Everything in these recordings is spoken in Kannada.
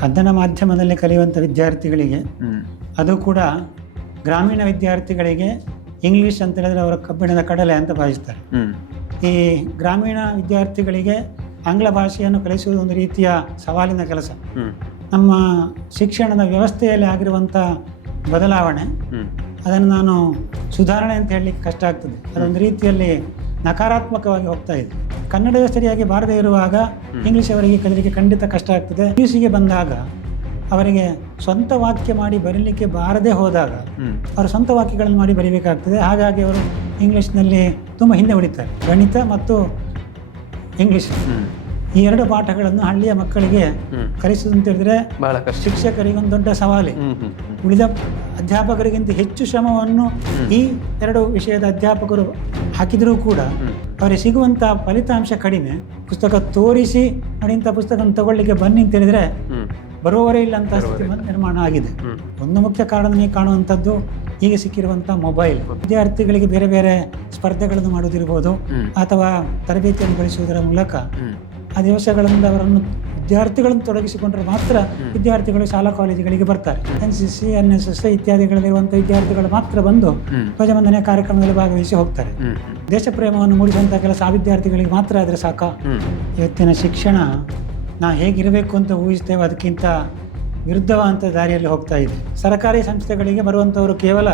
ಕನ್ನಡ ಮಾಧ್ಯಮದಲ್ಲಿ ಕಲಿಯುವಂಥ ವಿದ್ಯಾರ್ಥಿಗಳಿಗೆ, ಅದು ಕೂಡ ಗ್ರಾಮೀಣ ವಿದ್ಯಾರ್ಥಿಗಳಿಗೆ ಇಂಗ್ಲೀಷ್ ಅಂತ ಹೇಳಿದ್ರೆ ಅವರ ಕಬ್ಬಿಣದ ಕಡಲೆ ಅಂತ ಭಾವಿಸ್ತಾರೆ. ಈ ಗ್ರಾಮೀಣ ವಿದ್ಯಾರ್ಥಿಗಳಿಗೆ ಆಂಗ್ಲ ಭಾಷೆಯನ್ನು ಕಲಿಸುವುದು ಒಂದು ರೀತಿಯ ಸವಾಲಿನ ಕೆಲಸ. ನಮ್ಮ ಶಿಕ್ಷಣದ ವ್ಯವಸ್ಥೆಯಲ್ಲಿ ಆಗಿರುವಂಥ ಬದಲಾವಣೆ, ಅದನ್ನು ನಾನು ಸುಧಾರಣೆ ಅಂತ ಹೇಳಲಿಕ್ಕೆ ಕಷ್ಟ ಆಗ್ತದೆ. ಅದೊಂದು ರೀತಿಯಲ್ಲಿ ನಕಾರಾತ್ಮಕವಾಗಿ ಹೋಗ್ತಾ ಇದೆ. ಕನ್ನಡವೇ ಸರಿಯಾಗಿ ಬಾರದೇ ಇರುವಾಗ ಇಂಗ್ಲೀಷ್ ಅವರಿಗೆ ಕಲಿಯಲಿಕ್ಕೆ ಖಂಡಿತ ಕಷ್ಟ ಆಗ್ತದೆ. ಇಂಗ್ಲೀಷಿಗೆ ಬಂದಾಗ ಅವರಿಗೆ ಸ್ವಂತ ವಾಕ್ಯ ಮಾಡಿ ಬರೀಲಿಕ್ಕೆ ಬಾರದೇ ಹೋದಾಗ ಅವರು ಸ್ವಂತ ವಾಕ್ಯಗಳನ್ನು ಮಾಡಿ ಬರೀಬೇಕಾಗ್ತದೆ. ಹಾಗಾಗಿ ಅವರು ಇಂಗ್ಲೀಷ್ನಲ್ಲಿ ತುಂಬ ಹಿಂದೆ ಉಳಿತಾರೆ. ಗಣಿತ ಮತ್ತು ಇಂಗ್ಲೀಷ್ ಈ ಎರಡು ಪಾಠಗಳನ್ನು ಹಳ್ಳಿಯ ಮಕ್ಕಳಿಗೆ ಕಲಿಸುವುದು ಅಂತ ಹೇಳಿದ್ರೆ ಶಿಕ್ಷಕರಿಗೆ ಒಂದು ದೊಡ್ಡ ಸವಾಲೆ. ಉಳಿದ ಅಧ್ಯಾಪಕರಿಗಿಂತ ಹೆಚ್ಚು ಶ್ರಮವನ್ನು ಈ ಎರಡು ವಿಷಯದ ಅಧ್ಯಾಪಕರು ಹಾಕಿದರೂ ಕೂಡ ಅವರಿಗೆ ಸಿಗುವಂಥ ಫಲಿತಾಂಶ ಕಡಿಮೆ. ಪುಸ್ತಕ ತೋರಿಸಿ ಇಂಥ ಪುಸ್ತಕ ತಗೊಳ್ಳಿಕ್ಕೆ ಬನ್ನಿ ಅಂತ ಹೇಳಿದ್ರೆ ಬರುವವರೇ ಇಲ್ಲ ಅಂತ ಸ್ಥಿತಿ ನಿರ್ಮಾಣ ಆಗಿದೆ. ಒಂದು ಮುಖ್ಯ ಕಾರಣನೇ ಕಾಣುವಂಥದ್ದು ಈಗ ಸಿಕ್ಕಿರುವಂಥ ಮೊಬೈಲ್. ವಿದ್ಯಾರ್ಥಿಗಳಿಗೆ ಬೇರೆ ಬೇರೆ ಸ್ಪರ್ಧೆಗಳನ್ನು ಮಾಡುವುದಿರ್ಬೋದು ಅಥವಾ ತರಬೇತಿಯನ್ನು ಬೆಳೆಸುವುದರ ಮೂಲಕ ಆ ದಿವಸಗಳಿಂದ ಅವರನ್ನು ವಿದ್ಯಾರ್ಥಿಗಳನ್ನು ತೊಡಗಿಸಿಕೊಂಡ್ರೆ ಮಾತ್ರ ವಿದ್ಯಾರ್ಥಿಗಳು ಶಾಲಾ ಕಾಲೇಜುಗಳಿಗೆ ಬರ್ತಾರೆ. NCC, NSS ಇತ್ಯಾದಿಗಳಲ್ಲಿರುವಂಥ ವಿದ್ಯಾರ್ಥಿಗಳು ಮಾತ್ರ ಬಂದು ಧ್ವಜವಂದನೆ ಕಾರ್ಯಕ್ರಮದಲ್ಲಿ ಭಾಗವಹಿಸಿ ಹೋಗ್ತಾರೆ. ದೇಶ ಪ್ರೇಮವನ್ನು ಮೂಡಿಸುವಂಥ ಕೆಲಸ ಆ ವಿದ್ಯಾರ್ಥಿಗಳಿಗೆ ಮಾತ್ರ ಆದರೆ ಸಾಕ. ಇವತ್ತಿನ ಶಿಕ್ಷಣ ನಾವು ಹೇಗಿರಬೇಕು ಅಂತ ಊಹಿಸ್ತೇವೆ ಅದಕ್ಕಿಂತ ವಿರುದ್ಧವಾದಂಥ ದಾರಿಯಲ್ಲಿ ಹೋಗ್ತಾ ಇದೆ. ಸರ್ಕಾರಿ ಸಂಸ್ಥೆಗಳಿಗೆ ಬರುವಂಥವರು ಕೇವಲ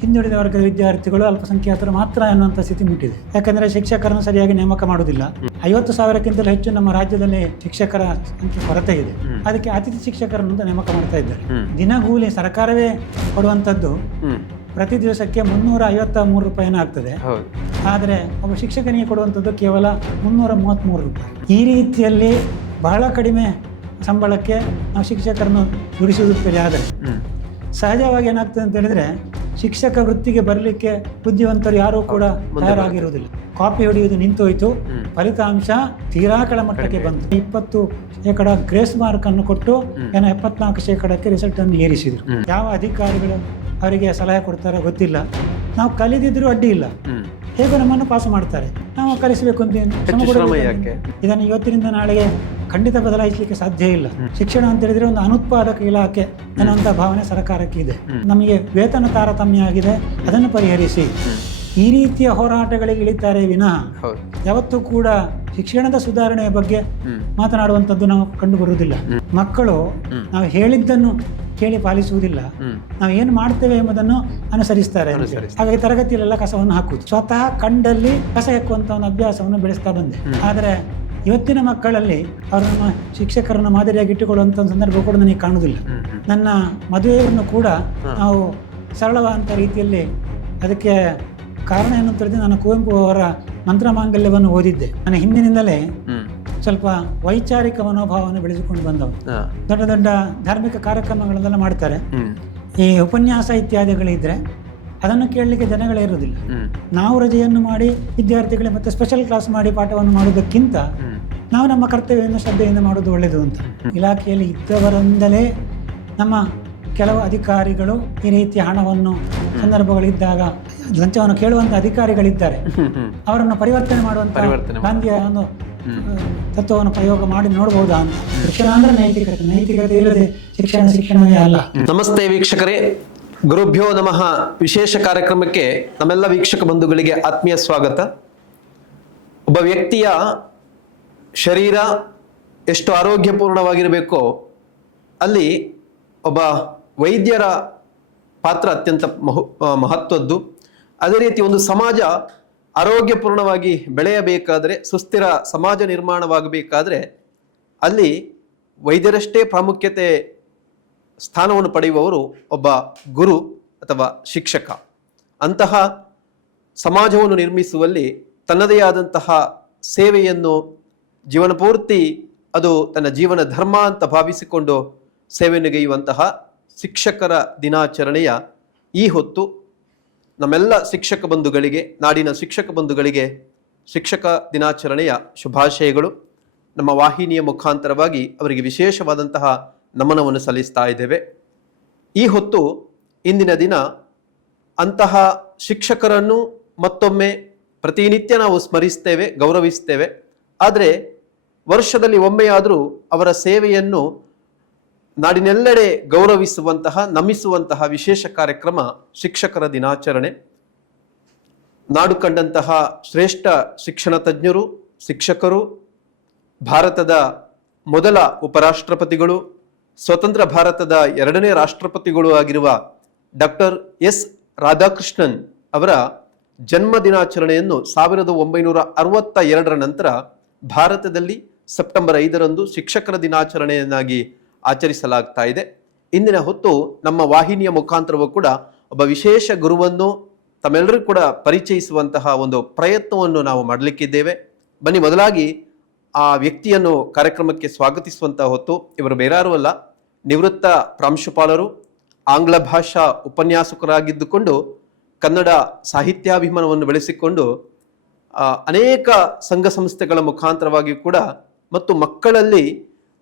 ಹಿಂದುಳಿದ ವರ್ಗದ ವಿದ್ಯಾರ್ಥಿಗಳು, ಅಲ್ಪಸಂಖ್ಯಾತರು ಮಾತ್ರ ಎನ್ನುವಂಥ ಸ್ಥಿತಿ ಮುಟ್ಟಿದೆ. ಯಾಕಂದರೆ ಶಿಕ್ಷಕರನ್ನು ಸರಿಯಾಗಿ ನೇಮಕ ಮಾಡುವುದಿಲ್ಲ. 50,000ಕ್ಕಿಂತಲೂ ಹೆಚ್ಚು ನಮ್ಮ ರಾಜ್ಯದಲ್ಲಿ ಶಿಕ್ಷಕರ ಸಂಖ್ಯೆ ಕೊರತೆ ಇದೆ. ಅದಕ್ಕೆ ಅತಿಥಿ ಶಿಕ್ಷಕರನ್ನು ನೇಮಕ ಮಾಡ್ತಾ ಇದ್ದಾರೆ. ದಿನಗೂಲಿ ಸರ್ಕಾರವೇ ಕೊಡುವಂಥದ್ದು ಪ್ರತಿ ದಿವಸಕ್ಕೆ 353 ರೂಪಾಯಿನ ಆಗ್ತದೆ. ಆದರೆ ಒಬ್ಬ ಶಿಕ್ಷಕನಿಗೆ ಕೊಡುವಂಥದ್ದು ಕೇವಲ 333 ರೂಪಾಯಿ. ಈ ರೀತಿಯಲ್ಲಿ ಬಹಳ ಕಡಿಮೆ ಸಂಬಳಕ್ಕೆ ನಾವು ಶಿಕ್ಷಕರನ್ನು ದುಡಿಸುವುದಿಲ್ಲ. ಆದರೆ ಸಹಜವಾಗಿ ಏನಾಗ್ತದೆ ಅಂತ ಹೇಳಿದ್ರೆ ಶಿಕ್ಷಕ ವೃತ್ತಿಗೆ ಬರಲಿಕ್ಕೆ ಬುದ್ಧಿವಂತರು ಯಾರೂ ಕೂಡ ತಯಾರಾಗಿರುವುದಿಲ್ಲ. ಕಾಪಿ ಹೊಡೆಯುವುದು ನಿಂತೋಯ್ತು. ಫಲಿತಾಂಶ ತೀರಾ ಕೆಳಮಟ್ಟಕ್ಕೆ ಬಂತು. 20% ಗ್ರೇಸ್ ಮಾರ್ಕ್ ಅನ್ನು ಕೊಟ್ಟು 74% ರಿಸಲ್ಟ್ ಅನ್ನು ಏರಿಸಿದ್ರು. ಯಾವ ಅಧಿಕಾರಿಗಳು ಅವರಿಗೆ ಸಲಹೆ ಕೊಡ್ತಾರೋ ಗೊತ್ತಿಲ್ಲ. ನಾವು ಕಲಿದಿದ್ರು ಅಡ್ಡಿ ಇಲ್ಲ, ಹೇಗೋ ನಮ್ಮನ್ನು ಪಾಸು ಮಾಡ್ತಾರೆ. ನಾವು ಕಲಿಸಬೇಕು ಅಂತ ಇದನ್ನು ಇವತ್ತಿನಿಂದ ನಾಳೆಗೆ ಖಂಡಿತ ಬದಲಾಯಿಸಲಿಕ್ಕೆ ಸಾಧ್ಯ ಇಲ್ಲ. ಶಿಕ್ಷಣ ಅಂತ ಹೇಳಿದ್ರೆ ಒಂದು ಅನುತ್ಪಾದಕ ಇಲಾಖೆ ಅನ್ನುವಂಥ ಭಾವನೆ ಸರ್ಕಾರಕ್ಕೆ ಇದೆ. ನಮಗೆ ವೇತನ ತಾರತಮ್ಯ ಆಗಿದೆ, ಅದನ್ನು ಪರಿಹರಿಸಿ. ಈ ರೀತಿಯ ಹೋರಾಟಗಳಿಗೆ ಇಳಿತಾರೆ ವಿನಃ ಯಾವತ್ತೂ ಕೂಡ ಶಿಕ್ಷಣದ ಸುಧಾರಣೆಯ ಬಗ್ಗೆ ಮಾತನಾಡುವಂಥದ್ದು ನಾವು ಕಂಡು ಬರುವುದಿಲ್ಲ. ಮಕ್ಕಳು ನಾವು ಹೇಳಿದ್ದನ್ನು ಕೇಳಿ ಪಾಲಿಸುವುದಿಲ್ಲ, ನಾವು ಏನು ಮಾಡ್ತೇವೆ ಎಂಬುದನ್ನು ಅನುಸರಿಸ್ತಾರೆ. ಹಾಗಾಗಿ ತರಗತಿಯಲ್ಲೆಲ್ಲ ಕಸವನ್ನು ಹಾಕುವುದು, ಸ್ವತಃ ಕಂಡಲ್ಲಿ ಕಸ ಹಾಕುವಂಥ ಒಂದು ಅಭ್ಯಾಸವನ್ನು ಬೆಳೆಸ್ತಾ ಬಂದೆ. ಆದರೆ ಇವತ್ತಿನ ಮಕ್ಕಳಲ್ಲಿ ಅವರು ನಮ್ಮ ಶಿಕ್ಷಕರನ್ನು ಮಾದರಿಯಾಗಿ ಇಟ್ಟುಕೊಳ್ಳುವಂಥ ಒಂದು ಸಂದರ್ಭ ಕೂಡ ನನಗೆ ಕಾಣುವುದಿಲ್ಲ. ನನ್ನ ಮದುವೆಯನ್ನು ಕೂಡ ನಾವು ಸರಳವಾದಂಥ ರೀತಿಯಲ್ಲಿ, ಅದಕ್ಕೆ ಕಾರಣ ಏನು ಅಂತ ಹೇಳಿದ್ರೆ ನಾನು ಕುವೆಂಪು ಅವರ ಮಂತ್ರಮಾಂಗಲ್ಯವನ್ನು ಓದಿದ್ದೆ. ನನ್ನ ಹಿಂದಿನಿಂದಲೇ ಸ್ವಲ್ಪ ವೈಚಾರಿಕ ಮನೋಭಾವವನ್ನು ಬೆಳೆಸಿಕೊಂಡು ಬಂದವರು. ದೊಡ್ಡ ದೊಡ್ಡ ಧಾರ್ಮಿಕ ಕಾರ್ಯಕ್ರಮಗಳನ್ನೆಲ್ಲ ಮಾಡ್ತಾರೆ. ಈ ಉಪನ್ಯಾಸ ಇತ್ಯಾದಿಗಳಿದ್ರೆ ಅದನ್ನು ಕೇಳಲಿಕ್ಕೆ ಜನಗಳೇ ಇರುವುದಿಲ್ಲ. ನಾವು ರಜೆಯನ್ನು ಮಾಡಿ ವಿದ್ಯಾರ್ಥಿಗಳಿಗೆ ಮತ್ತೆ ಸ್ಪೆಷಲ್ ಕ್ಲಾಸ್ ಮಾಡಿ ಪಾಠವನ್ನು ಮಾಡುವುದಕ್ಕಿಂತ ನಾವು ನಮ್ಮ ಕರ್ತವ್ಯವನ್ನು ಶ್ರದ್ಧೆಯಿಂದ ಮಾಡೋದು ಒಳ್ಳೆಯದು ಅಂತ. ಇಲಾಖೆಯಲ್ಲಿ ಇದ್ದವರಿಂದಲೇ ನಮ್ಮ ಕೆಲವು ಅಧಿಕಾರಿಗಳು ಈ ರೀತಿಯ ಹಣವನ್ನು ಸಂದರ್ಭಗಳಿದ್ದಾಗ ಲಂಚವನ್ನು ಕೇಳುವಂಥ ಅಧಿಕಾರಿಗಳಿದ್ದಾರೆ. ಅವರನ್ನು ಪರಿವರ್ತನೆ ಮಾಡುವಂಥ ಗಾಂಧಿಯ ಒಂದು ತತ್ವವನ್ನು ಪ್ರಯೋಗ ಮಾಡಿ ನೋಡಬಹುದಾ ಅಂತ. ಶಿಕ್ಷಣ ಅಂದ್ರೆ ನೈತಿಕತೆ, ನೈತಿಕತೆ ಇಲ್ಲದೆ ಶಿಕ್ಷಣವೇ ಅಲ್ಲ. ನಮಸ್ತೆ ವೀಕ್ಷಕರೇ, ಗುರುಭ್ಯೋ ನಮಃ ವಿಶೇಷ ಕಾರ್ಯಕ್ರಮಕ್ಕೆ ನಮ್ಮೆಲ್ಲ ವೀಕ್ಷಕ ಬಂಧುಗಳಿಗೆ ಆತ್ಮೀಯ ಸ್ವಾಗತ. ಒಬ್ಬ ವ್ಯಕ್ತಿಯ ಶರೀರ ಎಷ್ಟು ಆರೋಗ್ಯಪೂರ್ಣವಾಗಿರಬೇಕೋ ಅಲ್ಲಿ ಒಬ್ಬ ವೈದ್ಯರ ಪಾತ್ರ ಅತ್ಯಂತ ಮಹತ್ವದ್ದು. ಅದೇ ರೀತಿ ಒಂದು ಸಮಾಜ ಆರೋಗ್ಯಪೂರ್ಣವಾಗಿ ಬೆಳೆಯಬೇಕಾದರೆ, ಸುಸ್ಥಿರ ಸಮಾಜ ನಿರ್ಮಾಣವಾಗಬೇಕಾದ್ರೆ ಅಲ್ಲಿ ವೈದ್ಯರಷ್ಟೇ ಪ್ರಾಮುಖ್ಯತೆ ಸ್ಥಾನವನ್ನು ಪಡೆಯುವವರು ಒಬ್ಬ ಗುರು ಅಥವಾ ಶಿಕ್ಷಕ. ಅಂತಹ ಸಮಾಜವನ್ನು ನಿರ್ಮಿಸುವಲ್ಲಿ ತನ್ನದೇ ಆದಂತಹ ಸೇವೆಯನ್ನು ಜೀವನ ಪೂರ್ತಿ ಅದು ತನ್ನ ಜೀವನ ಧರ್ಮ ಅಂತ ಭಾವಿಸಿಕೊಂಡು ಸೇವೆಯನ್ನುಗೈಯುವಂತಹ ಶಿಕ್ಷಕರ ದಿನಾಚರಣೆಯ ಈ ಹೊತ್ತು ನಮ್ಮೆಲ್ಲ ಶಿಕ್ಷಕ ಬಂಧುಗಳಿಗೆ, ನಾಡಿನ ಶಿಕ್ಷಕ ಬಂಧುಗಳಿಗೆ ಶಿಕ್ಷಕ ದಿನಾಚರಣೆಯ ಶುಭಾಶಯಗಳು. ನಮ್ಮ ವಾಹಿನಿಯ ಮುಖಾಂತರವಾಗಿ ಅವರಿಗೆ ವಿಶೇಷವಾದಂತಹ ನಮನವನ್ನು ಸಲ್ಲಿಸ್ತಾ ಇದ್ದೇವೆ. ಈ ಹೊತ್ತು ಇಂದಿನ ದಿನ ಅಂತಹ ಶಿಕ್ಷಕರನ್ನು ಮತ್ತೊಮ್ಮೆ ಪ್ರತಿನಿತ್ಯ ನಾವು ಸ್ಮರಿಸ್ತೇವೆ, ಗೌರವಿಸ್ತೇವೆ. ಆದರೆ ವರ್ಷದಲ್ಲಿ ಒಮ್ಮೆಯಾದರೂ ಅವರ ಸೇವೆಯನ್ನು ನಾಡಿನೆಲ್ಲೆಡೆ ಗೌರವಿಸುವಂತಹ ನಮಿಸುವಂತಹ ವಿಶೇಷ ಕಾರ್ಯಕ್ರಮ ಶಿಕ್ಷಕರ ದಿನಾಚರಣೆ. ನಾಡು ಕಂಡಂತಹ ಶ್ರೇಷ್ಠ ಶಿಕ್ಷಣ ತಜ್ಞರು, ಶಿಕ್ಷಕರು, ಭಾರತದ ಮೊದಲ ಉಪರಾಷ್ಟ್ರಪತಿಗಳು, ಸ್ವತಂತ್ರ ಭಾರತದ 2ನೇ ರಾಷ್ಟ್ರಪತಿಗಳು ಆಗಿರುವ ಡಾಕ್ಟರ್ ಎಸ್ ರಾಧಾಕೃಷ್ಣನ್ ಅವರ ಜನ್ಮ ದಿನಾಚರಣೆಯನ್ನು 1962ರ ನಂತರ ಭಾರತದಲ್ಲಿ ಸೆಪ್ಟೆಂಬರ್ 5ರಂದು ಶಿಕ್ಷಕರ ದಿನಾಚರಣೆಯನ್ನಾಗಿ ಆಚರಿಸಲಾಗ್ತಾ ಇದೆ. ಇಂದಿನ ಹೊತ್ತು ನಮ್ಮ ವಾಹಿನಿಯ ಮುಖಾಂತರವೂ ಕೂಡ ಒಬ್ಬ ವಿಶೇಷ ಗುರುವನ್ನು ತಮ್ಮೆಲ್ಲರೂ ಕೂಡ ಪರಿಚಯಿಸುವಂತಹ ಒಂದು ಪ್ರಯತ್ನವನ್ನು ನಾವು ಮಾಡಲಿಕ್ಕಿದ್ದೇವೆ. ಬನ್ನಿ, ಮೊದಲಾಗಿ ಆ ವ್ಯಕ್ತಿಯನ್ನು ಕಾರ್ಯಕ್ರಮಕ್ಕೆ ಸ್ವಾಗತಿಸುವಂತಹ ಹೊತ್ತು. ಇವರು ಬೇರಾರೂ ಅಲ್ಲ, ನಿವೃತ್ತ ಪ್ರಾಂಶುಪಾಲರು, ಆಂಗ್ಲ ಭಾಷಾ ಉಪನ್ಯಾಸಕರಾಗಿದ್ದುಕೊಂಡು ಕನ್ನಡ ಸಾಹಿತ್ಯಾಭಿಮಾನವನ್ನು ಬೆಳೆಸಿಕೊಂಡು ಅನೇಕ ಸಂಘ ಸಂಸ್ಥೆಗಳ ಮುಖಾಂತರವಾಗಿ ಕೂಡ ಮತ್ತು ಮಕ್ಕಳಲ್ಲಿ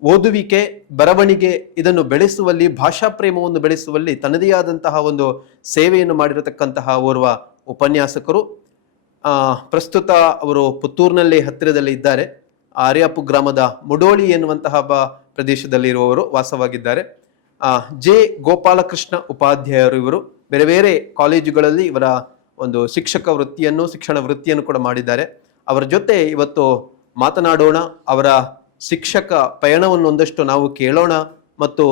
ಓದುವಿಕೆ, ಬರವಣಿಗೆ ಇದನ್ನು ಬೆಳೆಸುವಲ್ಲಿ, ಭಾಷಾ ಪ್ರೇಮವನ್ನು ಬೆಳೆಸುವಲ್ಲಿ ತನ್ನದೇ ಆದಂತಹ ಒಂದು ಸೇವೆಯನ್ನು ಮಾಡಿರತಕ್ಕಂತಹ ಓರ್ವ ಉಪನ್ಯಾಸಕರು. ಪ್ರಸ್ತುತ ಅವರು ಪುತ್ತೂರಿನಲ್ಲಿ ಹತ್ತಿರದಲ್ಲಿ ಇದ್ದಾರೆ. ಆರ್ಯಾಪು ಗ್ರಾಮದ ಮುಡೋಳಿ ಎನ್ನುವಂತಹ ಪ್ರದೇಶದಲ್ಲಿ ಇರುವವರು ವಾಸವಾಗಿದ್ದಾರೆ. ಜೆ ಗೋಪಾಲಕೃಷ್ಣ ಉಪಾಧ್ಯಾಯರು ಇವರು ಬೇರೆ ಬೇರೆ ಕಾಲೇಜುಗಳಲ್ಲಿ ಇವರ ಒಂದು ಶಿಕ್ಷಕ ವೃತ್ತಿಯನ್ನು, ಶಿಕ್ಷಣ ವೃತ್ತಿಯನ್ನು ಕೂಡ ಮಾಡಿದ್ದಾರೆ. ಅವರ ಜೊತೆ ಇವತ್ತು ಮಾತನಾಡೋಣ. ಅವರ ಶಿಕ್ಷಕ ಪಯಣವನ್ನು ಒಂದಷ್ಟು ನಾವು ಕೇಳೋಣ ಮತ್ತು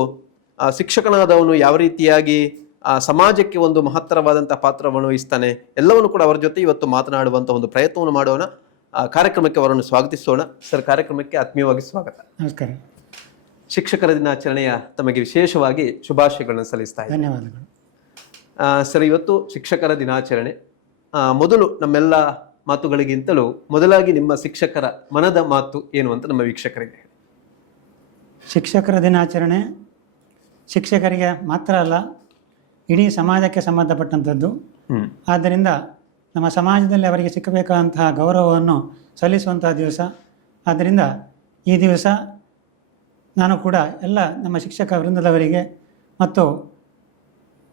ಶಿಕ್ಷಕನಾದವನು ಯಾವ ರೀತಿಯಾಗಿ ಸಮಾಜಕ್ಕೆ ಒಂದು ಮಹತ್ತರವಾದಂತಹ ಪಾತ್ರವನ್ನು ವಹಿಸ್ತಾನೆ, ಎಲ್ಲವನ್ನು ಕೂಡ ಅವರ ಜೊತೆ ಇವತ್ತು ಮಾತನಾಡುವಂತ ಒಂದು ಪ್ರಯತ್ನವನ್ನು ಮಾಡೋಣ. ಕಾರ್ಯಕ್ರಮಕ್ಕೆ ಅವರನ್ನು ಸ್ವಾಗತಿಸೋಣ. ಸರ್, ಕಾರ್ಯಕ್ರಮಕ್ಕೆ ಆತ್ಮೀಯವಾಗಿ ಸ್ವಾಗತ. ನಮಸ್ಕಾರ. ಶಿಕ್ಷಕರ ದಿನಾಚರಣೆಯ ತಮಗೆ ವಿಶೇಷವಾಗಿ ಶುಭಾಶಯಗಳನ್ನು ಸಲ್ಲಿಸ್ತಾ ಇದ್ದೀನಿ. ಧನ್ಯವಾದಗಳು. ಸರ್, ಇವತ್ತು ಶಿಕ್ಷಕರ ದಿನಾಚರಣೆ. ಮೊದಲು ನಮ್ಮೆಲ್ಲ ಮಾತುಗಳಿಗಿಂತಲೂ ಮೊದಲಾಗಿ ನಿಮ್ಮ ಶಿಕ್ಷಕರ ಮನದ ಮಾತು ಏನು ಅಂತ ನಮ್ಮ ವೀಕ್ಷಕರಿಗೆ. ಶಿಕ್ಷಕರ ದಿನಾಚರಣೆ ಶಿಕ್ಷಕರಿಗೆ ಮಾತ್ರ ಅಲ್ಲ, ಇಡೀ ಸಮಾಜಕ್ಕೆ ಸಂಬಂಧಪಟ್ಟಂಥದ್ದು. ಆದ್ದರಿಂದ ನಮ್ಮ ಸಮಾಜದಲ್ಲಿ ಅವರಿಗೆ ಸಿಕ್ಕಬೇಕಾದಂತಹ ಗೌರವವನ್ನು ಸಲ್ಲಿಸುವಂತಹ ದಿವಸ. ಆದ್ದರಿಂದ ಈ ದಿವಸ ನಾನು ಕೂಡ ಎಲ್ಲ ನಮ್ಮ ಶಿಕ್ಷಕ ವೃಂದದವರಿಗೆ ಮತ್ತು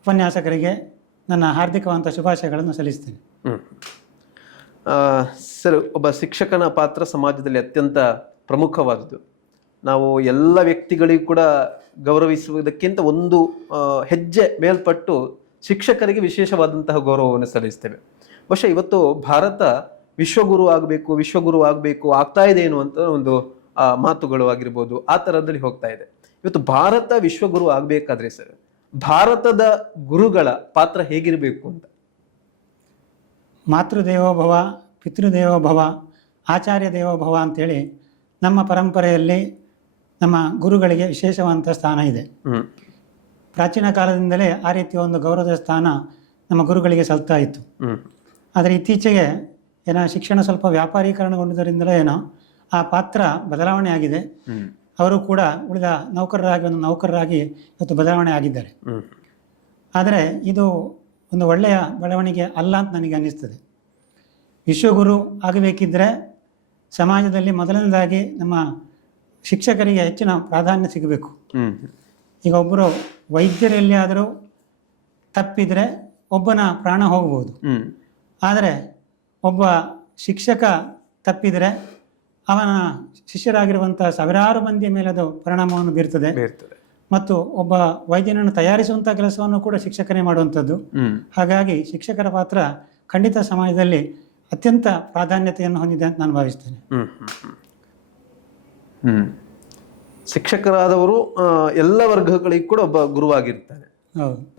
ಉಪನ್ಯಾಸಕರಿಗೆ ನನ್ನ ಹಾರ್ದಿಕವಾದಂಥ ಶುಭಾಶಯಗಳನ್ನು ಸಲ್ಲಿಸ್ತೇನೆ. ಸರ್, ಒಬ್ಬ ಶಿಕ್ಷಕನ ಪಾತ್ರ ಸಮಾಜದಲ್ಲಿ ಅತ್ಯಂತ ಪ್ರಮುಖವಾದುದು. ನಾವು ಎಲ್ಲ ವ್ಯಕ್ತಿಗಳಿಗೂ ಕೂಡ ಗೌರವಿಸುವುದಕ್ಕಿಂತ ಒಂದು ಹೆಜ್ಜೆ ಮೇಲ್ಪಟ್ಟು ಶಿಕ್ಷಕರಿಗೆ ವಿಶೇಷವಾದಂತಹ ಗೌರವವನ್ನು ಸಲ್ಲಿಸ್ತೇವೆ. ಬಹುಶಃ ಇವತ್ತು ಭಾರತ ವಿಶ್ವಗುರು ಆಗಬೇಕು ಆಗ್ತಾ ಇದೆ ಎನ್ನುವಂಥ ಒಂದು ಮಾತುಗಳು ಆಗಿರ್ಬೋದು, ಆ ಥರದಲ್ಲಿ ಹೋಗ್ತಾ ಇದೆ. ಇವತ್ತು ಭಾರತ ವಿಶ್ವಗುರು ಆಗಬೇಕಾದ್ರೆ ಸರ್, ಭಾರತದ ಗುರುಗಳ ಪಾತ್ರ ಹೇಗಿರಬೇಕು ಅಂತ? ಮಾತೃದೇವೋಭವ, ಪಿತೃದೇವೋಭವ, ಆಚಾರ್ಯ ದೇವೋಭವ ಅಂತೇಳಿ ನಮ್ಮ ಪರಂಪರೆಯಲ್ಲಿ ನಮ್ಮ ಗುರುಗಳಿಗೆ ವಿಶೇಷವಾದಂಥ ಸ್ಥಾನ ಇದೆ. ಪ್ರಾಚೀನ ಕಾಲದಿಂದಲೇ ಆ ರೀತಿಯ ಒಂದು ಗೌರವದ ಸ್ಥಾನ ನಮ್ಮ ಗುರುಗಳಿಗೆ ಸಲ್ತಾ ಇತ್ತು. ಆದರೆ ಇತ್ತೀಚೆಗೆ ಶಿಕ್ಷಣ ಸ್ವಲ್ಪ ವ್ಯಾಪಾರೀಕರಣಗೊಂಡಿದ್ದರಿಂದಲೇ ಆ ಪಾತ್ರ ಬದಲಾವಣೆ ಆಗಿದೆ. ಅವರು ಕೂಡ ಉಳಿದ ನೌಕರರಾಗಿ ಇವತ್ತು ಬದಲಾವಣೆ ಆಗಿದ್ದಾರೆ. ಆದರೆ ಇದು ಒಂದು ಒಳ್ಳೆಯ ಬೆಳವಣಿಗೆ ಅಲ್ಲ ಅಂತ ನನಗೆ ಅನ್ನಿಸ್ತದೆ. ವಿಶ್ವಗುರು ಆಗಬೇಕಿದ್ದರೆ ಸಮಾಜದಲ್ಲಿ ಮೊದಲನೇದಾಗಿ ನಮ್ಮ ಶಿಕ್ಷಕರಿಗೆ ಹೆಚ್ಚಿನ ಪ್ರಾಧಾನ್ಯ ಸಿಗಬೇಕು. ಈಗ ಒಬ್ಬರು ವೈದ್ಯರಲ್ಲಿ ಆದರೂ ತಪ್ಪಿದರೆ ಒಬ್ಬನ ಪ್ರಾಣ ಹೋಗ್ಬೋದು. ಆದರೆ ಒಬ್ಬ ಶಿಕ್ಷಕ ತಪ್ಪಿದರೆ ಅವನ ಶಿಷ್ಯರಾಗಿರುವಂಥ ಸಾವಿರಾರು ಮಂದಿಯ ಮೇಲೆ ಅದು ಪರಿಣಾಮವನ್ನು ಬೀರ್ತದೆ. ಮತ್ತು ಒಬ್ಬ ವೈದ್ಯನನ್ನು ತಯಾರಿಸುವಂಥ ಕೆಲಸವನ್ನು ಕೂಡ ಶಿಕ್ಷಕನೇ ಮಾಡುವಂಥದ್ದು. ಹಾಗಾಗಿ ಶಿಕ್ಷಕರ ಪಾತ್ರ ಖಂಡಿತ ಸಮಾಜದಲ್ಲಿ ಅತ್ಯಂತ ಪ್ರಾಧಾನ್ಯತೆಯನ್ನು ಹೊಂದಿದೆ ಅಂತ ನಾನು ಭಾವಿಸ್ತೇನೆ. ಶಿಕ್ಷಕರಾದವರು ಎಲ್ಲ ವರ್ಗಗಳಿಗೂ ಕೂಡ ಒಬ್ಬ ಗುರುವಾಗಿರ್ತಾರೆ.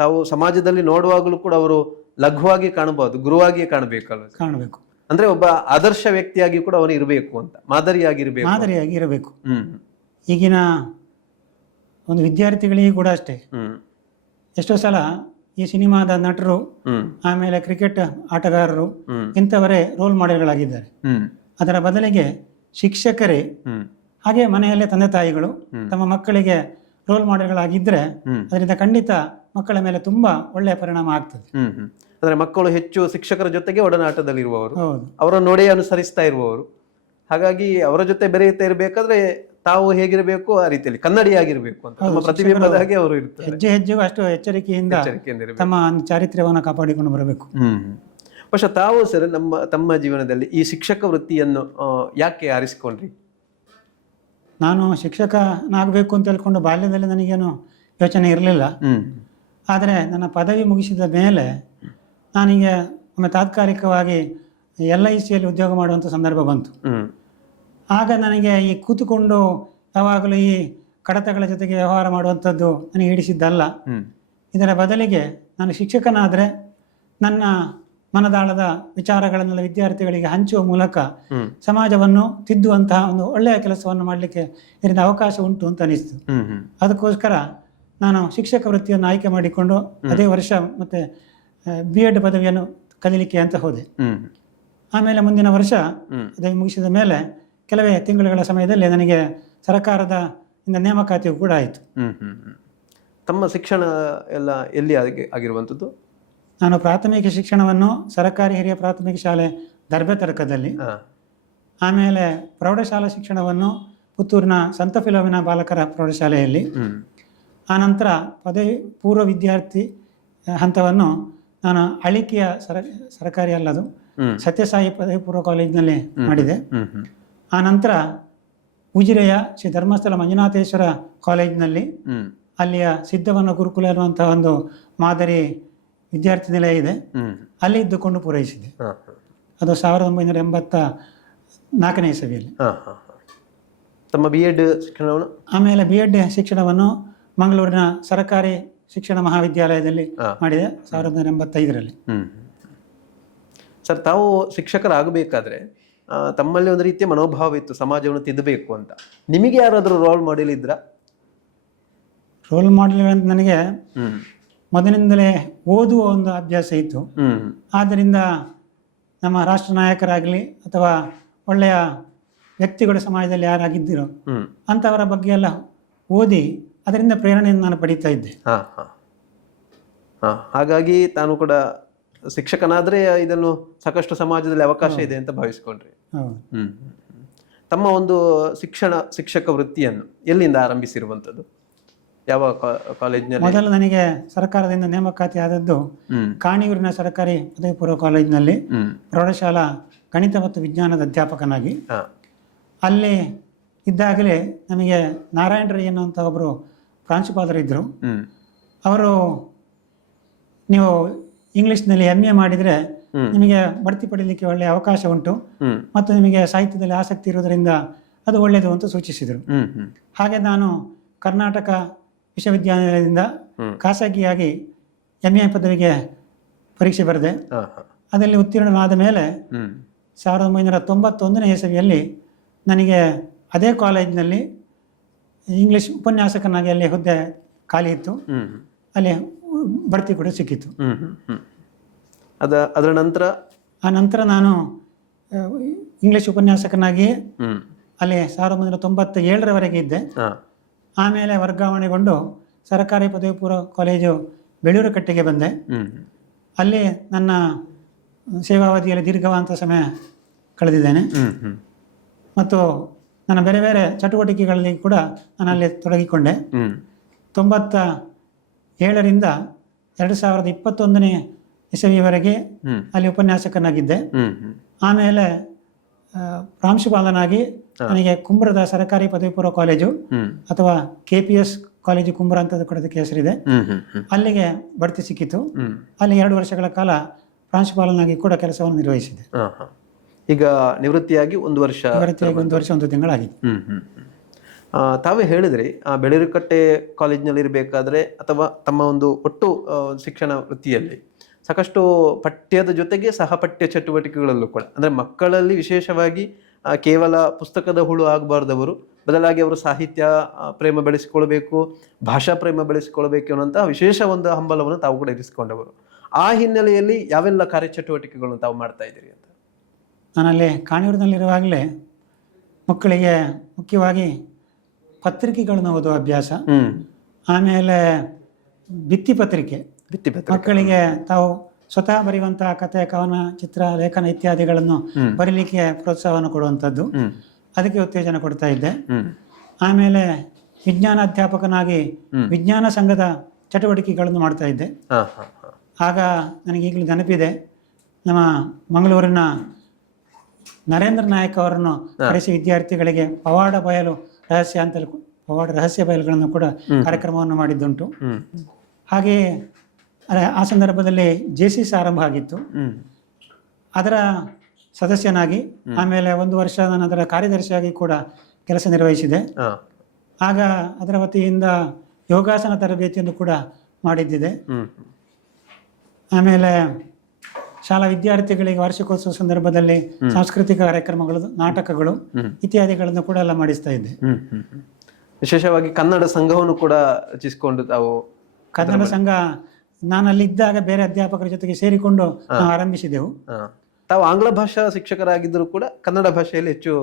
ತಾವು ಸಮಾಜದಲ್ಲಿ ನೋಡುವಾಗಲೂ ಕೂಡ ಅವರು ಲಘುವಾಗಿ ಕಾಣಬಹುದು, ಗುರುವಾಗಿಯೇ ಕಾಣಬೇಕು. ಅಂದ್ರೆ ಒಬ್ಬ ಆದರ್ಶ ವ್ಯಕ್ತಿಯಾಗಿ ಕೂಡ ಅವನು ಇರಬೇಕು ಅಂತ, ಮಾದರಿಯಾಗಿ ಇರಬೇಕು. ಈಗಿನ ಒಂದು ವಿದ್ಯಾರ್ಥಿಗಳಿಗೆ ಕೂಡ ಅಷ್ಟೇ. ಎಷ್ಟೋ ಸಲ ಈ ಸಿನಿಮಾದ ನಟರು, ಆಮೇಲೆ ಕ್ರಿಕೆಟ್ ಆಟಗಾರರು, ಇಂಥವರೇ ರೋಲ್ ಮಾಡೆಲ್ಗಳಾಗಿದ್ದಾರೆ. ಅದರ ಬದಲಿಗೆ ಶಿಕ್ಷಕರೇ, ಹಾಗೆ ಮನೆಯಲ್ಲೇ ತಂದೆ ತಾಯಿಗಳು ತಮ್ಮ ಮಕ್ಕಳಿಗೆ ರೋಲ್ ಮಾಡೆಲ್ಗಳಾಗಿದ್ದರೆ ಅದರಿಂದ ಖಂಡಿತ ಮಕ್ಕಳ ಮೇಲೆ ತುಂಬಾ ಒಳ್ಳೆಯ ಪರಿಣಾಮ ಆಗ್ತದೆ. ಅಂದ್ರೆ ಮಕ್ಕಳು ಹೆಚ್ಚು ಶಿಕ್ಷಕರ ಜೊತೆಗೆ ಒಡನಾಟದಲ್ಲಿರುವವರು, ಅವರನ್ನು ನೋಡಿ ಅನುಸರಿಸ್ತಾ ಇರುವವರು. ಹಾಗಾಗಿ ಅವರ ಜೊತೆ ಬೆರೆಯುತ್ತಾ ಇರಬೇಕಾದ್ರೆ ತಾವು ಹೇಗಿರಬೇಕು ಆ ರೀತಿಯಲ್ಲಿ ಕನ್ನಡಿಯಾಗಿರ್ಬೇಕು ಅಂತ, ನಮ್ಮ ಪ್ರತಿಬಿಂಬದ ಹಾಗೆ ಅವರು ಇರ್ತಾರೆ. ಹೆಜ್ಜೆ ಹೆಜ್ಜೆಗೂ ಅಷ್ಟು ಎಚ್ಚರಿಕೆಯಿಂದ ತಮ್ಮ ಚಾರಿತ್ರ್ಯವನ್ನು ಕಾಪಾಡಿಕೊಂಡು ಬರಬೇಕು. പക്ഷെ ತಾವು ಸರ್ ತಮ್ಮ ಜೀವನದಲ್ಲಿ ಈ ಶಿಕ್ಷಕ ವೃತ್ತಿಯನ್ನು ಯಾಕೆ ಆರಿಸಿಕೊಂಡ್ರಿ? ನಾನು ಶಿಕ್ಷಕನಾಗಬೇಕು ಅಂತ ಹೇಳ್ಕೊಂಡು ಬಾಲ್ಯದಲ್ಲಿ ನನಗೇನು ಯೋಚನೆ ಇರಲಿಲ್ಲ. ಆದರೆ ನನ್ನ ಪದವಿ ಮುಗಿಸಿದ ಮೇಲೆ ನಾನೀಗ ಒಮ್ಮೆ ತಾತ್ಕಾಲಿಕವಾಗಿ LICಯಲ್ಲಿ ಉದ್ಯೋಗ ಮಾಡುವಂಥ ಸಂದರ್ಭ ಬಂತು. ಆಗ ನನಗೆ ಈ ಕೂತುಕೊಂಡು ಯಾವಾಗಲೂ ಈ ಕಡತಗಳ ಜೊತೆಗೆ ವ್ಯವಹಾರ ಮಾಡುವಂಥದ್ದು ನನಗೆ ಹಿಡಿಸಿದ್ದಲ್ಲ. ಇದರ ಬದಲಿಗೆ ನಾನು ಶಿಕ್ಷಕನಾದರೆ ನನ್ನ ಮನದಾಳದ ವಿಚಾರಗಳನ್ನೆಲ್ಲ ವಿದ್ಯಾರ್ಥಿಗಳಿಗೆ ಹಂಚುವ ಮೂಲಕ ಸಮಾಜವನ್ನು ತಿದ್ದುವಂತಹ ಒಂದು ಒಳ್ಳೆಯ ಕೆಲಸವನ್ನು ಮಾಡಲಿಕ್ಕೆ ಇದರಿಂದ ಅವಕಾಶ ಉಂಟು ಅಂತ ಅನಿಸ್ತು. ಅದಕ್ಕೋಸ್ಕರ ನಾನು ಶಿಕ್ಷಕ ವೃತ್ತಿಯನ್ನು ಆಯ್ಕೆ ಮಾಡಿಕೊಂಡು ಅದೇ ವರ್ಷ ಮತ್ತೆ B.Ed ಪದವಿಯನ್ನು ಕಲೀಲಿಕ್ಕೆ ಅಂತ ಹೋದೆ. ಆಮೇಲೆ ಮುಂದಿನ ವರ್ಷ ಪದವಿ ಮುಗಿಸಿದ ಮೇಲೆ ಕೆಲವೇ ತಿಂಗಳುಗಳ ಸಮಯದಲ್ಲಿ ನನಗೆ ಸರ್ಕಾರದ ನೇಮಕಾತಿಯೂ ಕೂಡ ಆಯಿತು. ತಮ್ಮ ಶಿಕ್ಷಣ ಎಲ್ಲ ಎಲ್ಲಿ ಆಗಿರುವಂಥದ್ದು? ನಾನು ಪ್ರಾಥಮಿಕ ಶಿಕ್ಷಣವನ್ನು ಸರ್ಕಾರಿ ಹಿರಿಯ ಪ್ರಾಥಮಿಕ ಶಾಲೆ ದರ್ಬೆತರ್ಕದಲ್ಲಿ, ಆಮೇಲೆ ಪ್ರೌಢಶಾಲಾ ಶಿಕ್ಷಣವನ್ನು ಪುತ್ತೂರಿನ ಸಂತ ಫಿಲೋಮಿನಾ ಬಾಲಕರ ಪ್ರೌಢಶಾಲೆಯಲ್ಲಿ, ಆನಂತರ ಪದವಿ ಪೂರ್ವ ವಿದ್ಯಾರ್ಥಿ ಹಂತವನ್ನು ನಾನು ಅಳಿಕೆಯ ಸರ್ಕಾರಿ ಅಲ್ಲದು ಸತ್ಯಸಾಯಿ ಪದವಿ ಪೂರ್ವ ಕಾಲೇಜಿನಲ್ಲಿ ಮಾಡಿದೆ. ಆನಂತರ ಉಜಿರೆಯ ಶ್ರೀ ಧರ್ಮಸ್ಥಳ ಮಂಜುನಾಥೇಶ್ವರ ಕಾಲೇಜಿನಲ್ಲಿ, ಅಲ್ಲಿಯ ಸಿದ್ಧವನ ಗುರುಕುಲ ಅನ್ನುವಂತಹ ಒಂದು ಮಾದರಿ ವಿದ್ಯಾರ್ಥಿ ನಿಲಯ ಇದೆ, ಅಲ್ಲಿ ಇದ್ದುಕೊಂಡು ಪೂರೈಸಿದೆ. ಅದು 1984ನೇ ಇಸವಿಯಲ್ಲಿ. ತಮ್ಮ B.Ed ಶಿಕ್ಷಣವನ್ನು ಆಮೇಲೆ B.Ed ಶಿಕ್ಷಣವನ್ನು ಮಂಗಳೂರಿನ ಸರ್ಕಾರಿ ಶಿಕ್ಷಣ ಮಹಾವಿದ್ಯಾಲಯದಲ್ಲಿ ಮಾಡಿದೆ 1985ರಲ್ಲಿ. ಸರ್, ತಾವು ಶಿಕ್ಷಕರಾಗಬೇಕಾದ್ರೆ ತಮ್ಮಲ್ಲಿ ಒಂದು ರೀತಿಯ ಮನೋಭಾವ ಇತ್ತು, ಸಮಾಜವನ್ನು ತಿದ್ದಬೇಕು ಅಂತ. ನಿಮಗೆ ಯಾರಾದರೂ ರೋಲ್ ಮಾಡೆಲ್ ಇದ್ರ? ರೋಲ್ ಮಾಡೆಲ್ ಅಂತ ನನಗೆ ಮೊದಲಿನಿಂದಲೇ ಓದುವ ಒಂದು ಅಭ್ಯಾಸ ಇತ್ತು. ಆದ್ದರಿಂದ ನಮ್ಮ ರಾಷ್ಟ್ರ ನಾಯಕರಾಗಲಿ ಅಥವಾ ಒಳ್ಳೆಯ ವ್ಯಕ್ತಿಗಳು ಸಮಾಜದಲ್ಲಿ ಯಾರಾಗಿದ್ದೀರೋ ಅಂಥವರ ಬಗ್ಗೆ ಎಲ್ಲ ಓದಿ ಅದರಿಂದ ಪ್ರೇರಣೆಯನ್ನು ನಾನು ಪಡೀತಾ ಇದ್ದೆ. ಹಾಗಾಗಿ ತಾನು ಕೂಡ ಶಿಕ್ಷಕನಾದ್ರೆ ಇದನ್ನು ಸಾಕಷ್ಟು ಸಮಾಜದಲ್ಲಿ ಅವಕಾಶ ಇದೆ ಅಂತ ಭಾವಿಸ್ಕೊಂಡ್ರಿ. ತಮ್ಮ ಒಂದು ಶಿಕ್ಷಕ ವೃತ್ತಿಯನ್ನು ಎಲ್ಲಿಂದ ಆರಂಭಿಸಿರುವಂಥದ್ದು? ಯಾವ ಕಾಲೇಜಿನಲ್ಲಿ? ಮೊದಲು ನನಗೆ ಸರ್ಕಾರದಿಂದ ನೇಮಕಾತಿ ಆದದ್ದು ಕಾಣಿಯೂರಿನ ಸರ್ಕಾರಿ ಪದವಿ ಪೂರ್ವ ಕಾಲೇಜಿನಲ್ಲಿ ಪ್ರೌಢಶಾಲಾ ಗಣಿತ ಮತ್ತು ವಿಜ್ಞಾನದ ಅಧ್ಯಾಪಕನಾಗಿ. ಅಲ್ಲಿ ಇದ್ದಾಗಲೇ ನಮಗೆ ನಾರಾಯಣ ರೈ ಎನ್ನುವಂಥ ಒಬ್ಬರು ಪ್ರಾಂಶುಪಾಲರಿದ್ದರು. ಅವರು ನೀವು ಇಂಗ್ಲೀಷ್ನಲ್ಲಿ MA ಮಾಡಿದರೆ ನಿಮಗೆ ಬಡ್ತಿ ಪಡೀಲಿಕ್ಕೆ ಒಳ್ಳೆಯ ಅವಕಾಶ ಉಂಟು ಮತ್ತು ನಿಮಗೆ ಸಾಹಿತ್ಯದಲ್ಲಿ ಆಸಕ್ತಿ ಇರೋದರಿಂದ ಅದು ಒಳ್ಳೆಯದು ಅಂತ ಸೂಚಿಸಿದರು. ಹಾಗೆ ನಾನು ಕರ್ನಾಟಕ ವಿಶ್ವವಿದ್ಯಾನಿಲಯದಿಂದ ಖಾಸಗಿಯಾಗಿ MA ಪದವಿಗೆ ಪರೀಕ್ಷೆ ಬರೆದೆ. ಅದರಲ್ಲಿ ಉತ್ತೀರ್ಣನಾದ ಮೇಲೆ 1991ನೇ ಇಸವಿಯಲ್ಲಿ ನನಗೆ ಅದೇ ಕಾಲೇಜಿನಲ್ಲಿ ಇಂಗ್ಲೀಷ್ ಉಪನ್ಯಾಸಕನಾಗಿ ಅಲ್ಲಿ ಹುದ್ದೆ ಖಾಲಿ ಇತ್ತು. ಅಲ್ಲಿ ಬಡ್ತಿ ಕೂಡ ಸಿಕ್ಕಿತ್ತು. ಅದರ ನಂತರ ಆ ನಂತರ ನಾನು ಇಂಗ್ಲೀಷ್ ಉಪನ್ಯಾಸಕನಾಗಿ ಅಲ್ಲಿ 1997ರವರೆಗೆ ಇದ್ದೆ. ಆಮೇಲೆ ವರ್ಗಾವಣೆಗೊಂಡು ಸರ್ಕಾರಿ ಪದವಿ ಪೂರ್ವ ಕಾಲೇಜು ಬೆಳೂರುಕಟ್ಟೆಗೆ ಬಂದೆ. ಅಲ್ಲಿ ನನ್ನ ಸೇವಾವಧಿಯಲ್ಲಿ ದೀರ್ಘವಾದ ಸಮಯ ಕಳೆದಿದ್ದೇನೆ ಮತ್ತು ನನ್ನ ಬೇರೆ ಬೇರೆ ಚಟುವಟಿಕೆಗಳಲ್ಲಿ ಕೂಡ ನಾನು ಅಲ್ಲಿ ತೊಡಗಿಕೊಂಡೆ. 97ರಿಂದ 2021ನೇ ಇಸವಿಯವರೆಗೆ ಅಲ್ಲಿ ಉಪನ್ಯಾಸಕನಾಗಿದ್ದೆ. ಆಮೇಲೆ ಪ್ರಾಂಶುಪಾಲನಾಗಿ ನನಗೆ ಕುಂಬ್ರದ ಸರ್ಕಾರಿ ಪದವಿ ಪೂರ್ವ ಕಾಲೇಜು ಅಥವಾ KPS ಕಾಲೇಜು ಕುಂಬ್ರ ಅಂತ ಕೂಡ ಅದಕ್ಕೆ ಹೆಸರಿದೆ, ಅಲ್ಲಿಗೆ ಬಡ್ತಿ ಸಿಕ್ಕಿತು. ಅಲ್ಲಿ 2 ವರ್ಷಗಳ ಕಾಲ ಪ್ರಾಂಶುಪಾಲನಾಗಿ ಕೂಡ ಕೆಲಸವನ್ನು ನಿರ್ವಹಿಸಿದೆ. ಈಗ ನಿವೃತ್ತಿಯಾಗಿ 1 ವರ್ಷ 1 ತಿಂಗಳಾಗಿದೆ. ತಾವೇ ಹೇಳಿದ್ರಿ ಬೆಳೂರುಕಟ್ಟೆ ಕಾಲೇಜಿನಲ್ಲಿ ಇರಬೇಕಾದ್ರೆ ಅಥವಾ ತಮ್ಮ ಒಂದು ಒಟ್ಟು ಶಿಕ್ಷಣ ವೃತ್ತಿಯಲ್ಲಿ ಸಾಕಷ್ಟು ಪಠ್ಯದ ಜೊತೆಗೆ ಸಹಪಠ್ಯ ಚಟುವಟಿಕೆಗಳಲ್ಲೂ ಕೂಡ, ಅಂದರೆ ಮಕ್ಕಳಲ್ಲಿ ವಿಶೇಷವಾಗಿ ಕೇವಲ ಪುಸ್ತಕದ ಹುಳು ಆಗಬಾರ್ದವರು, ಬದಲಾಗಿ ಅವರು ಸಾಹಿತ್ಯ ಪ್ರೇಮ ಬೆಳೆಸಿಕೊಳ್ಬೇಕು, ಭಾಷಾ ಪ್ರೇಮ ಬೆಳೆಸಿಕೊಳ್ಬೇಕು ಅನ್ನೋಂಥ ವಿಶೇಷ ಒಂದು ಹಂಬಲವನ್ನು ತಾವು ಕೂಡ ಇರಿಸಿಕೊಂಡವರು. ಆ ಹಿನ್ನೆಲೆಯಲ್ಲಿ ಯಾವೆಲ್ಲ ಕಾರ್ಯಚಟುವಟಿಕೆಗಳನ್ನು ತಾವು ಮಾಡ್ತಾ ಇದ್ದೀರಿ ಅಂತ? ನಾನಲ್ಲಿ ಕಾಣಿಯೂರಿನಲ್ಲಿರುವಾಗಲೇ ಮಕ್ಕಳಿಗೆ ಮುಖ್ಯವಾಗಿ ಪತ್ರಿಕೆಗಳನ್ನು ಓದುವ ಅಭ್ಯಾಸ, ಆಮೇಲೆ ಭಿತ್ತಿಪತ್ರಿಕೆ ಮಕ್ಕಳಿಗೆ ತಾವು ಸ್ವತಃ ಬರೆಯುವಂತಹ ಕಥೆ, ಕವನ, ಚಿತ್ರ, ಲೇಖನ ಇತ್ಯಾದಿಗಳನ್ನು ಬರೀಲಿಕ್ಕೆ ಪ್ರೋತ್ಸಾಹವನ್ನು ಕೊಡುವಂಥದ್ದು, ಅದಕ್ಕೆ ಉತ್ತೇಜನ ಕೊಡ್ತಾ ಇದ್ದೆ. ಆಮೇಲೆ ವಿಜ್ಞಾನ ಅಧ್ಯಾಪಕನಾಗಿ ವಿಜ್ಞಾನ ಸಂಘದ ಚಟುವಟಿಕೆಗಳನ್ನು ಮಾಡ್ತಾ ಇದ್ದೆ. ಆಗ ನನಗೆ ಈಗಲೂ ನೆನಪಿದೆ, ನಮ್ಮ ಮಂಗಳೂರಿನ ನರೇಂದ್ರ ನಾಯಕ್ ಅವರನ್ನು ಕರೆಸಿ ವಿದ್ಯಾರ್ಥಿಗಳಿಗೆ ಪವಾಡ ಬಯಲು ರಹಸ್ಯ ಅಂತಲೂ ಪವಾಡ ರಹಸ್ಯ ಬಯಲುಗಳನ್ನು ಕೂಡ ಕಾರ್ಯಕ್ರಮವನ್ನು ಮಾಡಿದ್ದುಂಟು. ಹಾಗೆಯೇ ಆ ಸಂದರ್ಭದಲ್ಲಿ JCS ಆರಂಭ ಆಗಿತ್ತು. ಅದರ ಸದಸ್ಯನಾಗಿ ಆಮೇಲೆ 1 ವರ್ಷ ನಾನು ಅದರ ಕಾರ್ಯದರ್ಶಿಯಾಗಿ ಕೂಡ ಕೆಲಸ ನಿರ್ವಹಿಸಿದೆ. ಆಗ ಅದರ ವತಿಯಿಂದ ಯೋಗಾಸನ ತರಬೇತಿಯನ್ನು ಕೂಡ ಮಾಡಿದ್ದಿದೆ. ಆಮೇಲೆ ಶಾಲಾ ವಿದ್ಯಾರ್ಥಿಗಳಿಗೆ ವಾರ್ಷಿಕೋತ್ಸವ ಸಂದರ್ಭದಲ್ಲಿ ಸಾಂಸ್ಕೃತಿಕ ಕಾರ್ಯಕ್ರಮಗಳು, ನಾಟಕಗಳು ಇತ್ಯಾದಿಗಳನ್ನು ಕೂಡ ಎಲ್ಲ ಮಾಡಿಸ್ತಾ ಇದ್ದೆ. ವಿಶೇಷವಾಗಿ ಕನ್ನಡ ಸಂಘವನ್ನು ಕೂಡ ರಚಿಸಿಕೊಂಡು ತಾವು. ಕನ್ನಡ ಸಂಘ ನಾನಲ್ಲಿದ್ದಾಗ ಬೇರೆ ಅಧ್ಯಾಪಕರ ಜೊತೆಗೆ ಸೇರಿಕೊಂಡು ನಾವು ಆರಂಭಿಸಿದೆವು. ತಾವು ಆಂಗ್ಲ ಭಾಷಾ ಶಿಕ್ಷಕರಾಗಿದ್ದರೂ ಕೂಡ ಕನ್ನಡ ಭಾಷೆಯಲ್ಲಿ ಹೆಚ್ಚು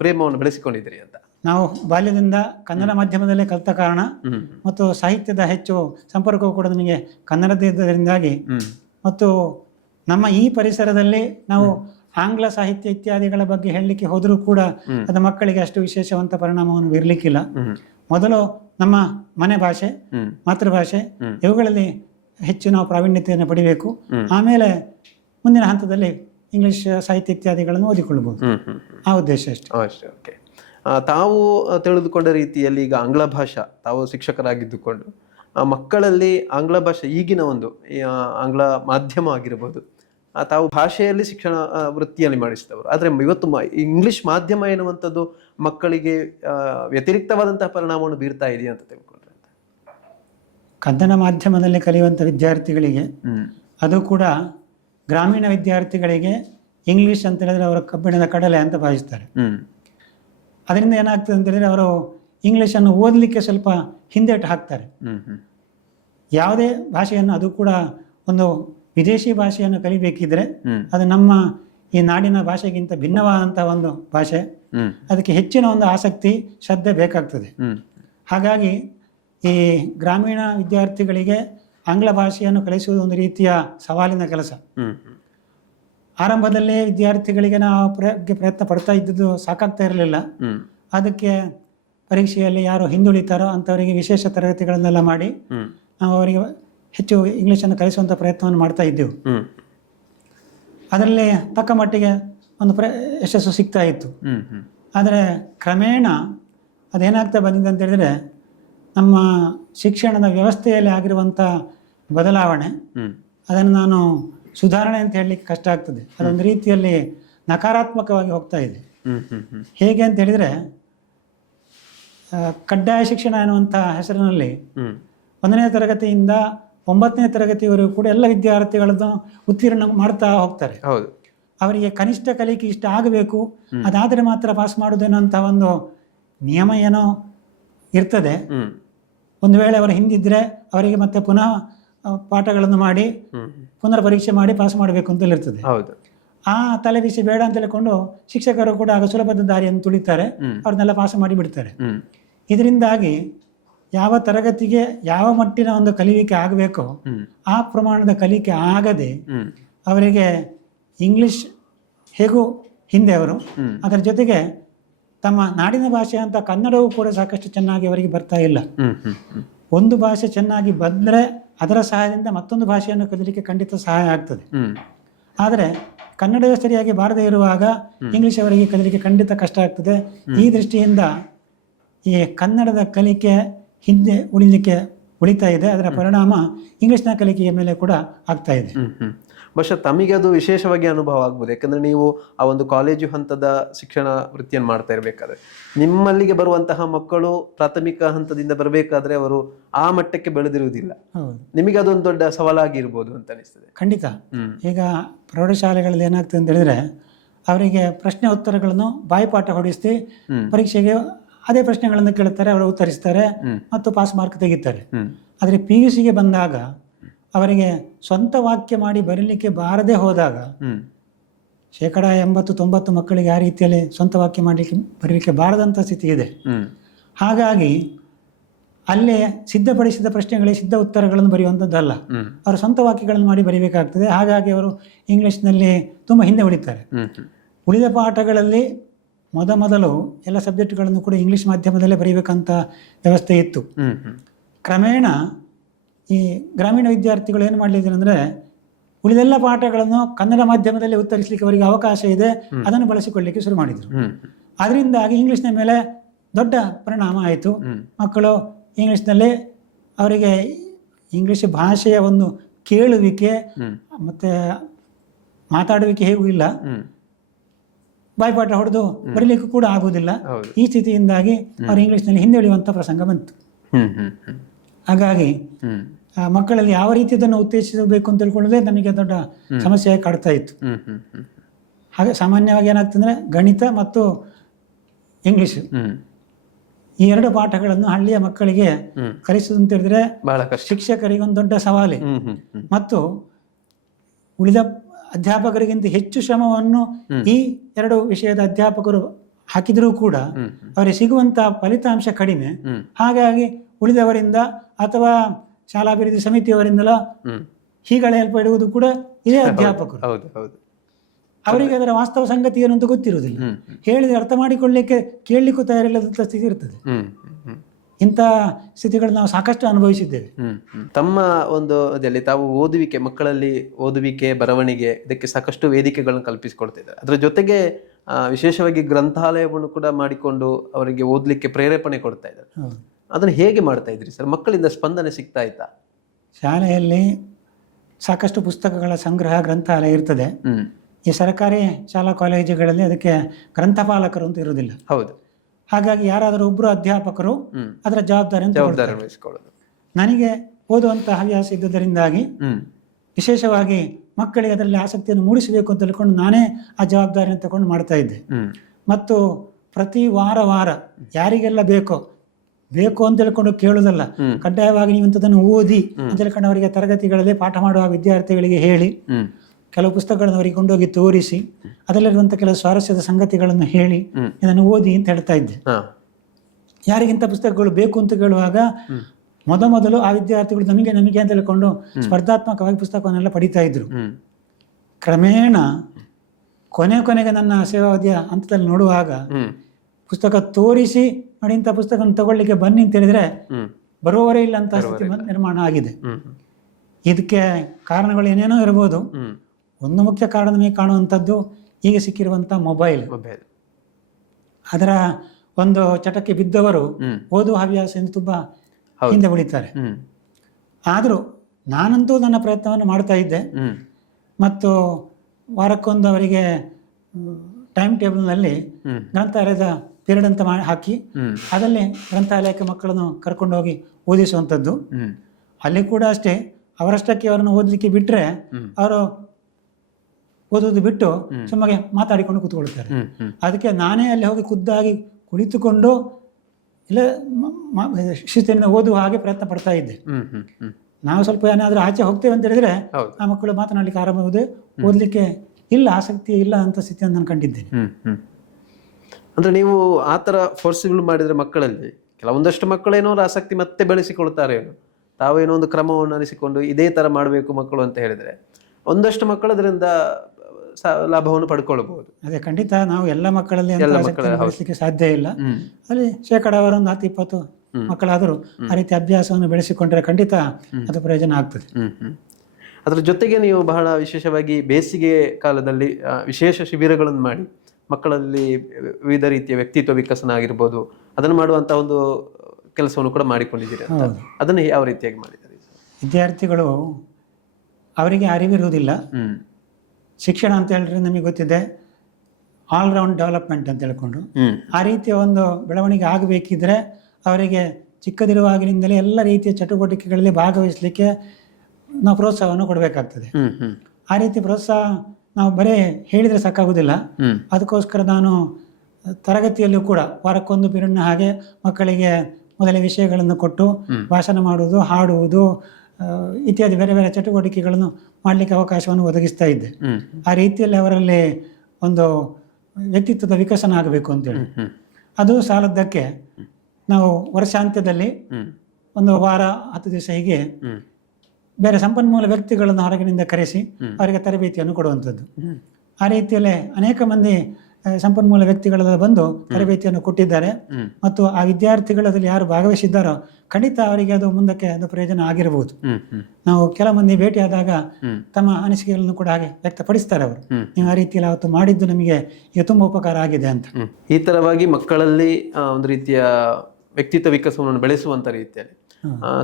ಪ್ರೇಮವನ್ನು ಬೆಳೆಸಿಕೊಂಡಿದ್ದೀರಿ ಅಂತ. ನಾವು ಬಾಲ್ಯದಿಂದ ಕನ್ನಡ ಮಾಧ್ಯಮದಲ್ಲೇ ಕಲಿತ ಕಾರಣ ಮತ್ತು ಸಾಹಿತ್ಯದ ಹೆಚ್ಚು ಸಂಪರ್ಕವು ಕೂಡ ನನಗೆ ಕನ್ನಡದಿಂದಾಗಿ, ಮತ್ತು ನಮ್ಮ ಈ ಪರಿಸರದಲ್ಲಿ ನಾವು ಆಂಗ್ಲ ಸಾಹಿತ್ಯ ಇತ್ಯಾದಿಗಳ ಬಗ್ಗೆ ಹೇಳಲಿಕ್ಕೆ ಹೋದರೂ ಕೂಡ ಅದು ಮಕ್ಕಳಿಗೆ ಅಷ್ಟು ವಿಶೇಷವಂತ ಪರಿಣಾಮವನ್ನು ಬೀರಲಿಕ್ಕಿಲ್ಲ. ಮೊದಲು ನಮ್ಮ ಮನೆ ಭಾಷೆ, ಮಾತೃಭಾಷೆ ಇವುಗಳಲ್ಲಿ ಹೆಚ್ಚು ನಾವು ಪ್ರಾವೀಣ್ಯತೆಯನ್ನು ಪಡಿಬೇಕು. ಆಮೇಲೆ ಮುಂದಿನ ಹಂತದಲ್ಲಿ ಇಂಗ್ಲಿಷ್ ಸಾಹಿತ್ಯ ಇತ್ಯಾದಿಗಳನ್ನು ಓದಿಕೊಳ್ಳಬಹುದು. ಆ ಉದ್ದೇಶ ಅಷ್ಟೇ. ತಾವು ತಿಳಿದುಕೊಂಡ ರೀತಿಯಲ್ಲಿ ಈಗ ಆಂಗ್ಲ ಭಾಷಾ, ತಾವು ಶಿಕ್ಷಕರಾಗಿದ್ದುಕೊಂಡು ಮಕ್ಕಳಲ್ಲಿ ಆಂಗ್ಲ ಭಾಷೆ ಈಗಿನ ಒಂದು ಆಂಗ್ಲ ಮಾಧ್ಯಮ ಆಗಿರ್ಬೋದು, ತಾವು ಭಾಷೆಯಲ್ಲಿ ಶಿಕ್ಷಣ ವೃತ್ತಿಯಲ್ಲಿ ಮಾಡಿಸಿದವರು. ಆದರೆ ಇವತ್ತು ಇಂಗ್ಲಿಷ್ ಮಾಧ್ಯಮ ಎನ್ನುವಂಥದ್ದು ಮಕ್ಕಳಿಗೆ ವ್ಯತಿರಿಕ್ತವಾದಂತಹ ಪರಿಣಾಮವನ್ನು ಬೀರ್ತಾ ಇದೆಯಾ ಅಂತ ತಿಳ್ಕೊಂಡ್ರೆ? ಕನ್ನಡ ಮಾಧ್ಯಮದಲ್ಲಿ ಕಲಿಯುವಂಥ ವಿದ್ಯಾರ್ಥಿಗಳಿಗೆ, ಅದು ಕೂಡ ಗ್ರಾಮೀಣ ವಿದ್ಯಾರ್ಥಿಗಳಿಗೆ ಇಂಗ್ಲಿಷ್ ಅಂತ ಹೇಳಿದ್ರೆ ಅವರ ಕಬ್ಬಿಣದ ಕಡಲೆ ಅಂತ ಭಾವಿಸ್ತಾರೆ. ಅದರಿಂದ ಏನಾಗ್ತದೆ ಅಂತ ಹೇಳಿದ್ರೆ ಅವರು ಇಂಗ್ಲೀಷನ್ನು ಓದಲಿಕ್ಕೆ ಸ್ವಲ್ಪ ಹಿಂದೇಟು ಹಾಕ್ತಾರೆ. ಯಾವುದೇ ಭಾಷೆಯನ್ನು, ಅದು ಕೂಡ ಒಂದು ವಿದೇಶಿ ಭಾಷೆಯನ್ನು ಕಲಿಬೇಕಿದ್ರೆ ಅದು ನಮ್ಮ ಈ ನಾಡಿನ ಭಾಷೆಗಿಂತ ಭಿನ್ನವಾದಂತಹ ಒಂದು ಭಾಷೆ. ಅದಕ್ಕೆ ಹೆಚ್ಚಿನ ಒಂದು ಆಸಕ್ತಿ, ಶ್ರದ್ಧೆ ಬೇಕಾಗ್ತದೆ. ಹಾಗಾಗಿ ಈ ಗ್ರಾಮೀಣ ವಿದ್ಯಾರ್ಥಿಗಳಿಗೆ ಆಂಗ್ಲ ಭಾಷೆಯನ್ನು ಕಲಿಸುವುದು ಒಂದು ರೀತಿಯ ಸವಾಲಿನ ಕೆಲಸ. ಆರಂಭದಲ್ಲೇ ವಿದ್ಯಾರ್ಥಿಗಳಿಗೆ ನಾವು ಪ್ರಯತ್ನ ಪಡ್ತಾ ಇದ್ದದ್ದು ಸಾಕಾಗ್ತಾ ಇರಲಿಲ್ಲ. ಅದಕ್ಕೆ ಪರೀಕ್ಷೆಯಲ್ಲಿ ಯಾರು ಹಿಂದುಳಿತಾರೋ ಅಂಥವರಿಗೆ ವಿಶೇಷ ತರಗತಿಗಳನ್ನೆಲ್ಲ ಮಾಡಿ ನಾವು ಅವರಿಗೆ ಹೆಚ್ಚು ಇಂಗ್ಲೀಷನ್ನು ಕಲಿಸುವಂಥ ಪ್ರಯತ್ನವನ್ನು ಮಾಡ್ತಾ ಇದ್ದೆವು. ಅದರಲ್ಲಿ ತಕ್ಕ ಮಟ್ಟಿಗೆ ಒಂದು ಯಶಸ್ಸು ಸಿಗ್ತಾ ಇತ್ತು. ಆದರೆ ಕ್ರಮೇಣ ಅದೇನಾಗ್ತಾ ಬಂದಿದೆ ಅಂತ ಹೇಳಿದ್ರೆ, ನಮ್ಮ ಶಿಕ್ಷಣದ ವ್ಯವಸ್ಥೆಯಲ್ಲಿ ಆಗಿರುವಂಥ ಬದಲಾವಣೆ, ಅದನ್ನು ನಾನು ಸುಧಾರಣೆ ಅಂತ ಹೇಳಲಿಕ್ಕೆ ಕಷ್ಟ ಆಗ್ತದೆ. ಅದೊಂದು ರೀತಿಯಲ್ಲಿ ನಕಾರಾತ್ಮಕವಾಗಿ ಹೋಗ್ತಾ ಇದೆ. ಹೇಗೆ ಅಂತ ಹೇಳಿದರೆ, ಕಡ್ಡಾಯ ಶಿಕ್ಷಣ ಎನ್ನುವಂಥ ಹೆಸರಿನಲ್ಲಿ 1ನೇ ತರಗತಿಯಿಂದ 9ನೇ ತರಗತಿವರೆಗೂ ಕೂಡ ಎಲ್ಲ ವಿದ್ಯಾರ್ಥಿಗಳನ್ನು ಉತ್ತೀರ್ಣ ಮಾಡ್ತಾ ಹೋಗ್ತಾರೆ. ಅವರಿಗೆ ಕನಿಷ್ಠ ಕಲಿಕೆ ಇಷ್ಟ ಆಗಬೇಕು, ಅದಾದರೆ ಮಾತ್ರ ಪಾಸ್ ಮಾಡೋದೇನೋ ಒಂದು ನಿಯಮ ಏನೋ ಇರ್ತದೆ. ಒಂದು ವೇಳೆ ಅವರು ಹಿಂದಿದ್ರೆ ಅವರಿಗೆ ಮತ್ತೆ ಪುನಃ ಪಾಠಗಳನ್ನು ಮಾಡಿ ಪುನರ್ ಪರೀಕ್ಷೆ ಮಾಡಿ ಪಾಸ್ ಮಾಡಬೇಕು ಅಂತೇಳಿ ಇರ್ತದೆ. ಆ ತಲೆಬಿಸಿ ಬೇಡ ಅಂತ ಹೇಳಿಕೊಂಡು ಶಿಕ್ಷಕರು ಕೂಡ ಆಗ ಸುಲಭದ ದಾರಿಯನ್ನು ತುಳಿತಾರೆ, ಅವ್ರನ್ನೆಲ್ಲ ಪಾಸ್ ಮಾಡಿ ಬಿಡ್ತಾರೆ. ಇದರಿಂದಾಗಿ ಯಾವ ತರಗತಿಗೆ ಯಾವ ಮಟ್ಟಿನ ಒಂದು ಕಲಿವಿಕೆ ಆಗಬೇಕೋ ಆ ಪ್ರಮಾಣದ ಕಲಿಕೆ ಆಗದೆ ಅವರಿಗೆ ಇಂಗ್ಲಿಷ್ ಹೇಗೂ ಹಿಂದೆ ಅವರು, ಅದರ ಜೊತೆಗೆ ತಮ್ಮ ನಾಡಿನ ಭಾಷೆ ಅಂತ ಕನ್ನಡವೂ ಕೂಡ ಸಾಕಷ್ಟು ಚೆನ್ನಾಗಿ ಅವರಿಗೆ ಬರ್ತಾ ಇಲ್ಲ. ಒಂದು ಭಾಷೆ ಚೆನ್ನಾಗಿ ಬಂದರೆ ಅದರ ಸಹಾಯದಿಂದ ಮತ್ತೊಂದು ಭಾಷೆಯನ್ನು ಕಲಿಯಲಿಕ್ಕೆ ಖಂಡಿತ ಸಹಾಯ ಆಗ್ತದೆ. ಆದರೆ ಕನ್ನಡವೇ ಸರಿಯಾಗಿ ಬಾರದೇ ಇರುವಾಗ ಇಂಗ್ಲಿಷ್ ಅವರಿಗೆ ಕಲಿಯಲಿಕ್ಕೆ ಖಂಡಿತ ಕಷ್ಟ ಆಗ್ತದೆ. ಈ ದೃಷ್ಟಿಯಿಂದ ಈ ಕನ್ನಡದ ಕಲಿಕೆ ಹಿಂದೆ ಉಳಿತಾ ಇದೆ. ಅದರ ಪರಿಣಾಮ ಇಂಗ್ಲಿಷ್ನ ಕಲಿಕೆಯ ಮೇಲೆ ಕೂಡ ಆಗ್ತಾ ಇದೆ. ಬಹುಶಃ ತಮಗೆ ಅದು ವಿಶೇಷವಾಗಿ ಅನುಭವ ಆಗ್ಬೋದು. ಯಾಕಂದ್ರೆ ನೀವು ಆ ಒಂದು ಕಾಲೇಜು ಹಂತದ ಶಿಕ್ಷಣ ವೃತ್ತಿಯನ್ನು ಮಾಡ್ತಾ ಇರಬೇಕಾದ್ರೆ ನಿಮ್ಮಲ್ಲಿಗೆ ಬರುವಂತಹ ಮಕ್ಕಳು ಪ್ರಾಥಮಿಕ ಹಂತದಿಂದ ಬರಬೇಕಾದ್ರೆ ಅವರು ಆ ಮಟ್ಟಕ್ಕೆ ಬೆಳೆದಿರುವುದಿಲ್ಲ. ನಿಮಗೆ ಅದೊಂದು ದೊಡ್ಡ ಸವಾಲಾಗಿರ್ಬೋದು ಅಂತ ಅನಿಸ್ತದೆ. ಖಂಡಿತ. ಈಗ ಪ್ರೌಢಶಾಲೆಗಳಲ್ಲಿ ಏನಾಗ್ತದೆ ಅಂತ ಹೇಳಿದ್ರೆ, ಅವರಿಗೆ ಪ್ರಶ್ನೆ ಉತ್ತರಗಳನ್ನು ಬಾಯಿಪಾಠ ಹೊಡಿಸಿ ಪರೀಕ್ಷೆಗೆ ಅದೇ ಪ್ರಶ್ನೆಗಳನ್ನು ಕೇಳುತ್ತಾರೆ, ಅವರು ಉತ್ತರಿಸ್ತಾರೆ ಮತ್ತು ಪಾಸ್ ಮಾರ್ಕ್ ತೆಗಿತಾರೆ. ಆದರೆ PUCಗೆ ಬಂದಾಗ ಅವರಿಗೆ ಸ್ವಂತ ವಾಕ್ಯ ಮಾಡಿ ಬರೀಲಿಕ್ಕೆ ಬಾರದೆ ಹೋದಾಗ 80-90% ಮಕ್ಕಳಿಗೆ ಆ ರೀತಿಯಲ್ಲಿ ಸ್ವಂತ ವಾಕ್ಯ ಬರೀಲಿಕ್ಕೆ ಬಾರದಂಥ ಸ್ಥಿತಿ ಇದೆ. ಹಾಗಾಗಿ ಅಲ್ಲೇ ಸಿದ್ಧಪಡಿಸಿದ ಪ್ರಶ್ನೆಗಳಿಗೆ ಸಿದ್ಧ ಉತ್ತರಗಳನ್ನು ಬರೆಯುವಂಥದ್ದಲ್ಲ, ಅವರು ಸ್ವಂತ ವಾಕ್ಯಗಳನ್ನು ಮಾಡಿ ಬರೀಬೇಕಾಗ್ತದೆ. ಹಾಗಾಗಿ ಅವರು ಇಂಗ್ಲಿಷ್ನಲ್ಲಿ ತುಂಬ ಹಿಂದೆ ಉಳಿತಾರೆ. ಉಳಿದ ಪಾಠಗಳಲ್ಲಿ ಮೊದಲು ಎಲ್ಲ ಸಬ್ಜೆಕ್ಟ್ಗಳನ್ನು ಕೂಡ ಇಂಗ್ಲಿಷ್ ಮಾಧ್ಯಮದಲ್ಲೇ ಬರೀಬೇಕಂತ ವ್ಯವಸ್ಥೆ ಇತ್ತು. ಕ್ರಮೇಣ ಈ ಗ್ರಾಮೀಣ ವಿದ್ಯಾರ್ಥಿಗಳು ಏನು ಮಾಡಲಿದ್ದಾರೆ ಅಂದರೆ, ಉಳಿದೆಲ್ಲ ಪಾಠಗಳನ್ನು ಕನ್ನಡ ಮಾಧ್ಯಮದಲ್ಲಿ ಉತ್ತರಿಸಲಿಕ್ಕೆ ಅವರಿಗೆ ಅವಕಾಶ ಇದೆ, ಅದನ್ನು ಬಳಸಿಕೊಳ್ಳಲಿಕ್ಕೆ ಶುರು ಮಾಡಿದರು. ಅದರಿಂದಾಗಿ ಇಂಗ್ಲೀಷ್ನ ಮೇಲೆ ದೊಡ್ಡ ಪರಿಣಾಮ ಆಯಿತು. ಮಕ್ಕಳು ಇಂಗ್ಲೀಷ್ನಲ್ಲಿ ಅವರಿಗೆ ಇಂಗ್ಲೀಷ್ ಭಾಷೆಯ ಒಂದು ಕೇಳುವಿಕೆ ಮತ್ತು ಮಾತಾಡುವಿಕೆ ಹೇಗೂ ಇಲ್ಲ, ಬಾಯ್ಪಾಠ ಹೊಡೆದು ಬರಲಿಕ್ಕೂ ಕೂಡ ಆಗುವುದಿಲ್ಲ. ಈ ಸ್ಥಿತಿಯಿಂದಾಗಿ ಅವರು ಇಂಗ್ಲೀಷ್ನಲ್ಲಿ ಹಿಂದುಳಿಯುವಂಥ ಪ್ರಸಂಗ ಬಂತು. ಹಾಗಾಗಿ ಮಕ್ಕಳಲ್ಲಿ ಯಾವ ರೀತಿ ಇದನ್ನು ಉತ್ತೇಜಿಸಬೇಕು ಅಂತ ತಿಳ್ಕೊಳ್ಳೋದೇ ನಮಗೆ ದೊಡ್ಡ ಸಮಸ್ಯೆ ಕಾಡ್ತಾ ಇತ್ತು. ಹಾಗೆ ಸಾಮಾನ್ಯವಾಗಿ ಏನಾಗ್ತಂದ್ರೆ ಗಣಿತ ಮತ್ತು ಇಂಗ್ಲಿಷ್ ಈ ಎರಡು ಪಾಠಗಳನ್ನು ಹಳ್ಳಿಯ ಮಕ್ಕಳಿಗೆ ಕಲಿಸುವುದು ಅಂತ ಹೇಳಿದ್ರೆ ಶಿಕ್ಷಕರಿಗೆ ಒಂದು ದೊಡ್ಡ ಸವಾಲೆ. ಮತ್ತು ಉಳಿದ ಅಧ್ಯಾಪಕರಿಗಿಂತ ಹೆಚ್ಚು ಶ್ರಮವನ್ನು ಈ ಎರಡು ವಿಷಯದ ಅಧ್ಯಾಪಕರು ಹಾಕಿದರೂ ಕೂಡ ಅವರಿಗೆ ಸಿಗುವಂತ ಫಲಿತಾಂಶ ಕಡಿಮೆ. ಹಾಗಾಗಿ ಉಳಿದವರಿಂದ ಅಥವಾ ಶಾಲಾಭಿವೃದ್ಧಿ ಸಮಿತಿಯವರಿಂದಲೋ ಹೀಗಳೆಯಲ್ಪಡುವುದು ಕೂಡ ಇದೇ ಅಧ್ಯಾಪಕರು. ಅವರಿಗೆ ಅದರ ವಾಸ್ತವ ಸಂಗತಿ ಏನು ಅಂತ ಗೊತ್ತಿರುವುದಿಲ್ಲ. ಹೇಳಿದ್ರೆ ಅರ್ಥ ಮಾಡಿಕೊಳ್ಳಲಿಕ್ಕೆ ಕೇಳಲಿಕ್ಕೂ ತಯಾರಿಲ್ಲದಂಥ ಸ್ಥಿತಿ ಇರ್ತದೆ. ಇಂಥ ಸ್ಥಿತಿಗಳು ನಾವು ಸಾಕಷ್ಟು ಅನುಭವಿಸಿದ್ದೇವೆ. ತಮ್ಮ ಒಂದು ಅದಲ್ಲಿ ತಾವು ಓದುವಿಕೆ, ಮಕ್ಕಳಲ್ಲಿ ಓದುವಿಕೆ, ಬರವಣಿಗೆ ಇದಕ್ಕೆ ಸಾಕಷ್ಟು ವೇದಿಕೆಗಳನ್ನು ಕಲ್ಪಿಸಿಕೊಡ್ತಿದ್ದಾರೆ. ಅದರ ಜೊತೆಗೆ ವಿಶೇಷವಾಗಿ ಗ್ರಂಥಾಲಯವನ್ನು ಕೂಡ ಮಾಡಿಕೊಂಡು ಅವರಿಗೆ ಓದಲಿಕ್ಕೆ ಪ್ರೇರೇಪಣೆ ಕೊಡ್ತಾ ಇದ್ದಾರೆ. ಅದನ್ನು ಹೇಗೆ ಮಾಡ್ತಾ ಇದ್ರಿ ಸರ್? ಮಕ್ಕಳಿಂದ ಸ್ಪಂದನೆ ಸಿಗ್ತಾ ಇತ್ತಾ? ಶಾಲೆಯಲ್ಲಿ ಸಾಕಷ್ಟು ಪುಸ್ತಕಗಳ ಸಂಗ್ರಹ ಗ್ರಂಥಾಲಯ ಇರ್ತದೆ. ಈ ಸರ್ಕಾರಿ ಶಾಲಾ ಕಾಲೇಜುಗಳಲ್ಲಿ ಅದಕ್ಕೆ ಗ್ರಂಥಪಾಲಕರು ಅಂತ ಇರುವುದಿಲ್ಲ. ಹೌದು. ಹಾಗಾಗಿ ಯಾರಾದರೂ ಒಬ್ಬರು ಅಧ್ಯಾಪಕರು ಅದರ ಜವಾಬ್ದಾರಿ ವಹಿಸಿಕೊಳ್ಳೋದು. ನನಗೆ ಓದುವಂತ ಹವ್ಯಾಸ ಇದ್ದುದರಿಂದಾಗಿ ವಿಶೇಷವಾಗಿ ಮಕ್ಕಳಿಗೆ ಅದರಲ್ಲಿ ಆಸಕ್ತಿಯನ್ನು ಮೂಡಿಸಬೇಕು ಅಂತ ತಿಳ್ಕೊಂಡು ನಾನೇ ಆ ಜವಾಬ್ದಾರಿಯನ್ನು ತಗೊಂಡು ಮಾಡ್ತಾ ಇದ್ದೆ. ಮತ್ತು ಪ್ರತಿ ವಾರ ಯಾರಿಗೆಲ್ಲ ಬೇಕು ಅಂತ ಹೇಳ್ಕೊಂಡು ಕೇಳುವುದಲ್ಲ, ಕಡ್ಡಾಯವಾಗಿ ನೀವು ಇಂಥದನ್ನು ಓದಿ ಅಂತ ಹೇಳ್ಕೊಂಡು ಅವರಿಗೆ ತರಗತಿಗಳಲ್ಲಿ ಪಾಠ ಮಾಡುವ ವಿದ್ಯಾರ್ಥಿಗಳಿಗೆ ಹೇಳಿ ಕೆಲವು ಪುಸ್ತಕಗಳನ್ನು ಅವರಿಗೆ ಕೊಂಡೋಗಿ ತೋರಿಸಿ ಅದರಲ್ಲಿರುವಂಥ ಕೆಲವು ಸ್ವಾರಸ್ಯದ ಸಂಗತಿಗಳನ್ನು ಹೇಳಿ ಇದನ್ನು ಓದಿ ಅಂತ ಹೇಳ್ತಾ ಇದ್ದೆ. ಯಾರಿಗಿಂತ ಪುಸ್ತಕಗಳು ಬೇಕು ಅಂತ ಕೇಳುವಾಗ ಮೊದಲು ಆ ವಿದ್ಯಾರ್ಥಿಗಳು ನಮಗೆ ಅಂತ ಹೇಳ್ಕೊಂಡು ಸ್ಪರ್ಧಾತ್ಮಕವಾಗಿ ಪುಸ್ತಕವನ್ನೆಲ್ಲ ಪಡಿತಾ ಇದ್ರು. ಕ್ರಮೇಣ ಕೊನೆಗೆ ನನ್ನ ಸೇವಾವಧಿಯ ಹಂತದಲ್ಲಿ ನೋಡುವಾಗ ಪುಸ್ತಕ ತೋರಿಸಿ ನೋಡಿ ಇಂಥ ಪುಸ್ತಕವನ್ನು ತಗೊಳ್ಳಿಕ್ಕೆ ಬನ್ನಿ ಅಂತ ಹೇಳಿದ್ರೆ ಬರುವವರೇ ಇಲ್ಲ ಅಂತ ಸ್ಥಿತಿ ನಿರ್ಮಾಣ ಆಗಿದೆ. ಇದಕ್ಕೆ ಕಾರಣಗಳು ಏನೇನೋ ಇರಬಹುದು. ಒಂದು ಮುಖ್ಯ ಕಾರಣ ನಮಗೆ ಕಾಣುವಂಥದ್ದು ಈಗ ಸಿಕ್ಕಿರುವಂಥ ಮೊಬೈಲ್. ಅದರ ಒಂದು ಚಟಕ್ಕೆ ಬಿದ್ದವರು ಓದುವ ಹವ್ಯಾಸದಿಂದ ತುಂಬ ಹಿಂದೆ ಉಳಿತಾರೆ. ಆದರೂ ನಾನಂತೂ ನನ್ನ ಪ್ರಯತ್ನವನ್ನು ಮಾಡ್ತಾ ಇದ್ದೆ. ಮತ್ತು ವಾರಕ್ಕೊಂದು ಅವರಿಗೆ ಟೈಮ್ ಟೇಬಲ್ನಲ್ಲಿ ಗ್ರಂಥಾಲಯದ ಪೀರಿಯಡ್ ಅಂತ ಹಾಕಿ ಅದರಲ್ಲಿ ಗ್ರಂಥಾಲಯಕ್ಕೆ ಮಕ್ಕಳನ್ನು ಕರ್ಕೊಂಡು ಹೋಗಿ ಓದಿಸುವಂಥದ್ದು. ಅಲ್ಲಿ ಕೂಡ ಅಷ್ಟೇ, ಅವರಷ್ಟಕ್ಕೆ ಅವರನ್ನು ಓದಲಿಕ್ಕೆ ಬಿಟ್ಟರೆ ಅವರು ಓದೋದು ಬಿಟ್ಟು ಸುಮ್ಮಗೆ ಮಾತಾಡಿಕೊಂಡು ಕೂತ್ಕೊಳ್ತಾರೆ. ಅದಕ್ಕೆ ನಾನೇ ಅಲ್ಲಿ ಹೋಗಿ ಖುದ್ದಾಗಿ ಕುಳಿತುಕೊಂಡು ಇಲ್ಲ ಶಿಸ್ತಿನಿಂದ ಓದುವ ಹಾಗೆ ಪ್ರಯತ್ನ ಪಡ್ತಾ ಇದ್ದೆ. ನಾವು ಸ್ವಲ್ಪ ಏನಾದರೂ ಆಚೆ ಹೋಗ್ತೇವೆ ಅಂತ ಹೇಳಿದ್ರೆ ಆ ಮಕ್ಕಳು ಮಾತನಾಡಲಿಕ್ಕೆ ಆರಂಭ ಓದಲಿಕ್ಕೆ ಇಲ್ಲ, ಆಸಕ್ತಿ ಇಲ್ಲ ಅಂತ ಸ್ಥಿತಿಯನ್ನು ನಾನು ಕಂಡಿದ್ದೇನೆ. ಅಂದ್ರೆ ನೀವು ಆ ಥರ ಫೋರ್ಸಿಬಲ್ ಮಾಡಿದ್ರೆ ಮಕ್ಕಳಲ್ಲಿ ಕೆಲವೊಂದಷ್ಟು ಮಕ್ಕಳೇನೋ ಆಸಕ್ತಿ ಮತ್ತೆ ಬೆಳೆಸಿಕೊಳ್ತಾರೆ, ತಾವೇನೋ ಒಂದು ಕ್ರಮವನ್ನು ಅನಿಸಿಕೊಂಡು ಇದೇ ಥರ ಮಾಡಬೇಕು ಮಕ್ಕಳು ಅಂತ ಹೇಳಿದ್ರೆ ಒಂದಷ್ಟು ಮಕ್ಕಳು ಅದರಿಂದ ಲಾಭವನ್ನು ಪಡ್ಕೊಳ್ಬಹುದು. ಅದೇ ಖಂಡಿತ ನಾವು ಎಲ್ಲ ಮಕ್ಕಳಲ್ಲಿ ಬೆಳೆಸಲಿಕ್ಕೆ ಸಾಧ್ಯ ಇಲ್ಲ. ಅಲ್ಲಿ ಶೇಕಡಾವಾರು ಒಂದು 10-20 ಮಕ್ಕಳಾದರೂ ಆ ರೀತಿ ಅಭ್ಯಾಸವನ್ನು ಬೆಳೆಸಿಕೊಂಡ್ರೆ ಖಂಡಿತ ಅದು ಪ್ರಯೋಜನ ಆಗ್ತದೆ. ಅದರ ಜೊತೆಗೆ ನೀವು ಬಹಳ ವಿಶೇಷವಾಗಿ ಬೇಸಿಗೆ ಕಾಲದಲ್ಲಿ ವಿಶೇಷ ಶಿಬಿರಗಳನ್ನು ಮಾಡಿ ಮಕ್ಕಳಲ್ಲಿ ವಿವಿಧ ರೀತಿಯ ವ್ಯಕ್ತಿತ್ವ ವಿಕಸನ ಆಗಿರ್ಬೋದು ಅದನ್ನು ಮಾಡುವಂತಹ ಒಂದು ಕೆಲಸವನ್ನು ಕೂಡ ಮಾಡಿಕೊಂಡಿದ್ದೀರಿ. ಅದನ್ನು ಯಾವ ರೀತಿಯಾಗಿ ಮಾಡಿದ್ದಾರೆ? ವಿದ್ಯಾರ್ಥಿಗಳು ಅವರಿಗೆ ಅರಿವಿರುವುದಿಲ್ಲ. ಶಿಕ್ಷಣ ಅಂತ ಹೇಳಿದ್ರೆ ನಮಗೆ ಗೊತ್ತಿದೆ ಆಲ್ರೌಂಡ್ ಡೆವಲಪ್ಮೆಂಟ್ ಅಂತ ಹೇಳ್ಕೊಂಡು ಆ ರೀತಿಯ ಒಂದು ಬೆಳವಣಿಗೆ ಆಗಬೇಕಿದ್ರೆ ಅವರಿಗೆ ಚಿಕ್ಕದಿರುವಾಗಿನಿಂದಲೇ ಎಲ್ಲ ರೀತಿಯ ಚಟುವಟಿಕೆಗಳಲ್ಲಿ ಭಾಗವಹಿಸಲಿಕ್ಕೆ ನಾವು ಪ್ರೋತ್ಸಾಹವನ್ನು ಕೊಡಬೇಕಾಗ್ತದೆ. ಆ ರೀತಿ ಪ್ರೋತ್ಸಾಹ ನಾವು ಬರೀ ಹೇಳಿದರೆ ಸಾಕಾಗುವುದಿಲ್ಲ. ಅದಕ್ಕೋಸ್ಕರ ನಾನು ತರಗತಿಯಲ್ಲೂ ಕೂಡ ವಾರಕ್ಕೊಂದು ಪೀರಿಯಡ್ನ ಹಾಗೆ ಮಕ್ಕಳಿಗೆ ಮೊದಲ ವಿಷಯಗಳನ್ನು ಕೊಟ್ಟು ಭಾಷಣ ಮಾಡುವುದು, ಹಾಡುವುದು ಇತ್ಯಾದಿ ಬೇರೆ ಬೇರೆ ಚಟುವಟಿಕೆಗಳನ್ನು ಮಾಡಲಿಕ್ಕೆ ಅವಕಾಶವನ್ನು ಒದಗಿಸ್ತಾ ಇದ್ದೆ. ಆ ರೀತಿಯಲ್ಲಿ ಅವರಲ್ಲಿ ಒಂದು ವ್ಯಕ್ತಿತ್ವದ ವಿಕಸನ ಆಗಬೇಕು ಅಂತೇಳಿ ಅದು ಸಾಲದ್ದಕ್ಕೆ ನಾವು ವರ್ಷಾಂತ್ಯದಲ್ಲಿ ಒಂದು ವಾರ 10 ದಿವಸ ಹೀಗೆ ಬೇರೆ ಸಂಪನ್ಮೂಲ ವ್ಯಕ್ತಿಗಳನ್ನು ಹೊರಗಿನಿಂದ ಕರೆಸಿ ಅವರಿಗೆ ತರಬೇತಿಯನ್ನು ಕೊಡುವಂಥದ್ದು. ಆ ರೀತಿಯಲ್ಲೇ ಅನೇಕ ಮಂದಿ ಸಂಪನ್ಮೂಲ ವ್ಯಕ್ತಿಗಳೆಲ್ಲ ಬಂದು ತರಬೇತಿಯನ್ನು ಕೊಟ್ಟಿದ್ದಾರೆ. ಮತ್ತು ಆ ವಿದ್ಯಾರ್ಥಿಗಳಲ್ಲಿ ಯಾರು ಭಾಗವಹಿಸಿದ್ದಾರೋ ಖಂಡಿತ ಅವರಿಗೆ ಅದು ಮುಂದಕ್ಕೆ ಅದು ಪ್ರಯೋಜನ ಆಗಿರಬಹುದು. ನಾವು ಕೆಲ ಮಂದಿ ಭೇಟಿಯಾದಾಗ ತಮ್ಮ ಅನಿಸಿಕೆಗಳನ್ನು ಕೂಡ ಹಾಗೆ ವ್ಯಕ್ತಪಡಿಸ್ತಾರೆ. ಅವರು ನೀವು ಆ ರೀತಿಯಲ್ಲಿ ಅವತ್ತು ಮಾಡಿದ್ದು ನಮಗೆ ಈಗ ತುಂಬಾ ಉಪಕಾರ ಆಗಿದೆ ಅಂತ. ಈ ತರವಾಗಿ ಮಕ್ಕಳಲ್ಲಿ ಒಂದು ರೀತಿಯ ವ್ಯಕ್ತಿತ್ವ ವಿಕಾಸವನ್ನು ಬೆಳೆಸುವಂತ ರೀತಿಯಲ್ಲಿ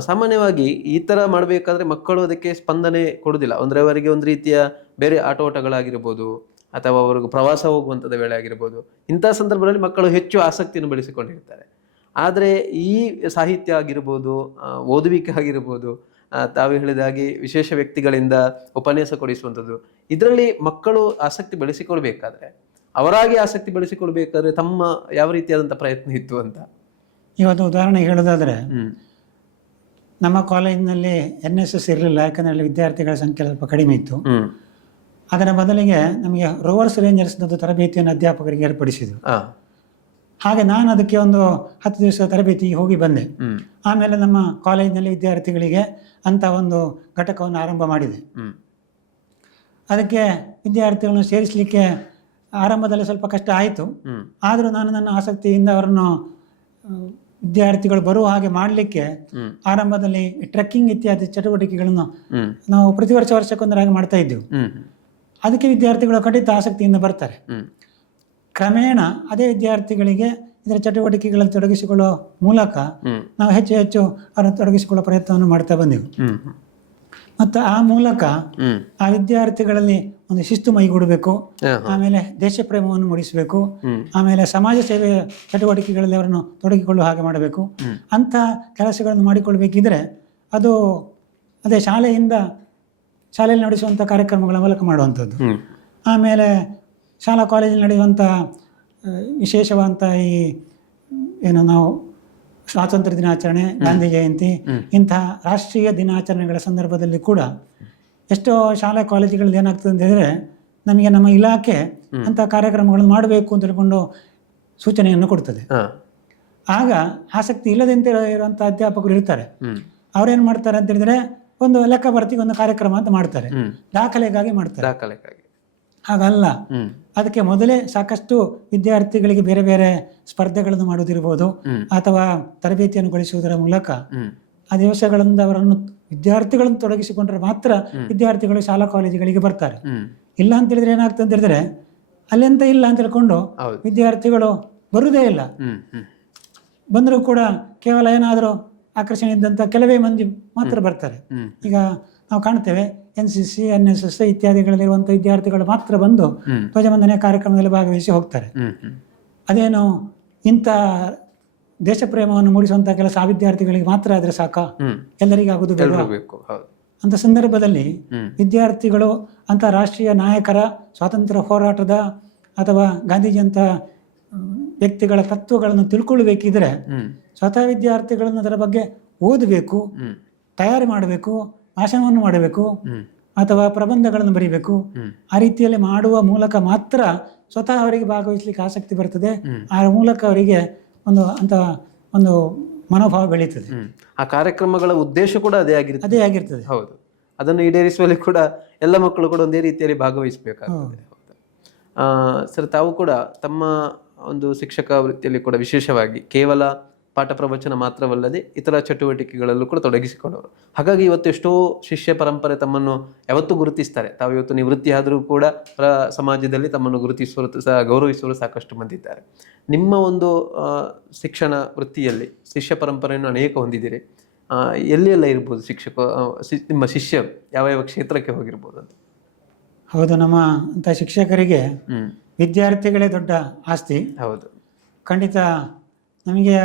ಸಾಮಾನ್ಯವಾಗಿ ಈ ತರ ಮಾಡಬೇಕಾದ್ರೆ ಮಕ್ಕಳು ಅದಕ್ಕೆ ಸ್ಪಂದನೆ ಕೊಡುದಿಲ್ಲ. ಅಂದ್ರೆ ಅವರಿಗೆ ಒಂದು ರೀತಿಯ ಬೇರೆ ಆಟೋಟಗಳಾಗಿರ್ಬೋದು ಅಥವಾ ಅವ್ರಿಗೆ ಪ್ರವಾಸ ಹೋಗುವಂಥದ್ದು ವೇಳೆ ಆಗಿರ್ಬೋದು, ಇಂತಹ ಸಂದರ್ಭದಲ್ಲಿ ಮಕ್ಕಳು ಹೆಚ್ಚು ಆಸಕ್ತಿಯನ್ನು ಬೆಳೆಸಿಕೊಂಡಿರ್ತಾರೆ. ಆದರೆ ಈ ಸಾಹಿತ್ಯ ಆಗಿರ್ಬೋದು, ಓದುವಿಕೆ ಆಗಿರ್ಬೋದು, ತಾವು ಹೇಳಿದಾಗೆ ವಿಶೇಷ ವ್ಯಕ್ತಿಗಳಿಂದ ಉಪನ್ಯಾಸ ಕೊಡಿಸುವಂಥದ್ದು, ಇದರಲ್ಲಿ ಮಕ್ಕಳು ಆಸಕ್ತಿ ಬೆಳೆಸಿಕೊಳ್ಬೇಕಾದ್ರೆ, ಅವರಾಗಿ ಆಸಕ್ತಿ ಬೆಳೆಸಿಕೊಳ್ಬೇಕಾದ್ರೆ ತಮ್ಮ ಯಾವ ರೀತಿಯಾದಂಥ ಪ್ರಯತ್ನ ಇತ್ತು ಅಂತ ಇವತ್ತು ಉದಾಹರಣೆ ಹೇಳೋದಾದ್ರೆ, ನಮ್ಮ ಕಾಲೇಜಿನಲ್ಲಿ NSS ಇರಲಿಲ್ಲ. ಯಾಕಂದ್ರೆ ವಿದ್ಯಾರ್ಥಿಗಳ ಸಂಖ್ಯೆ ಸ್ವಲ್ಪ ಕಡಿಮೆ ಇತ್ತು. ಅದರ ಬದಲಿಗೆ ನಮಗೆ ರೋವರ್ಸ್ ರೇಂಜರ್ಸ್ನದ್ದು ತರಬೇತಿಯನ್ನು ಅಧ್ಯಾಪಕರಿಗೆ ಏರ್ಪಡಿಸಿದ್ರು. ಹಾಗೆ ನಾನು ಅದಕ್ಕೆ ಒಂದು 10 ದಿವಸ ತರಬೇತಿಗೆ ಹೋಗಿ ಬಂದೆ. ಆಮೇಲೆ ನಮ್ಮ ಕಾಲೇಜಿನಲ್ಲಿ ವಿದ್ಯಾರ್ಥಿಗಳಿಗೆ ಅಂತ ಒಂದು ಘಟಕವನ್ನು ಆರಂಭ ಮಾಡಿದೆ. ಅದಕ್ಕೆ ವಿದ್ಯಾರ್ಥಿಗಳನ್ನು ಸೇರಿಸಲಿಕ್ಕೆ ಆರಂಭದಲ್ಲಿ ಸ್ವಲ್ಪ ಕಷ್ಟ ಆಯಿತು. ಆದರೂ ನಾನು ನನ್ನ ಆಸಕ್ತಿಯಿಂದ ಅವರನ್ನು ವಿದ್ಯಾರ್ಥಿಗಳು ಬರುವ ಹಾಗೆ ಮಾಡಲಿಕ್ಕೆ ಆರಂಭದಲ್ಲಿ ಟ್ರೆಕ್ಕಿಂಗ್ ಇತ್ಯಾದಿ ಚಟುವಟಿಕೆಗಳನ್ನು ನಾವು ಪ್ರತಿ ವರ್ಷಕ್ಕೊಂದರಾಗಿ ಮಾಡ್ತಾ ಇದ್ದೆವು. ಅದಕ್ಕೆ ವಿದ್ಯಾರ್ಥಿಗಳು ಖಂಡಿತ ಆಸಕ್ತಿಯಿಂದ ಬರ್ತಾರೆ. ಕ್ರಮೇಣ ಅದೇ ವಿದ್ಯಾರ್ಥಿಗಳಿಗೆ ಇದರ ಚಟುವಟಿಕೆಗಳಲ್ಲಿ ತೊಡಗಿಸಿಕೊಳ್ಳುವ ಮೂಲಕ ನಾವು ಹೆಚ್ಚು ಹೆಚ್ಚು ಅವರನ್ನು ತೊಡಗಿಸಿಕೊಳ್ಳುವ ಪ್ರಯತ್ನವನ್ನು ಮಾಡ್ತಾ ಬಂದೆವು. ಮತ್ತು ಆ ಮೂಲಕ ಆ ವಿದ್ಯಾರ್ಥಿಗಳಲ್ಲಿ ಒಂದು ಶಿಸ್ತು ಮೈಗೂಡಬೇಕು, ಆಮೇಲೆ ದೇಶ ಪ್ರೇಮವನ್ನು ಮೂಡಿಸಬೇಕು, ಆಮೇಲೆ ಸಮಾಜ ಸೇವೆ ಚಟುವಟಿಕೆಗಳಲ್ಲಿ ಅವರನ್ನು ತೊಡಗಿಕೊಳ್ಳುವ ಹಾಗೆ ಮಾಡಬೇಕು. ಅಂಥ ಕೆಲಸಗಳನ್ನು ಮಾಡಿಕೊಳ್ಬೇಕಿದ್ರೆ ಅದು ಅದೇ ಶಾಲೆಯಲ್ಲಿ ನಡೆಸುವಂಥ ಕಾರ್ಯಕ್ರಮಗಳ ಮೂಲಕ ಮಾಡುವಂಥದ್ದು. ಆಮೇಲೆ ಶಾಲಾ ಕಾಲೇಜಲ್ಲಿ ನಡೆಯುವಂಥ ವಿಶೇಷವಾದಂಥ ಈ ಏನು ನಾವು ಸ್ವಾತಂತ್ರ್ಯ ದಿನಾಚರಣೆ, ಗಾಂಧಿ ಜಯಂತಿ, ಇಂತಹ ರಾಷ್ಟ್ರೀಯ ದಿನಾಚರಣೆಗಳ ಸಂದರ್ಭದಲ್ಲಿ ಕೂಡ ಎಷ್ಟೋ ಶಾಲಾ ಕಾಲೇಜುಗಳಲ್ಲಿ ಏನಾಗ್ತದೆ ಅಂತ ಹೇಳಿದ್ರೆ, ನಮಗೆ ನಮ್ಮ ಇಲಾಖೆ ಅಂಥ ಕಾರ್ಯಕ್ರಮಗಳನ್ನು ಮಾಡಬೇಕು ಅಂತ ಹೇಳ್ಕೊಂಡು ಸೂಚನೆಯನ್ನು ಕೊಡ್ತದೆ. ಆಗ ಆಸಕ್ತಿ ಇಲ್ಲದಂತೆ ಇರುವಂಥ ಅಧ್ಯಾಪಕರು ಇರ್ತಾರೆ. ಅವ್ರೇನು ಮಾಡ್ತಾರೆ ಅಂತ ಹೇಳಿದ್ರೆ, ಒಂದು ಲೆಕ್ಕ ಬರ್ತಿಗೆ ಒಂದು ಕಾರ್ಯಕ್ರಮ ಅಂತ ಮಾಡ್ತಾರೆ, ದಾಖಲೆಗಾಗಿ ಮಾಡ್ತಾರೆ. ಹಾಗಲ್ಲ, ಅದಕ್ಕೆ ಮೊದಲೇ ಸಾಕಷ್ಟು ವಿದ್ಯಾರ್ಥಿಗಳಿಗೆ ಬೇರೆ ಬೇರೆ ಸ್ಪರ್ಧೆಗಳನ್ನು ಮಾಡುವುದಿರ್ಬೋದು, ಅಥವಾ ತರಬೇತಿಯನ್ನು ಗೊಳಿಸುವುದರ ಮೂಲಕ ಆ ದಿವಸಗಳಿಂದ ಅವರನ್ನು ವಿದ್ಯಾರ್ಥಿಗಳನ್ನು ತೊಡಗಿಸಿಕೊಂಡ್ರೆ ಮಾತ್ರ ವಿದ್ಯಾರ್ಥಿಗಳು ಶಾಲಾ ಕಾಲೇಜುಗಳಿಗೆ ಬರ್ತಾರೆ. ಇಲ್ಲ ಅಂತ ಹೇಳಿದ್ರೆ ಏನಾಗ್ತದೆ ಅಂತ ಹೇಳಿದ್ರೆ, ಅಲ್ಲೆಂತ ಇಲ್ಲ ಅಂತ ಹೇಳ್ಕೊಂಡು ವಿದ್ಯಾರ್ಥಿಗಳು ಬರುವುದೇ ಇಲ್ಲ. ಬಂದರೂ ಕೂಡ ಕೇವಲ ಏನಾದರೂ ಆಕರ್ಷಣೆ ಇದ್ದಂಥ ಕೆಲವೇ ಮಂದಿ ಮಾತ್ರ ಬರ್ತಾರೆ. ಈಗ ನಾವು ಕಾಣ್ತೇವೆ NCC, NSS ಇತ್ಯಾದಿಗಳಲ್ಲಿರುವಂಥ ವಿದ್ಯಾರ್ಥಿಗಳು ಮಾತ್ರ ಬಂದು ಧ್ವಜವಂದನೆ ಕಾರ್ಯಕ್ರಮದಲ್ಲಿ ಭಾಗವಹಿಸಿ ಹೋಗ್ತಾರೆ. ಅದೇನು ಇಂಥ ದೇಶ ಪ್ರೇಮವನ್ನು ಮೂಡಿಸುವಂಥ ಕೆಲಸ ಆ ವಿದ್ಯಾರ್ಥಿಗಳಿಗೆ ಮಾತ್ರ ಆದರೆ ಸಾಕ, ಎಲ್ಲರಿಗೂ ಆಗುದು ಬೇಕು. ಅಂತ ಸಂದರ್ಭದಲ್ಲಿ ವಿದ್ಯಾರ್ಥಿಗಳು ಅಂತ ರಾಷ್ಟ್ರೀಯ ನಾಯಕರ ಸ್ವಾತಂತ್ರ್ಯ ಹೋರಾಟದ ಅಥವಾ ಗಾಂಧೀಜಿಯಂಥ ವ್ಯಕ್ತಿಗಳ ತತ್ವಗಳನ್ನು ತಿಳ್ಕೊಳ್ಬೇಕಿದ್ರೆ ಸ್ವತಃ ವಿದ್ಯಾರ್ಥಿಗಳನ್ನು ಅದರ ಬಗ್ಗೆ ಓದಬೇಕು, ತಯಾರಿ ಮಾಡಬೇಕು, ಭಾಷಣವನ್ನು ಮಾಡಬೇಕು, ಅಥವಾ ಪ್ರಬಂಧಗಳನ್ನು ಬರೀಬೇಕು. ಆ ರೀತಿಯಲ್ಲಿ ಮಾಡುವ ಮೂಲಕ ಮಾತ್ರ ಸ್ವತಃ ಅವರಿಗೆ ಭಾಗವಹಿಸಲಿಕ್ಕೆ ಆಸಕ್ತಿ ಬರ್ತದೆ. ಆ ಮೂಲಕ ಅವರಿಗೆ ಒಂದು ಮನೋಭಾವ ಬೆಳೀತದೆ. ಆ ಕಾರ್ಯಕ್ರಮಗಳ ಉದ್ದೇಶ ಕೂಡ ಅದೇ ಆಗಿರ್ತದೆ. ಹೌದು, ಅದನ್ನು ಈಡೇರಿಸುವಲ್ಲಿ ಕೂಡ ಎಲ್ಲ ಮಕ್ಕಳು ಕೂಡ ಒಂದೇ ರೀತಿಯಲ್ಲಿ ಭಾಗವಹಿಸಬೇಕಾಗ್ತದೆ. ಸರ್, ತಾವು ಕೂಡ ತಮ್ಮ ಒಂದು ಶಿಕ್ಷಕ ವೃತ್ತಿಯಲ್ಲಿ ಕೂಡ ವಿಶೇಷವಾಗಿ ಕೇವಲ ಪಾಠ ಪ್ರವಚನ ಮಾತ್ರವಲ್ಲದೆ ಇತರ ಚಟುವಟಿಕೆಗಳಲ್ಲೂ ಕೂಡ ತೊಡಗಿಸಿಕೊಂಡವರು. ಹಾಗಾಗಿ ಇವತ್ತು ಎಷ್ಟೋ ಶಿಷ್ಯ ಪರಂಪರೆ ತಮ್ಮನ್ನು ಯಾವತ್ತೂ ಗುರುತಿಸ್ತಾರೆ. ತಾವು ಇವತ್ತು ನಿವೃತ್ತಿ ಆದರೂ ಕೂಡ ಸಮಾಜದಲ್ಲಿ ತಮ್ಮನ್ನು ಗೌರವಿಸುವರು ಸಾಕಷ್ಟು ಮಂದಿ ಇದ್ದಾರೆ. ನಿಮ್ಮ ಒಂದು ಶಿಕ್ಷಣ ವೃತ್ತಿಯಲ್ಲಿ ಶಿಷ್ಯ ಪರಂಪರೆಯನ್ನು ಅನೇಕ ಹೊಂದಿದ್ದೀರಿ. ಎಲ್ಲೆಲ್ಲ ಇರ್ಬೋದು ನಿಮ್ಮ ಶಿಷ್ಯರು ಯಾವ ಕ್ಷೇತ್ರಕ್ಕೆ ಹೋಗಿರ್ಬೋದು ಅಂತ? ಹೌದು, ನಮ್ಮ ಅಂತ ಶಿಕ್ಷಕರಿಗೆ ವಿದ್ಯಾರ್ಥಿಗಳೇ ದೊಡ್ಡ ಆಸ್ತಿ. ಹೌದು, ಖಂಡಿತ. ನಮಗೆ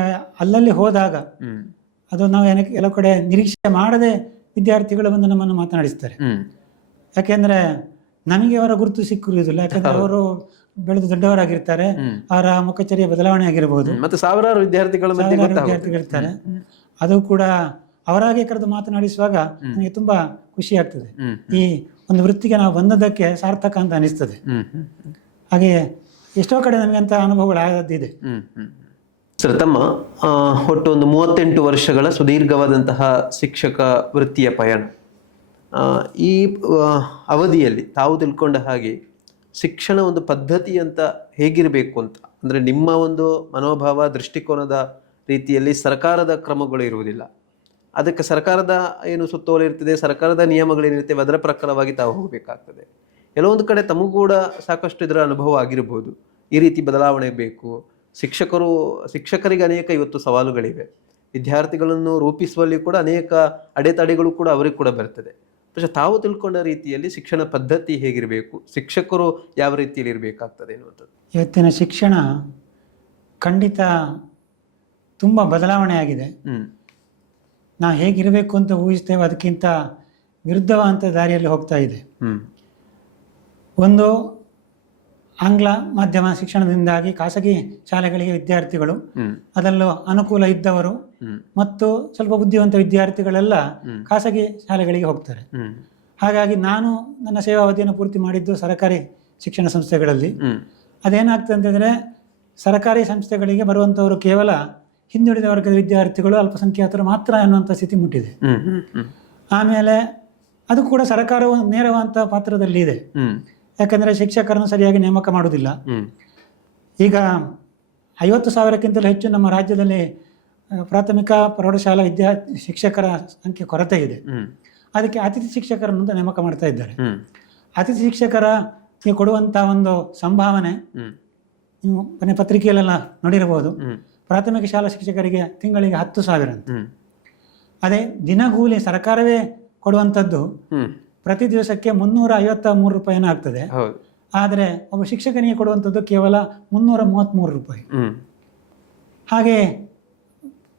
ಅಲ್ಲಲ್ಲಿ ಹೋದಾಗ ಅದು ನಾವು ಎಲ್ಲ ಕಡೆ ನಿರೀಕ್ಷೆ ಮಾಡದೆ ವಿದ್ಯಾರ್ಥಿಗಳು ಬಂದು ನಮ್ಮನ್ನು ಮಾತನಾಡಿಸ್ತಾರೆ. ಯಾಕೆಂದ್ರೆ ನಮಗೆ ಅವರ ಗುರುತು ಸಿಕ್ಕಿರುವುದಿಲ್ಲ. ಯಾಕಂದ್ರೆ ಅವರು ಬೆಳೆದು ದೊಡ್ಡವರಾಗಿರ್ತಾರೆ, ಅವರ ಮುಖಚರ್ಯ ಬದಲಾವಣೆ ಆಗಿರಬಹುದು, ಮತ್ತೆ ಸಾವಿರಾರು ವಿದ್ಯಾರ್ಥಿಗಳಿರ್ತಾರೆ. ಅದು ಕೂಡ ಅವರಾಗೆ ಕರೆದು ಮಾತನಾಡಿಸುವಾಗ ನನಗೆ ತುಂಬಾ ಖುಷಿ ಆಗ್ತದೆ. ಈ ಒಂದು ವೃತ್ತಿಗೆ ನಾವು ಬಂದದ್ದಕ್ಕೆ ಸಾರ್ಥಕ ಅಂತ ಅನಿಸ್ತದೆ. ಹಾಗೆ ಎಷ್ಟೋ ಕಡೆ ನಮಗೆ ಅಂತ ಅನುಭವಗಳಾಗದಿದೆ. ಸರ್, ತಮ್ಮ ಒಟ್ಟು ಒಂದು 38 ವರ್ಷಗಳ ಸುದೀರ್ಘವಾದಂತಹ ಶಿಕ್ಷಕ ವೃತ್ತಿಯ ಪಯಣ, ಈ ಅವಧಿಯಲ್ಲಿ ತಾವು ತಿಳ್ಕೊಂಡ ಹಾಗೆ ಶಿಕ್ಷಣ ಒಂದು ಪದ್ಧತಿ ಅಂತ ಹೇಗಿರಬೇಕು ಅಂತ, ಅಂದರೆ ನಿಮ್ಮ ಒಂದು ಮನೋಭಾವ ದೃಷ್ಟಿಕೋನದ ರೀತಿಯಲ್ಲಿ ಸರ್ಕಾರದ ಕ್ರಮಗಳು ಇರುವುದಿಲ್ಲ, ಅದಕ್ಕೆ ಸರ್ಕಾರದ ಏನು ಸುತ್ತೋಲೆ ಇರ್ತದೆ, ಸರ್ಕಾರದ ನಿಯಮಗಳೇನಿರ್ತವೆ ಅದರ ಪ್ರಕಾರವಾಗಿ ತಾವು ಹೋಗಬೇಕಾಗ್ತದೆ. ಕೆಲವೊಂದು ಕಡೆ ತಮಗೂ ಕೂಡ ಸಾಕಷ್ಟು ಇದರ ಅನುಭವ ಆಗಿರ್ಬೋದು. ಈ ರೀತಿ ಬದಲಾವಣೆ ಬೇಕು. ಶಿಕ್ಷಕರಿಗೆ ಅನೇಕ ಇವತ್ತು ಸವಾಲುಗಳಿವೆ. ವಿದ್ಯಾರ್ಥಿಗಳನ್ನು ರೂಪಿಸುವಲ್ಲಿ ಕೂಡ ಅನೇಕ ಅಡೆತಡೆಗಳು ಕೂಡ ಅವರಿಗೆ ಕೂಡ ಬರ್ತದೆ. പക്ഷെ ತಾವು ತಿಳ್ಕೊಂಡ ರೀತಿಯಲ್ಲಿ ಶಿಕ್ಷಣ ಪದ್ಧತಿ ಹೇಗಿರಬೇಕು, ಶಿಕ್ಷಕರು ಯಾವ ರೀತಿಯಲ್ಲಿ ಇರಬೇಕಾಗ್ತದೆ ಎನ್ನುವಂಥದ್ದು. ಇವತ್ತಿನ ಶಿಕ್ಷಣ ಖಂಡಿತ ತುಂಬ ಬದಲಾವಣೆ ಆಗಿದೆ. ನಾವು ಹೇಗಿರಬೇಕು ಅಂತ ಊಹಿಸ್ತೇವೆ ಅದಕ್ಕಿಂತ ವಿರುದ್ಧವಾದಂಥ ದಾರಿಯಲ್ಲಿ ಹೋಗ್ತಾ ಇದೆ. ಒಂದು ಆಂಗ್ಲ ಮಾಧ್ಯಮ ಶಿಕ್ಷಣದಿಂದಾಗಿ ಖಾಸಗಿ ಶಾಲೆಗಳಿಗೆ ವಿದ್ಯಾರ್ಥಿಗಳು, ಅದರಲ್ಲೂ ಅನುಕೂಲ ಇದ್ದವರು ಮತ್ತು ಸ್ವಲ್ಪ ಬುದ್ಧಿವಂತ ವಿದ್ಯಾರ್ಥಿಗಳೆಲ್ಲ ಖಾಸಗಿ ಶಾಲೆಗಳಿಗೆ ಹೋಗ್ತಾರೆ. ಹಾಗಾಗಿ ನಾನು ನನ್ನ ಸೇವಾವಧಿಯನ್ನು ಪೂರ್ತಿ ಮಾಡಿದ್ದು ಸರ್ಕಾರಿ ಶಿಕ್ಷಣ ಸಂಸ್ಥೆಗಳಲ್ಲಿ. ಅದೇನಾಗ್ತದೆ ಅಂತಂದರೆ, ಸರ್ಕಾರಿ ಸಂಸ್ಥೆಗಳಿಗೆ ಬರುವಂಥವರು ಕೇವಲ ಹಿಂದುಳಿದ ವರ್ಗದ ವಿದ್ಯಾರ್ಥಿಗಳು, ಅಲ್ಪಸಂಖ್ಯಾತರು ಮಾತ್ರ ಎನ್ನುವಂಥ ಸ್ಥಿತಿ ಮುಟ್ಟಿದೆ. ಆಮೇಲೆ ಅದು ಕೂಡ ಸರ್ಕಾರವು ನೇರವಾದಂಥ ಪಾತ್ರದಲ್ಲಿ ಇದೆ. ಯಾಕಂದರೆ ಶಿಕ್ಷಕರನ್ನು ಸರಿಯಾಗಿ ನೇಮಕ ಮಾಡುವುದಿಲ್ಲ. ಈಗ 50,000ಕ್ಕಿಂತಲೂ ಹೆಚ್ಚು ನಮ್ಮ ರಾಜ್ಯದಲ್ಲಿ ಪ್ರಾಥಮಿಕ ಪ್ರೌಢಶಾಲಾ ಶಿಕ್ಷಕರ ಸಂಖ್ಯೆ ಕೊರತೆ ಇದೆ. ಅದಕ್ಕೆ ಅತಿಥಿ ಶಿಕ್ಷಕರನ್ನು ನೇಮಕ ಮಾಡ್ತಾ ಇದ್ದಾರೆ. ಅತಿಥಿ ಶಿಕ್ಷಕರಿಗೆ ಕೊಡುವಂಥ ಒಂದು ಸಂಭಾವನೆ ನೀವು ಮನೆ ಪತ್ರಿಕೆಯಲ್ಲೆಲ್ಲ ನೋಡಿರಬಹುದು. ಪ್ರಾಥಮಿಕ ಶಾಲಾ ಶಿಕ್ಷಕರಿಗೆ ತಿಂಗಳಿಗೆ 10,000 ಅಂತ. ಅದೇ ದಿನಗೂಲಿ ಸರ್ಕಾರವೇ ಕೊಡುವಂಥದ್ದು ಪ್ರತಿ ದಿವಸಕ್ಕೆ 353 ರೂಪಾಯಿನ ಆಗ್ತದೆ. ಆದರೆ ಒಬ್ಬ ಶಿಕ್ಷಕನಿಗೆ ಕೊಡುವಂಥದ್ದು ಕೇವಲ 333 ರೂಪಾಯಿ. ಹಾಗೆ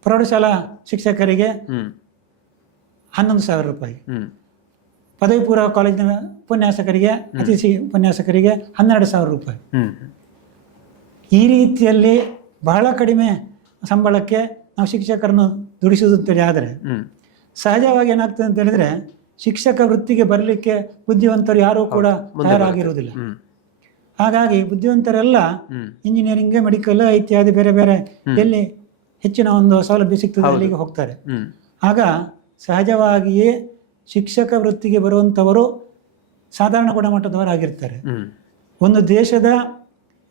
ಪ್ರೌಢಶಾಲಾ ಶಿಕ್ಷಕರಿಗೆ 11,000 ರೂಪಾಯಿ, ಪದವಿ ಪೂರ್ವ ಕಾಲೇಜಿನ ಉಪನ್ಯಾಸಕರಿಗೆ, ಅತಿಥಿ ಉಪನ್ಯಾಸಕರಿಗೆ 12,000 ರೂಪಾಯಿ. ಈ ರೀತಿಯಲ್ಲಿ ಬಹಳ ಕಡಿಮೆ ಸಂಬಳಕ್ಕೆ ನಾವು ಶಿಕ್ಷಕರನ್ನು ದುಡಿಸುವುದಂತೇಳಿ ಆದರೆ ಸಹಜವಾಗಿ ಏನಾಗ್ತದೆ ಅಂತ ಹೇಳಿದ್ರೆ, ಶಿಕ್ಷಕ ವೃತ್ತಿಗೆ ಬರಲಿಕ್ಕೆ ಬುದ್ಧಿವಂತರು ಯಾರೂ ಕೂಡ ತಯಾರಾಗಿರುವುದಿಲ್ಲ. ಹಾಗಾಗಿ ಬುದ್ಧಿವಂತರೆಲ್ಲ ಇಂಜಿನಿಯರಿಂಗ್, ಮೆಡಿಕಲ್ ಇತ್ಯಾದಿ ಬೇರೆ ಬೇರೆ ಎಲ್ಲಿ ಹೆಚ್ಚಿನ ಒಂದು ಸೌಲಭ್ಯ ಸಿಗ್ತದೆ ಅಲ್ಲಿಗೆ ಹೋಗ್ತಾರೆ. ಆಗ ಸಹಜವಾಗಿಯೇ ಶಿಕ್ಷಕ ವೃತ್ತಿಗೆ ಬರುವಂಥವರು ಸಾಧಾರಣ ಗುಣಮಟ್ಟದವರಾಗಿರ್ತಾರೆ. ಒಂದು ದೇಶದ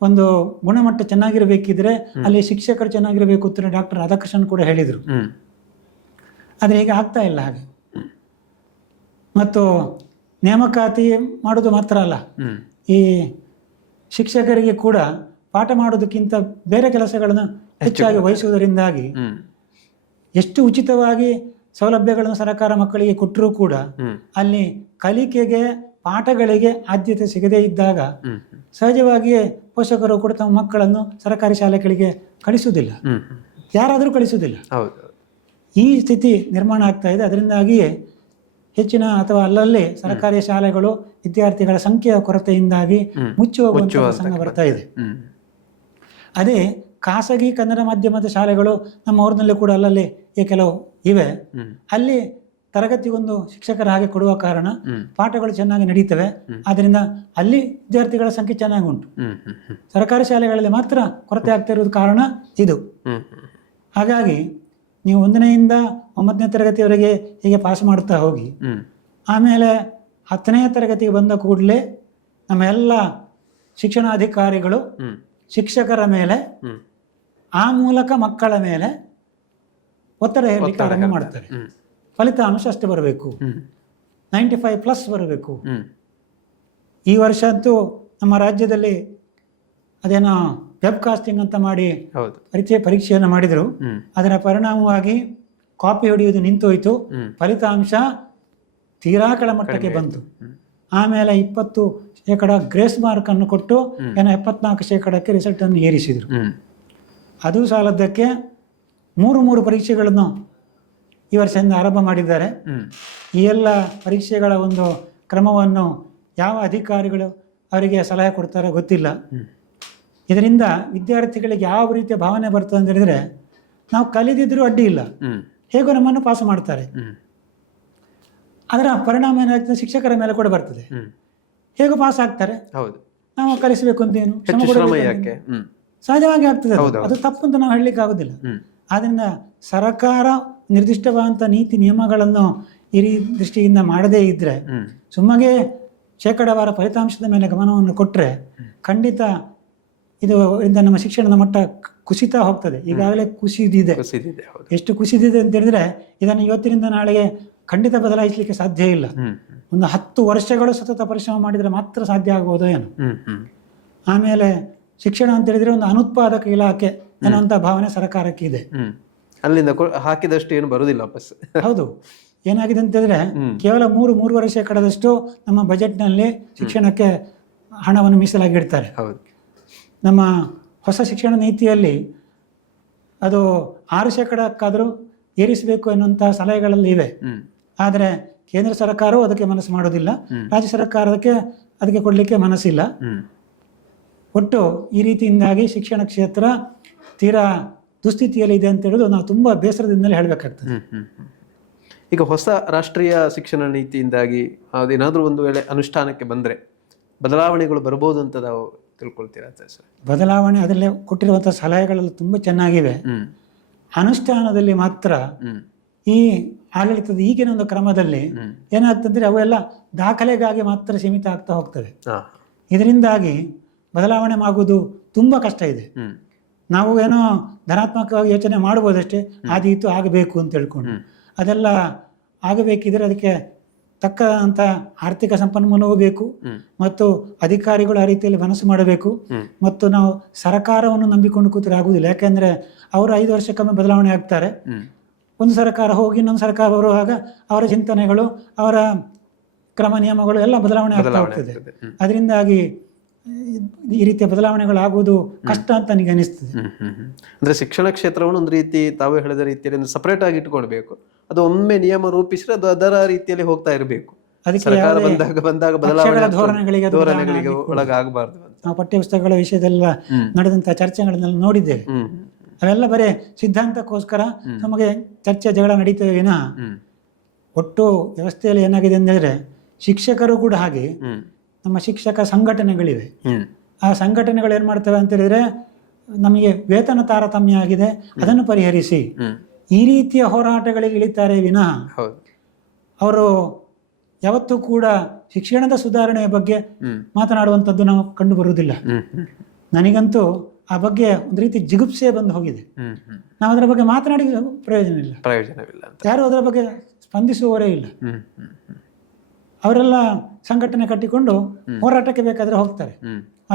ಒಂದು ಗುಣಮಟ್ಟ ಚೆನ್ನಾಗಿರಬೇಕಿದ್ರೆ ಅಲ್ಲಿ ಶಿಕ್ಷಕರು ಚೆನ್ನಾಗಿರಬೇಕು ಅಂತ ಡಾಕ್ಟರ್ ರಾಧಾಕೃಷ್ಣನ್ ಕೂಡ ಹೇಳಿದರು. ಆದರೆ ಈಗ ಆಗ್ತಾ ಇಲ್ಲ ಹಾಗೆ. ಮತ್ತು ನೇಮಕಾತಿ ಮಾಡೋದು ಮಾತ್ರ ಅಲ್ಲ, ಈ ಶಿಕ್ಷಕರಿಗೆ ಕೂಡ ಪಾಠ ಮಾಡೋದಕ್ಕಿಂತ ಬೇರೆ ಕೆಲಸಗಳನ್ನು ಹೆಚ್ಚಾಗಿ ವಹಿಸುವುದರಿಂದಾಗಿ ಎಷ್ಟು ಉಚಿತವಾಗಿ ಸೌಲಭ್ಯಗಳನ್ನು ಸರ್ಕಾರ ಮಕ್ಕಳಿಗೆ ಕೊಟ್ಟರೂ ಕೂಡ ಅಲ್ಲಿ ಕಲಿಕೆಗೆ, ಪಾಠಗಳಿಗೆ ಆದ್ಯತೆ ಸಿಗದೇ ಇದ್ದಾಗ ಸಹಜವಾಗಿಯೇ ಪೋಷಕರು ಕೂಡ ತಮ್ಮ ಮಕ್ಕಳನ್ನು ಸರ್ಕಾರಿ ಶಾಲೆಗಳಿಗೆ ಕಳಿಸುವುದಿಲ್ಲ, ಯಾರಾದರೂ ಕಳಿಸುವುದಿಲ್ಲ. ಈ ಸ್ಥಿತಿ ನಿರ್ಮಾಣ ಆಗ್ತಾ ಇದೆ. ಅದರಿಂದಾಗಿಯೇ ಹೆಚ್ಚಿನ ಅಥವಾ ಅಲ್ಲಲ್ಲಿ ಸರ್ಕಾರಿ ಶಾಲೆಗಳು ವಿದ್ಯಾರ್ಥಿಗಳ ಸಂಖ್ಯೆಯ ಕೊರತೆಯಿಂದಾಗಿ ಮುಚ್ಚಿ ಹೋಗುವಂಥ ಪ್ರಸಂಗ ಬರ್ತಾ ಇದೆ. ಅದೇ ಖಾಸಗಿ ಕನ್ನಡ ಮಾಧ್ಯಮದ ಶಾಲೆಗಳು ನಮ್ಮ ಊರಿನಲ್ಲಿ ಕೂಡ ಅಲ್ಲಲ್ಲಿ ಕೆಲವು ಇವೆ. ಅಲ್ಲಿ ತರಗತಿಗೊಂದು ಶಿಕ್ಷಕರ ಹಾಗೆ ಕೊಡುವ ಕಾರಣ ಪಾಠಗಳು ಚೆನ್ನಾಗಿ ನಡೀತವೆ. ಆದ್ದರಿಂದ ಅಲ್ಲಿ ವಿದ್ಯಾರ್ಥಿಗಳ ಸಂಖ್ಯೆ ಚೆನ್ನಾಗಿ ಉಂಟು. ಸರ್ಕಾರಿ ಶಾಲೆಗಳಲ್ಲಿ ಮಾತ್ರ ಕೊರತೆ ಆಗ್ತಾ ಇರೋದು ಕಾರಣ ಇದು. ಹಾಗಾಗಿ ನೀವು 1ನೇಯಿಂದ 9ನೇ ತರಗತಿಯವರೆಗೆ ಹೀಗೆ ಪಾಸ್ ಮಾಡ್ತಾ ಹೋಗಿ, ಆಮೇಲೆ 10ನೇ ತರಗತಿಗೆ ಬಂದ ಕೂಡಲೇ ನಮ್ಮ ಎಲ್ಲ ಶಿಕ್ಷಣಾಧಿಕಾರಿಗಳು ಶಿಕ್ಷಕರ ಮೇಲೆ, ಆ ಮೂಲಕ ಮಕ್ಕಳ ಮೇಲೆ ಒತ್ತಡ ಹೇರಲಿಕ್ಕೆ ಆರಂಭ ಮಾಡ್ತಾರೆ. ಫಲಿತಾಂಶ ಅಷ್ಟೇ ಬರಬೇಕು, 95+ ಬರಬೇಕು. ಈ ವರ್ಷ ಅಂತೂ ನಮ್ಮ ರಾಜ್ಯದಲ್ಲಿ ಅದೇನೋ ವೆಬ್ ಕಾಸ್ಟಿಂಗ್ ಅಂತ ಮಾಡಿ ಪರೀಕ್ಷೆಯನ್ನು ಮಾಡಿದರು. ಅದರ ಪರಿಣಾಮವಾಗಿ ಕಾಪಿ ಹೊಡೆಯುವುದು ನಿಂತೋಯ್ತು, ಫಲಿತಾಂಶ ತೀರಾ ಕೆಳಮಟ್ಟಕ್ಕೆ ಬಂತು. ಆಮೇಲೆ 20% ಗ್ರೇಸ್ ಮಾರ್ಕ್ ಅನ್ನು ಕೊಟ್ಟು 74% ರಿಸಲ್ಟ್ ಅನ್ನು ಏರಿಸಿದರು. ಅದು ಸಾಲದ್ದಕ್ಕೆ 3 ಪರೀಕ್ಷೆಗಳನ್ನು ಈ ವರ್ಷದಿಂದ ಆರಂಭ ಮಾಡಿದ್ದಾರೆ. ಈ ಎಲ್ಲ ಪರೀಕ್ಷೆಗಳ ಒಂದು ಕ್ರಮವನ್ನು ಯಾವ ಅಧಿಕಾರಿಗಳು ಅವರಿಗೆ ಸಲಹೆ ಕೊಡ್ತಾರೋ ಗೊತ್ತಿಲ್ಲ. ಇದರಿಂದ ವಿದ್ಯಾರ್ಥಿಗಳಿಗೆ ಯಾವ ರೀತಿಯ ಭಾವನೆ ಬರ್ತದೆ ಅಂತ ಹೇಳಿದ್ರೆ, ನಾವು ಕಲಿದಿದ್ರೂ ಅಡ್ಡಿ ಇಲ್ಲ, ಹೇಗೋ ನಮ್ಮನ್ನು ಪಾಸ್ ಮಾಡ್ತಾರೆ. ಅದರ ಪರಿಣಾಮ ಏನಾಗ್ತದೆ, ಶಿಕ್ಷಕರ ಮೇಲೆ ಕೂಡ ಬರ್ತದೆ. ಹೇಗೋ ಪಾಸ್ ಆಗ್ತಾರೆ, ನಾವು ಕಲಿಸಬೇಕು ಅಂತೇನು ಸಹಜವಾಗಿ ಆಗ್ತದೆ. ಅದು ತಪ್ಪು ಅಂತ ನಾವು ಹೇಳಲಿಕ್ಕೆ ಆಗೋದಿಲ್ಲ. ಆದ್ದರಿಂದ ಸರ್ಕಾರ ನಿರ್ದಿಷ್ಟವಾದಂಥ ನೀತಿ ನಿಯಮಗಳನ್ನು ಈ ದೃಷ್ಟಿಯಿಂದ ಮಾಡದೇ ಇದ್ರೆ ಸುಮ್ಮಗೆ ಶೇಕಡಾವಾರ ಫಲಿತಾಂಶದ ಮೇಲೆ ಗಮನವನ್ನು ಕೊಟ್ಟರೆ ಖಂಡಿತ ಇದರಿಂದ ನಮ್ಮ ಶಿಕ್ಷಣದ ಮಟ್ಟ ಕುಸಿತಾ ಹೋಗ್ತದೆ. ಈಗಾಗಲೇ ಕುಸಿದಿದೆ. ಎಷ್ಟು ಕುಸಿದಿದೆ ಅಂತ ಹೇಳಿದ್ರೆ ಇದನ್ನು ಇವತ್ತಿನಿಂದ ನಾಳೆಗೆ ಖಂಡಿತ ಬದಲಾಯಿಸಲಿಕ್ಕೆ ಸಾಧ್ಯ ಇಲ್ಲ. ಒಂದು 10 ವರ್ಷಗಳು ಸತತ ಪರಿಶ್ರಮ ಮಾಡಿದರೆ ಮಾತ್ರ ಸಾಧ್ಯ ಆಗ್ಬೋದು ಏನು. ಆಮೇಲೆ ಶಿಕ್ಷಣ ಅಂತ ಹೇಳಿದ್ರೆ ಒಂದು ಅನುತ್ಪಾದಕ ಇಲಾಖೆ ಅನ್ನುವಂಥ ಭಾವನೆ ಸರ್ಕಾರಕ್ಕೆ ಇದೆ. ಅಲ್ಲಿಂದ ಹಾಕಿದಷ್ಟು ಏನು ಬರುವುದಿಲ್ಲ ವಾಪಸ್. ಹೌದು. ಏನಾಗಿದೆ ಅಂತ ಹೇಳಿದ್ರೆ ಕೇವಲ 3.5% ನಮ್ಮ ಬಜೆಟ್ನಲ್ಲಿ ಶಿಕ್ಷಣಕ್ಕೆ ಹಣವನ್ನು ಮೀಸಲಾಗಿಡ್ತಾರೆ. ನಮ್ಮ ಹೊಸ ಶಿಕ್ಷಣ ನೀತಿಯಲ್ಲಿ ಅದು 6%ಕ್ಕಾದರೂ ಏರಿಸಬೇಕು ಎನ್ನುವಂತಹ ಸಲಹೆಗಳಲ್ಲಿ ಇವೆ. ಆದರೆ ಕೇಂದ್ರ ಸರ್ಕಾರವು ಅದಕ್ಕೆ ಮನಸ್ಸು ಮಾಡೋದಿಲ್ಲ, ರಾಜ್ಯ ಸರ್ಕಾರಕ್ಕೆ ಅದಕ್ಕೆ ಕೊಡಲಿಕ್ಕೆ ಮನಸ್ಸಿಲ್ಲ. ಒಟ್ಟು ಈ ರೀತಿಯಿಂದಾಗಿ ಶಿಕ್ಷಣ ಕ್ಷೇತ್ರ ತೀರಾ ದುಸ್ಥಿತಿಯಲ್ಲಿ ಇದೆ ಅಂತ ಹೇಳೋದು ನಾವು ತುಂಬ ಬೇಸರದಿಂದಲೇ ಹೇಳಬೇಕಾಗ್ತದೆ. ಈಗ ಹೊಸ ರಾಷ್ಟ್ರೀಯ ಶಿಕ್ಷಣ ನೀತಿಯಿಂದಾಗಿ ಅದೇನಾದರೂ ಒಂದು ವೇಳೆ ಅನುಷ್ಠಾನಕ್ಕೆ ಬಂದರೆ ಬದಲಾವಣೆಗಳು ಬರ್ಬೋದು ಅಂತ ನಾವು ತಿಳ್ಕೊಳ್ತೀರಾ ಸರ್? ಬದಲಾವಣೆ ಅದರಲ್ಲೇ ಕೊಟ್ಟಿರುವಂಥ ಸಲಹೆಗಳೆಲ್ಲ ತುಂಬ ಚೆನ್ನಾಗಿವೆ. ಅನುಷ್ಠಾನದಲ್ಲಿ ಮಾತ್ರ ಈ ಆಡಳಿತದ ಈಗಿನ ಒಂದು ಕ್ರಮದಲ್ಲಿ ಏನಾಗ್ತಂದ್ರೆ ಅವೆಲ್ಲ ದಾಖಲೆಗಾಗಿ ಮಾತ್ರ ಸೀಮಿತ ಆಗ್ತಾ ಹೋಗ್ತವೆ. ಇದರಿಂದಾಗಿ ಬದಲಾವಣೆ ಆಗುವುದು ತುಂಬ ಕಷ್ಟ ಇದೆ. ನಾವು ಏನೋ ಧನಾತ್ಮಕವಾಗಿ ಯೋಚನೆ ಮಾಡ್ಬೋದಷ್ಟೇ, ಆದೀತು ಆಗಬೇಕು ಅಂತ ಹೇಳ್ಕೊಂಡು. ಅದೆಲ್ಲ ಆಗಬೇಕಿದ್ರೆ ಅದಕ್ಕೆ ತಕ್ಕಂಥ ಆರ್ಥಿಕ ಸಂಪನ್ಮೂಲವೂ ಬೇಕು ಮತ್ತು ಅಧಿಕಾರಿಗಳು ಆ ರೀತಿಯಲ್ಲಿ ಮನಸ್ಸು ಮಾಡಬೇಕು. ಮತ್ತು ನಾವು ಸರ್ಕಾರವನ್ನು ನಂಬಿಕೊಂಡು ಕೂತ್ರೆ ಆಗುವುದಿಲ್ಲ. ಯಾಕೆಂದರೆ ಅವರು 5 ವರ್ಷಕ್ಕೊಮ್ಮೆ ಬದಲಾವಣೆ ಆಗ್ತಾರೆ. ಒಂದು ಸರ್ಕಾರ ಹೋಗಿ ಇನ್ನೊಂದು ಸರ್ಕಾರ ಬರುವಾಗ ಅವರ ಚಿಂತನೆಗಳು, ಅವರ ಕ್ರಮ ನಿಯಮಗಳು ಎಲ್ಲ ಬದಲಾವಣೆ ಆಗ್ತಾ ಹೋಗ್ತದೆ. ಅದರಿಂದಾಗಿ ಈ ರೀತಿಯ ಬದಲಾವಣೆಗಳಾಗುವುದು ಕಷ್ಟ ಅಂತ ನನಗೆ ಅನಿಸ್ತದೆ. ಅಂದ್ರೆ ಶಿಕ್ಷಣ ಕ್ಷೇತ್ರವನ್ನು ಒಂದು ರೀತಿ ತಾವೇ ಹೇಳಿದ ರೀತಿಯಲ್ಲಿ ಸಪರೇಟ್ ಆಗಿ ಇಟ್ಕೊಳ್ಬೇಕು. ಅದು ಒಮ್ಮೆ ನಿಯಮ ರೂಪಿಸಿದ್ರೆ ಅದು ಅದರ ರೀತಿಯಲ್ಲಿ ಹೋಗ್ತಾ ಇರಬೇಕು. ಸರ್ಕಾರ ಬಂದಾಗ ಬದಲಾವಣೆ ಧೋರಣೆಗಳಿಗೆ ಒಳಗಾಗಬಾರ್ದು. ನಾವು ಪಠ್ಯಪುಸ್ತಕಗಳ ವಿಷಯದಲ್ಲ ನಡೆದಂತಹ ಚರ್ಚೆಗಳನ್ನೆಲ್ಲ ನೋಡಿದ್ದೇವೆ. ಅವೆಲ್ಲ ಬರೀ ಸಿದ್ಧಾಂತಕ್ಕೋಸ್ಕರ ನಮಗೆ ಚರ್ಚೆ ಜಗಳ ನಡೀತವೆ ವಿನಃ ಒಟ್ಟು ವ್ಯವಸ್ಥೆಯಲ್ಲಿ ಏನಾಗಿದೆ ಅಂದರೆ ಶಿಕ್ಷಕರು ಕೂಡ ಹಾಗೆ ನಮ್ಮ ಶಿಕ್ಷಕ ಸಂಘಟನೆಗಳಿವೆ. ಆ ಸಂಘಟನೆಗಳು ಏನು ಮಾಡ್ತವೆ ಅಂತ ಹೇಳಿದ್ರೆ ನಮಗೆ ವೇತನ ತಾರತಮ್ಯ ಆಗಿದೆ, ಅದನ್ನು ಪರಿಹರಿಸಿ ಈ ರೀತಿಯ ಹೋರಾಟಗಳಿಗೆ ಇಳಿತಾರೆ ವಿನಃ ಅವರು ಯಾವತ್ತೂ ಕೂಡ ಶಿಕ್ಷಣದ ಸುಧಾರಣೆಯ ಬಗ್ಗೆ ಮಾತನಾಡುವಂಥದ್ದು ನಾವು ಕಂಡು ಬರುವುದಿಲ್ಲ. ನನಗಂತೂ ಆ ಬಗ್ಗೆ ಒಂದು ರೀತಿ ಜಿಗುಪ್ಸೆ ಬಂದು ಹೋಗಿದೆ. ನಾವು ಅದರ ಬಗ್ಗೆ ಮಾತನಾಡಿ ಪ್ರಯೋಜನವಿಲ್ಲ. ಯಾರು ಅದರ ಬಗ್ಗೆ ಸ್ಪಂದಿಸುವವರೇ ಇಲ್ಲ. ಅವರೆಲ್ಲ ಸಂಘಟನೆ ಕಟ್ಟಿಕೊಂಡು ಹೋರಾಟಕ್ಕೆ ಬೇಕಾದ್ರೆ ಹೋಗ್ತಾರೆ,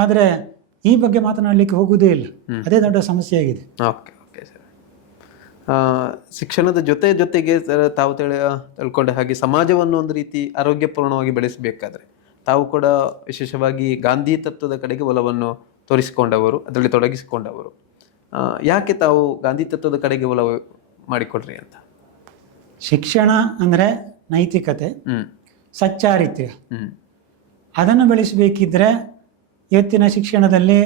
ಆದರೆ ಈ ಬಗ್ಗೆ ಮಾತನಾಡಲಿಕ್ಕೆ ಹೋಗುವುದೇ ಇಲ್ಲ. ಅದೇ ದೊಡ್ಡ ಸಮಸ್ಯೆ ಆಗಿದೆ. ಶಿಕ್ಷಣದ ಜೊತೆಗೆ ತಾವು ತಿಳ್ಕೊಂಡ ಹಾಗೆ ಸಮಾಜವನ್ನು ಒಂದು ರೀತಿ ಆರೋಗ್ಯಪೂರ್ಣವಾಗಿ ಬೆಳೆಸಬೇಕಾದ್ರೆ ತಾವು ಕೂಡ ವಿಶೇಷವಾಗಿ ಗಾಂಧಿ ತತ್ವದ ಕಡೆಗೆ ಒಲವನ್ನು ತೋರಿಸಿಕೊಂಡವರು, ಅದರಲ್ಲಿ ತೊಡಗಿಸಿಕೊಂಡವರು. ಯಾಕೆ ತಾವು ಗಾಂಧಿ ತತ್ವದ ಕಡೆಗೆ ಒಲವು ಮಾಡಿಕೊಡ್ರಿ ಅಂತ? ಶಿಕ್ಷಣ ಅಂದರೆ ನೈತಿಕತೆ, ಸಚ್ಚಾರಿತ್ರ್ಯ, ಅದನ್ನು ಬೆಳೆಸಬೇಕಿದ್ರೆ ಇವತ್ತಿನ ಶಿಕ್ಷಣದಲ್ಲಿ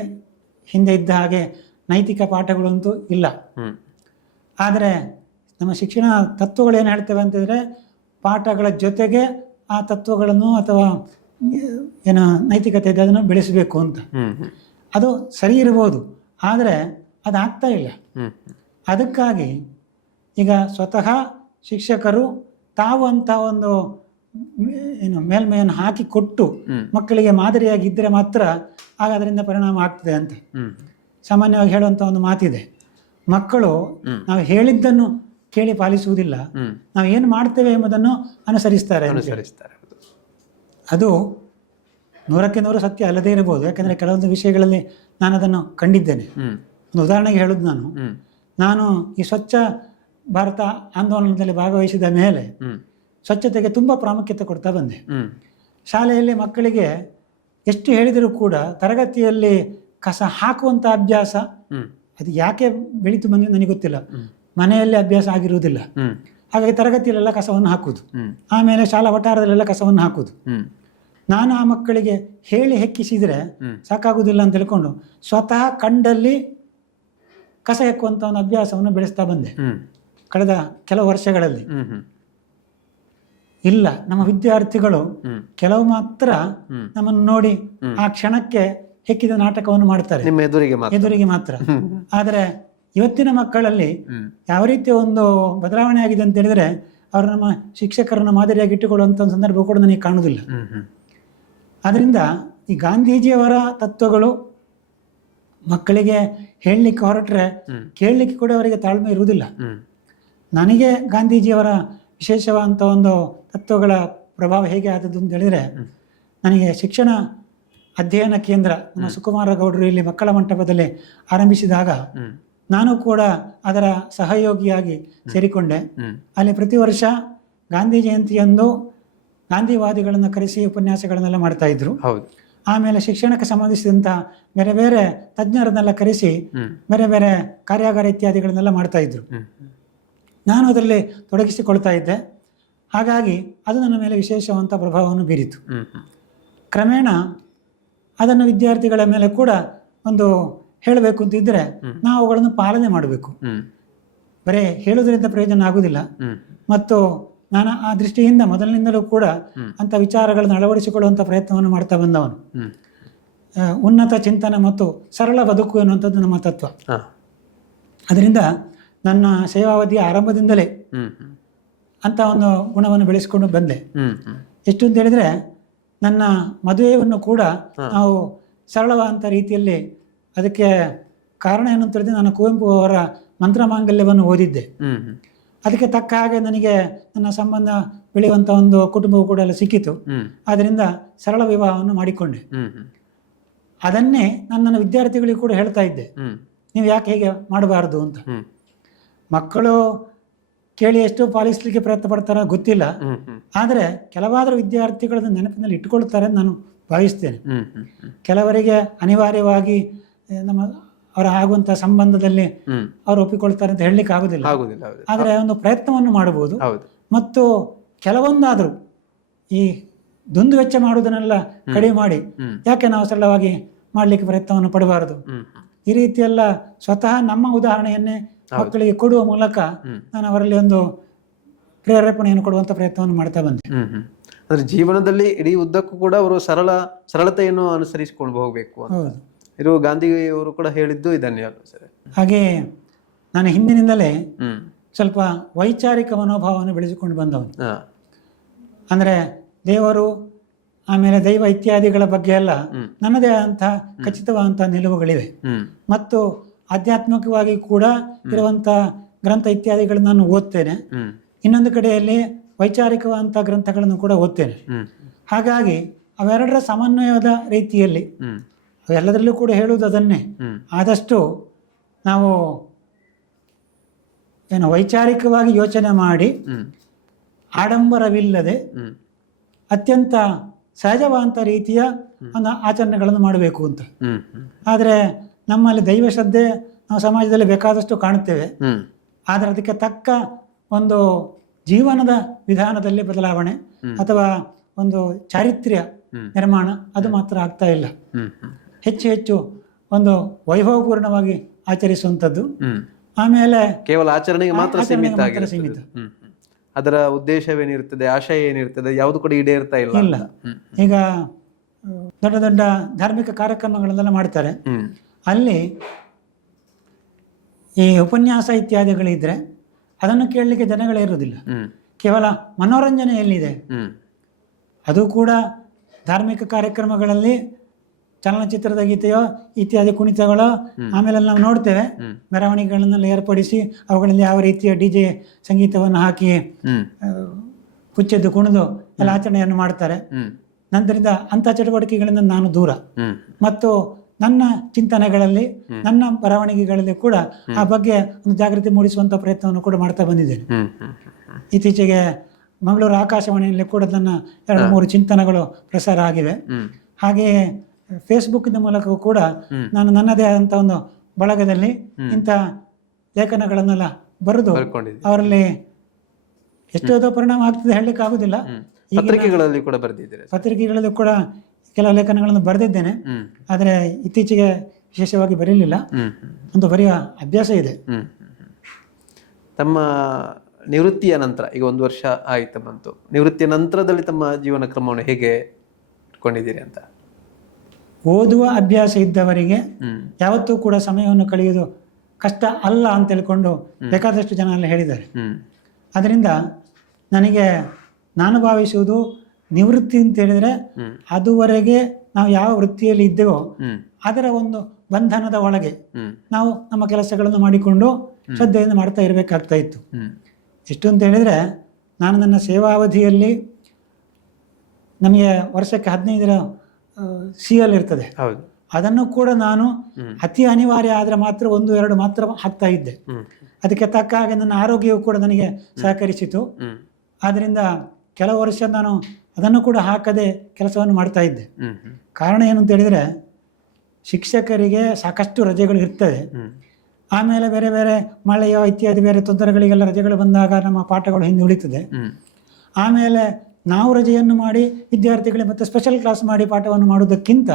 ಹಿಂದೆ ಇದ್ದ ಹಾಗೆ ನೈತಿಕ ಪಾಠಗಳಂತೂ ಇಲ್ಲ. ಆದರೆ ನಮ್ಮ ಶಿಕ್ಷಣ ತತ್ವಗಳು ಏನು ಹೇಳ್ತೇವೆ ಅಂತಂದರೆ ಪಾಠಗಳ ಜೊತೆಗೆ ಆ ತತ್ವಗಳನ್ನು ಅಥವಾ ಏನು ನೈತಿಕತೆ ಇದೆ ಅದನ್ನು ಬೆಳೆಸಬೇಕು ಅಂತ. ಅದು ಸರಿ ಇರ್ಬೋದು, ಆದರೆ ಅದಾಗ್ತಾ ಇಲ್ಲ. ಅದಕ್ಕಾಗಿ ಈಗ ಸ್ವತಃ ಶಿಕ್ಷಕರು ತಾವು ಅಂತ ಒಂದು ಏನು ಮೇಲ್ಮೆಯನ್ನು ಹಾಕಿ ಕೊಟ್ಟು ಮಕ್ಕಳಿಗೆ ಮಾದರಿಯಾಗಿದ್ದರೆ ಮಾತ್ರ ಆಗ ಅದರಿಂದ ಪರಿಣಾಮ ಆಗ್ತದೆ ಅಂತ ಸಾಮಾನ್ಯವಾಗಿ ಹೇಳುವಂಥ ಒಂದು ಮಾತಿದೆ. ಮಕ್ಕಳು ನಾವು ಹೇಳಿದ್ದನ್ನು ಕೇಳಿ ಪಾಲಿಸುವುದಿಲ್ಲ, ನಾವು ಏನು ಮಾಡ್ತೇವೆ ಎಂಬುದನ್ನು ಅನುಸರಿಸ್ತಾರೆ. ಅದು 100ಕ್ಕೆ 100 ಸತ್ಯ ಅಲ್ಲದೇ ಇರಬಹುದು. ಯಾಕಂದರೆ ಕೆಲವೊಂದು ವಿಷಯಗಳಲ್ಲಿ ನಾನು ಅದನ್ನು ಕಂಡಿದ್ದೇನೆ. ಒಂದು ಉದಾಹರಣೆಗೆ ಹೇಳೋದು, ನಾನು ಈ ಸ್ವಚ್ಛ ಭಾರತ ಆಂದೋಲನದಲ್ಲಿ ಭಾಗವಹಿಸಿದ ಮೇಲೆ ಸ್ವಚ್ಛತೆಗೆ ತುಂಬ ಪ್ರಾಮುಖ್ಯತೆ ಕೊಡ್ತಾ ಬಂದೆ. ಶಾಲೆಯಲ್ಲಿ ಮಕ್ಕಳಿಗೆ ಎಷ್ಟು ಹೇಳಿದರೂ ಕೂಡ ತರಗತಿಯಲ್ಲಿ ಕಸ ಹಾಕುವಂಥ ಅಭ್ಯಾಸ ಅದು ಯಾಕೆ ಬೆಳೀತು ಬಂದಿದ್ದು ನನಗೆ ಗೊತ್ತಿಲ್ಲ. ಮನೆಯಲ್ಲಿ ಅಭ್ಯಾಸ ಆಗಿರುವುದಿಲ್ಲ, ಹಾಗಾಗಿ ತರಗತಿಯಲ್ಲೆಲ್ಲ ಕಸವನ್ನು ಹಾಕುವುದು, ಆಮೇಲೆ ಶಾಲಾ ವಠಾರದಲ್ಲೆಲ್ಲ ಕಸವನ್ನು ಹಾಕುವುದು. ನಾನು ಆ ಮಕ್ಕಳಿಗೆ ಹೇಳಿ ಹೆಕ್ಕಿಸಿದರೆ ಸಾಕಾಗುವುದಿಲ್ಲ ಅಂತ ಹೇಳ್ಕೊಂಡು ಸ್ವತಃ ಕಂಡಲ್ಲಿ ಕಸ ಹೆಕ್ಕುವಂಥ ಒಂದು ಅಭ್ಯಾಸವನ್ನು ಬೆಳೆಸ್ತಾ ಬಂದೆ ಕಳೆದ ಕೆಲವು ವರ್ಷಗಳಲ್ಲಿ. ಇಲ್ಲ, ನಮ್ಮ ವಿದ್ಯಾರ್ಥಿಗಳು ಕೆಲವು ಮಾತ್ರ ನಮ್ಮನ್ನು ನೋಡಿ ಆ ಕ್ಷಣಕ್ಕೆ ಹೆಕ್ಕಿದ ನಾಟಕವನ್ನು ಮಾಡ್ತಾರೆ, ಎದುರಿಗೆ ಮಾತ್ರ. ಆದರೆ ಇವತ್ತಿನ ಮಕ್ಕಳಲ್ಲಿ ಯಾವ ರೀತಿಯ ಒಂದು ಬದಲಾವಣೆ ಆಗಿದೆ ಅಂತ ಹೇಳಿದ್ರೆ ಅವರು ನಮ್ಮ ಶಿಕ್ಷಕರನ್ನು ಮಾದರಿಯಾಗಿ ಇಟ್ಟುಕೊಳ್ಳುವಂಥ ಒಂದು ಸಂದರ್ಭ ಕೂಡ ನನಗೆ ಕಾಣುವುದಿಲ್ಲ. ಆದ್ದರಿಂದ ಈ ಗಾಂಧೀಜಿಯವರ ತತ್ವಗಳು ಮಕ್ಕಳಿಗೆ ಹೇಳಲಿಕ್ಕೆ ಹೊರಟ್ರೆ ಕೇಳಲಿಕ್ಕೆ ಕೂಡ ಅವರಿಗೆ ತಾಳ್ಮೆ ಇರುವುದಿಲ್ಲ. ನನಗೆ ಗಾಂಧೀಜಿಯವರ ವಿಶೇಷವಾದಂಥ ಒಂದು ತತ್ವಗಳ ಪ್ರಭಾವ ಹೇಗೆ ಆದದ್ದು ಅಂತ ಹೇಳಿದರೆ, ನನಗೆ ಶಿಕ್ಷಣ ಅಧ್ಯಯನ ಕೇಂದ್ರ ನಮ್ಮ ಸುಕುಮಾರ ಗೌಡರು ಇಲ್ಲಿ ಮಕ್ಕಳ ಮಂಟಪದಲ್ಲಿ ಆರಂಭಿಸಿದಾಗ ನಾನು ಕೂಡ ಅದರ ಸಹಯೋಗಿಯಾಗಿ ಸೇರಿಕೊಂಡೆ. ಅಲ್ಲಿ ಪ್ರತಿ ವರ್ಷ ಗಾಂಧಿ ಜಯಂತಿಯಂದು ಗಾಂಧಿವಾದಿಗಳನ್ನು ಕರೆಸಿ ಉಪನ್ಯಾಸಗಳನ್ನೆಲ್ಲ ಮಾಡ್ತಾ ಇದ್ರು. ಆಮೇಲೆ ಶಿಕ್ಷಣಕ್ಕೆ ಸಂಬಂಧಿಸಿದಂಥ ಬೇರೆ ಬೇರೆ ತಜ್ಞರನ್ನೆಲ್ಲ ಕರೆಸಿ ಬೇರೆ ಬೇರೆ ಕಾರ್ಯಾಗಾರ ಇತ್ಯಾದಿಗಳನ್ನೆಲ್ಲ ಮಾಡ್ತಾ ಇದ್ರು. ನಾನು ಅದರಲ್ಲಿ ತೊಡಗಿಸಿಕೊಳ್ತಾ ಇದ್ದೆ. ಹಾಗಾಗಿ ಅದು ನನ್ನ ಮೇಲೆ ವಿಶೇಷವಂತ ಪ್ರಭಾವವನ್ನು ಬೀರಿತು. ಕ್ರಮೇಣ ಅದನ್ನು ವಿದ್ಯಾರ್ಥಿಗಳ ಮೇಲೆ ಕೂಡ ಒಂದು ಹೇಳಬೇಕು ಅಂತಿದ್ರೆ ನಾವು ಅವುಗಳನ್ನು ಪಾಲನೆ ಮಾಡಬೇಕು. ಬರೀ ಹೇಳುವುದರಿಂದ ಪ್ರಯೋಜನ ಆಗುವುದಿಲ್ಲ. ಮತ್ತು ನಾನು ಆ ದೃಷ್ಟಿಯಿಂದ ಮೊದಲಿನಿಂದಲೂ ಕೂಡ ಅಂಥ ವಿಚಾರಗಳನ್ನು ಅಳವಡಿಸಿಕೊಳ್ಳುವಂಥ ಪ್ರಯತ್ನವನ್ನು ಮಾಡ್ತಾ ಬಂದವನು. ಉನ್ನತ ಚಿಂತನೆ ಮತ್ತು ಸರಳ ಬದುಕು ಎನ್ನುವಂಥದ್ದು ನಮ್ಮ ತತ್ವ. ಅದರಿಂದ ನನ್ನ ಸೇವಾವಧಿಯ ಆರಂಭದಿಂದಲೇ ಅಂಥ ಒಂದು ಗುಣವನ್ನು ಬೆಳೆಸಿಕೊಂಡು ಬಂದೆ. ಎಷ್ಟು ಅಂತ ಹೇಳಿದ್ರೆ, ನನ್ನ ಮದುವೆಯನ್ನು ಕೂಡ ನಾವು ಸರಳವಾದಂಥ ರೀತಿಯಲ್ಲಿ, ಅದಕ್ಕೆ ಕಾರಣ ಏನು ಅಂತ ಹೇಳಿದ್ರೆ, ನಾನು ಕುವೆಂಪು ಅವರ ಮಂತ್ರಮಾಂಗಲ್ಯವನ್ನು ಓದಿದ್ದೆ. ಅದಕ್ಕೆ ತಕ್ಕ ಹಾಗೆ ನನಗೆ ನನ್ನ ಸಂಬಂಧ ಬೆಳೆಯುವಂಥ ಒಂದು ಕುಟುಂಬವು ಕೂಡ ಎಲ್ಲ ಸಿಕ್ಕಿತು. ಆದ್ದರಿಂದ ಸರಳ ವಿವಾಹವನ್ನು ಮಾಡಿಕೊಂಡೆ. ಅದನ್ನೇ ನನ್ನ ವಿದ್ಯಾರ್ಥಿಗಳಿಗೆ ಕೂಡ ಹೇಳ್ತಾ ಇದ್ದೆ, ನೀವು ಯಾಕೆ ಹೇಗೆ ಮಾಡಬಾರದು ಅಂತ. ಮಕ್ಕಳು ಕೇಳಿ ಎಷ್ಟು ಪಾಲಿಸಲಿಕ್ಕೆ ಪ್ರಯತ್ನ ಪಡ್ತಾರೋ ಗೊತ್ತಿಲ್ಲ, ಆದರೆ ಕೆಲವಾದರೂ ವಿದ್ಯಾರ್ಥಿಗಳನ್ನು ನೆನಪಿನಲ್ಲಿ ಇಟ್ಟುಕೊಳ್ತಾರೆ ಅಂತ ನಾನು ಭಾವಿಸ್ತೇನೆ. ಕೆಲವರಿಗೆ ಅನಿವಾರ್ಯವಾಗಿ ನಮ್ಮ ಅವರ ಆಗುವಂಥ ಸಂಬಂಧದಲ್ಲಿ ಅವರು ಒಪ್ಪಿಕೊಳ್ತಾರೆ ಅಂತ ಹೇಳಲಿಕ್ಕೆ ಆಗುದಿಲ್ಲ. ಆದರೆ ಒಂದು ಪ್ರಯತ್ನವನ್ನು ಮಾಡಬಹುದು. ಮತ್ತು ಕೆಲವೊಂದಾದರೂ ಈ ದುಂದು ವೆಚ್ಚ ಮಾಡುವುದನ್ನೆಲ್ಲ ಕಡಿಮೆ ಮಾಡಿ ಯಾಕೆ ನಾವು ಸರಳವಾಗಿ ಮಾಡಲಿಕ್ಕೆ ಪ್ರಯತ್ನವನ್ನು ಪಡಬಾರದು. ಈ ರೀತಿಯೆಲ್ಲ ಸ್ವತಃ ನಮ್ಮ ಉದಾಹರಣೆಯನ್ನೇ ಮಕ್ಕಳಿಗೆ ಕೊಡುವ ಮೂಲಕ ನಾನು ಅವರಲ್ಲಿ ಒಂದು ಪ್ರೇರೇಪಣೆಯನ್ನು ಕೊಡುವಂಥ ಪ್ರಯತ್ನವನ್ನು ಮಾಡ್ತಾ ಬಂದೆ. ಅಂದ್ರೆ ಜೀವನದಲ್ಲಿ ಇಡೀ ಉದ್ದಕ್ಕೂ ಕೂಡ ಅವರು ಸರಳತೆಯನ್ನು ಅನುಸರಿಸಿಕೊಂಡು ಹೋಗಬೇಕು. ಇದು ಗಾಂಧಿಯವರು ಕೂಡ ಹೇಳಿದ್ದು ಇದನ್ನೇ ಸರ್. ಹಾಗೆ ನಾನು ಹಿಂದಿನಿಂದಲೇ ಸ್ವಲ್ಪ ವೈಚಾರಿಕ ಮನೋಭಾವವನ್ನು ಬೆಳೆಸಿಕೊಂಡು ಬಂದವನು. ಅಂದರೆ ದೇವರು, ಆಮೇಲೆ ದೈವ ಇತ್ಯಾದಿಗಳ ಬಗ್ಗೆ ಎಲ್ಲ ನನ್ನದೇ ಆದಂತಹ ಖಚಿತವಾದಂತಹ ನಿಲುವುಗಳಿವೆ. ಮತ್ತು ಆಧ್ಯಾತ್ಮಿಕವಾಗಿ ಕೂಡ ಇರುವಂಥ ಗ್ರಂಥ ಇತ್ಯಾದಿಗಳನ್ನು ನಾನು ಓದ್ತೇನೆ. ಇನ್ನೊಂದು ಕಡೆಯಲ್ಲಿ ವೈಚಾರಿಕವಾದಂಥ ಗ್ರಂಥಗಳನ್ನು ಕೂಡ ಓದ್ತೇನೆ. ಹಾಗಾಗಿ ಅವೆರಡರ ಸಮನ್ವಯದ ರೀತಿಯಲ್ಲಿ ಎಲ್ಲದರಲ್ಲೂ ಕೂಡ ಹೇಳುವುದು ಅದನ್ನೇ. ಆದಷ್ಟು ನಾವು ಏನು ವೈಚಾರಿಕವಾಗಿ ಯೋಚನೆ ಮಾಡಿ ಆಡಂಬರವಿಲ್ಲದೆ ಅತ್ಯಂತ ಸಹಜವಾದಂಥ ರೀತಿಯ ಒಂದು ಆಚರಣೆಗಳನ್ನು ಮಾಡಬೇಕು ಅಂತ. ಆದರೆ ನಮ್ಮಲ್ಲಿ ದೈವ ಶ್ರದ್ಧೆ ನಾವು ಸಮಾಜದಲ್ಲಿ ಬೇಕಾದಷ್ಟು ಕಾಣುತ್ತೇವೆ. ಆದರೆ ಅದಕ್ಕೆ ತಕ್ಕ ಒಂದು ಜೀವನದ ವಿಧಾನದಲ್ಲಿ ಬದಲಾವಣೆ ಅಥವಾ ಒಂದು ಚಾರಿತ್ರ್ಯ ನಿರ್ಮಾಣ ಅದು ಮಾತ್ರ ಆಗ್ತಾ ಇಲ್ಲ. ಹೆಚ್ಚು ಹೆಚ್ಚು ಒಂದು ವೈಭವಪೂರ್ಣವಾಗಿ ಆಚರಿಸುವಂಥದ್ದು, ಆಮೇಲೆ ಕೇವಲ ಆಚರಣೆಗೆ ಮಾತ್ರ ಸೀಮಿತ. ಅದರ ಉದ್ದೇಶವೇನಿರ್ತದೆ, ಆಶಯ ಏನಿರ್ತದೆ, ಯಾವುದು ಕೂಡ ಈಡೇರ್ತಾ ಇಲ್ಲ. ಈಗ ದೊಡ್ಡ ದೊಡ್ಡ ಧಾರ್ಮಿಕ ಕಾರ್ಯಕ್ರಮಗಳನ್ನೆಲ್ಲ ಮಾಡ್ತಾರೆ. ಅಲ್ಲಿ ಈ ಉಪನ್ಯಾಸ ಇತ್ಯಾದಿಗಳಿದ್ರೆ ಅದನ್ನು ಕೇಳಲಿಕ್ಕೆ ಜನಗಳೇ ಇರುವುದಿಲ್ಲ. ಕೇವಲ ಮನೋರಂಜನೆ ಎಲ್ಲಿದೆ? ಅದು ಕೂಡ ಧಾರ್ಮಿಕ ಕಾರ್ಯಕ್ರಮಗಳಲ್ಲಿ ಚಲನಚಿತ್ರದ ಗೀತೆಯೋ ಇತ್ಯಾದಿ ಕುಣಿತಗಳೋ, ಆಮೇಲೆ ನಾವು ನೋಡ್ತೇವೆ ಮೆರವಣಿಗೆಗಳನ್ನೆಲ್ಲ ಏರ್ಪಡಿಸಿ ಅವುಗಳಲ್ಲಿ ಯಾವ ರೀತಿಯ DJ ಸಂಗೀತವನ್ನು ಹಾಕಿ ಕುಚ್ಚೆದ್ದು ಕುಣಿದು ಎಲ್ಲ ಆಚರಣೆಯನ್ನು ಮಾಡ್ತಾರೆ. ನಂತರದ ಅಂಥ ಚಟುವಟಿಕೆಗಳಿಂದ ನಾನು ದೂರ. ಮತ್ತು ನನ್ನ ಚಿಂತನೆಗಳಲ್ಲಿ, ನನ್ನ ಬರವಣಿಗೆಗಳಲ್ಲಿ ಕೂಡ ಆ ಬಗ್ಗೆ ಒಂದು ಜಾಗೃತಿ ಮೂಡಿಸುವಂಥ ಪ್ರಯತ್ನವನ್ನು ಕೂಡ ಮಾಡ್ತಾ ಬಂದಿದ್ದೇನೆ. ಇತ್ತೀಚೆಗೆ ಮಂಗಳೂರು ಆಕಾಶವಾಣಿಯಲ್ಲಿ ಕೂಡ ನನ್ನ 2-3 ಚಿಂತನೆಗಳು ಪ್ರಸಾರ ಆಗಿವೆ. ಹಾಗೆಯೇ ಫೇಸ್ಬುಕ್ಕಿನ ಮೂಲಕವೂ ಕೂಡ ನಾನು ನನ್ನದೇ ಆದಂಥ ಒಂದು ಬಳಗದಲ್ಲಿ ಇಂಥ ಲೇಖನಗಳನ್ನೆಲ್ಲ ಬರೆದು ಅವರಲ್ಲಿ ಎಷ್ಟೋ ಪರಿಣಾಮ ಆಗ್ತದೆ ಹೇಳಲಿಕ್ಕೆ ಆಗುದಿಲ್ಲ. ಪತ್ರಿಕೆಗಳಲ್ಲಿ ಕೂಡ ಕೆಲವು ಲೇಖನಗಳನ್ನು ಬರೆದಿದ್ದೇನೆ. ಆದರೆ ಇತ್ತೀಚೆಗೆ ವಿಶೇಷವಾಗಿ ಬರೀಲಿಲ್ಲ. ಒಂದು ಬರೆಯುವ ಅಭ್ಯಾಸ ಇದೆ. ತಮ್ಮ ನಿವೃತ್ತಿಯ ನಂತರ ಈಗ 1 ವರ್ಷ ಆಯ್ತು ಬಂತು. ನಿವೃತ್ತಿಯ ನಂತರದಲ್ಲಿ ತಮ್ಮ ಜೀವನ ಕ್ರಮವನ್ನು ಹೇಗೆ ಇಟ್ಕೊಂಡಿದ್ದೀರಿ ಅಂತ? ಓದುವ ಅಭ್ಯಾಸ ಇದ್ದವರಿಗೆ ಯಾವತ್ತೂ ಕೂಡ ಸಮಯವನ್ನು ಕಳೆಯುವುದು ಕಷ್ಟ ಅಲ್ಲ ಅಂತ ಹೇಳ್ಕೊಂಡು ಬೇಕಾದಷ್ಟು ಜನ ಎಲ್ಲ ಹೇಳಿದ್ದಾರೆ. ಅದರಿಂದ ನನಗೆ ನಾನು ಭಾವಿಸುವುದು ನಿವೃತ್ತಿ ಅಂತ ಹೇಳಿದ್ರೆ ಅದುವರೆಗೆ ನಾವು ಯಾವ ವೃತ್ತಿಯಲ್ಲಿ ಇದ್ದೇವೋ ಅದರ ಒಂದು ಬಂಧನದ ಒಳಗೆ ನಾವು ನಮ್ಮ ಕೆಲಸಗಳನ್ನು ಮಾಡಿಕೊಂಡು ಶ್ರದ್ಧೆಯಿಂದ ಮಾಡ್ತಾ ಇರಬೇಕಾಗ್ತಾ ಇತ್ತು. ಎಷ್ಟು ಅಂತ ಹೇಳಿದ್ರೆ, ನಾನು ನನ್ನ ಸೇವಾವಧಿಯಲ್ಲಿ ನಮಗೆ ವರ್ಷಕ್ಕೆ 15 CL ಇರ್ತದೆ. ಅದನ್ನು ಕೂಡ ನಾನು ಅತಿ ಅನಿವಾರ್ಯ ಆದರೆ ಮಾತ್ರ 1-2 ಮಾತ್ರ ಹಾಕ್ತಾ ಇದ್ದೆ. ಅದಕ್ಕೆ ತಕ್ಕ ಹಾಗೆ ನನ್ನ ಆರೋಗ್ಯವು ಕೂಡ ನನಗೆ ಸಹಕರಿಸಿತು. ಆದ್ದರಿಂದ ಕೆಲವು ವರ್ಷ ನಾನು ಅದನ್ನು ಕೂಡ ಹಾಕದೆ ಕೆಲಸವನ್ನು ಮಾಡ್ತಾ ಇದ್ದೆ. ಕಾರಣ ಏನು ಅಂತ ಹೇಳಿದರೆ, ಶಿಕ್ಷಕರಿಗೆ ಸಾಕಷ್ಟು ರಜೆಗಳು ಇರ್ತದೆ. ಆಮೇಲೆ ಬೇರೆ ಬೇರೆ ಮಳೆಯೋ ಇತ್ಯಾದಿ ಬೇರೆ ತೊಂದರೆಗಳಿಗೆಲ್ಲ ರಜೆಗಳು ಬಂದಾಗ ನಮ್ಮ ಪಾಠಗಳು ಹಿಂದೆ ಉಳಿತದೆ. ಆಮೇಲೆ ನಾವು ರಜೆಯನ್ನು ಮಾಡಿ ವಿದ್ಯಾರ್ಥಿಗಳಿಗೆ ಮತ್ತೆ ಸ್ಪೆಷಲ್ ಕ್ಲಾಸ್ ಮಾಡಿ ಪಾಠವನ್ನು ಮಾಡುವುದಕ್ಕಿಂತ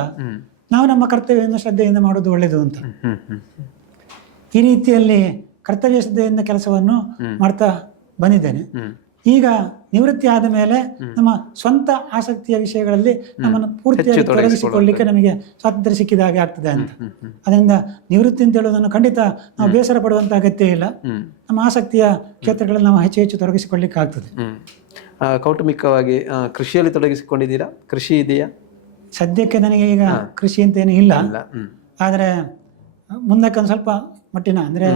ನಾವು ನಮ್ಮ ಕರ್ತವ್ಯವನ್ನು ಶ್ರದ್ಧೆಯಿಂದ ಮಾಡೋದು ಒಳ್ಳೆಯದು ಅಂತ ಈ ರೀತಿಯಲ್ಲಿ ಕರ್ತವ್ಯ ಶ್ರದ್ಧೆಯಿಂದ ಕೆಲಸವನ್ನು ಮಾಡ್ತಾ ಬಂದಿದ್ದೇನೆ. ಈಗ ನಿವೃತ್ತಿ ಆದ ಮೇಲೆ ನಮ್ಮ ಸ್ವಂತ ಆಸಕ್ತಿಯ ವಿಷಯಗಳಲ್ಲಿ ನಮ್ಮನ್ನು ಪೂರ್ತಿಯಾಗಿ ತೊಡಗಿಸಿಕೊಳ್ಳಲಿಕ್ಕೆ ನಮಗೆ ಸ್ವಾತಂತ್ರ್ಯ ಸಿಕ್ಕಿದ ಹಾಗೆ ಆಗ್ತದೆ ಅಂತ. ಅದರಿಂದ ನಿವೃತ್ತಿ ಅಂತ ಹೇಳೋದನ್ನು ಖಂಡಿತ ನಾವು ಬೇಸರ ಪಡುವಂತ ಅಗತ್ಯ ಇಲ್ಲ. ನಮ್ಮ ಆಸಕ್ತಿಯ ಕ್ಷೇತ್ರಗಳಲ್ಲಿ ನಾವು ಹೆಚ್ಚು ಹೆಚ್ಚು ತೊಡಗಿಸಿಕೊಳ್ಳಿಕ್ಕೆ ಆಗ್ತದೆ. ಕೌಟುಂಬಿಕವಾಗಿ ಕೃಷಿಯಲ್ಲಿ ತೊಡಗಿಸಿಕೊಂಡಿದ್ದೀರಾ? ಕೃಷಿ ಇದೆಯಾ? ಸದ್ಯಕ್ಕೆ ನನಗೆ ಈಗ ಕೃಷಿ ಅಂತ ಏನು ಇಲ್ಲ. ಆದರೆ ಮುಂದಕ್ಕೆ ಒಂದು ಸ್ವಲ್ಪ ಮಟ್ಟಿನ ಅಂದ್ರೆ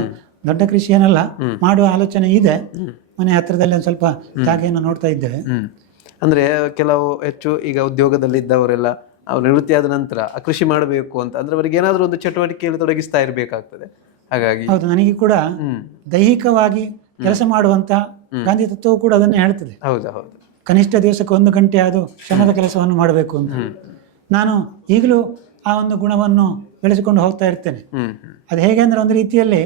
ದೊಡ್ಡ ಕೃಷಿ ಏನಲ್ಲ, ಮಾಡುವ ಆಲೋಚನೆ ಇದೆ. ಮನೆ ಹತ್ರದಲ್ಲಿ ಒಂದು ಸ್ವಲ್ಪ ಜಾಗೆಯನ್ನು ನೋಡ್ತಾ ಇದ್ದೇವೆ. ಅಂದ್ರೆ ಕೆಲವು ಹೆಚ್ಚು ಈಗ ಉದ್ಯೋಗದಲ್ಲಿ ಇದ್ದವರೆಲ್ಲ ಅವ್ರು ನಿವೃತ್ತಿ ಆದ ನಂತರ ಕೃಷಿ ಮಾಡಬೇಕು ಅಂತ ಅಂದ್ರೆ ಅವರಿಗೆ ಏನಾದ್ರೂ ಒಂದು ಚಟುವಟಿಕೆಯಲ್ಲಿ ತೊಡಗಿಸ್ತಾ ಇರಬೇಕಾಗ್ತದೆ. ಹಾಗಾಗಿ ಹೌದು, ನನಗೆ ಕೂಡ ದೈಹಿಕವಾಗಿ ಕೆಲಸ ಮಾಡುವಂತ ಗಾಂಧಿ ತತ್ವವು ಕೂಡ ಅದನ್ನೇ ಹೇಳ್ತದೆ. ಹೌದು, ಕನಿಷ್ಠ ದಿವಸಕ್ಕೆ 1 ಗಂಟೆ ಆದರೂ ಶ್ರಮದ ಕೆಲಸವನ್ನು ಮಾಡಬೇಕು ಅಂತ. ನಾನು ಈಗಲೂ ಆ ಒಂದು ಗುಣವನ್ನು ಬೆಳೆಸಿಕೊಂಡು ಹೋಗ್ತಾ ಇರ್ತೇನೆ. ಅದು ಹೇಗೆ ಅಂದ್ರೆ, ಒಂದು ರೀತಿಯಲ್ಲಿ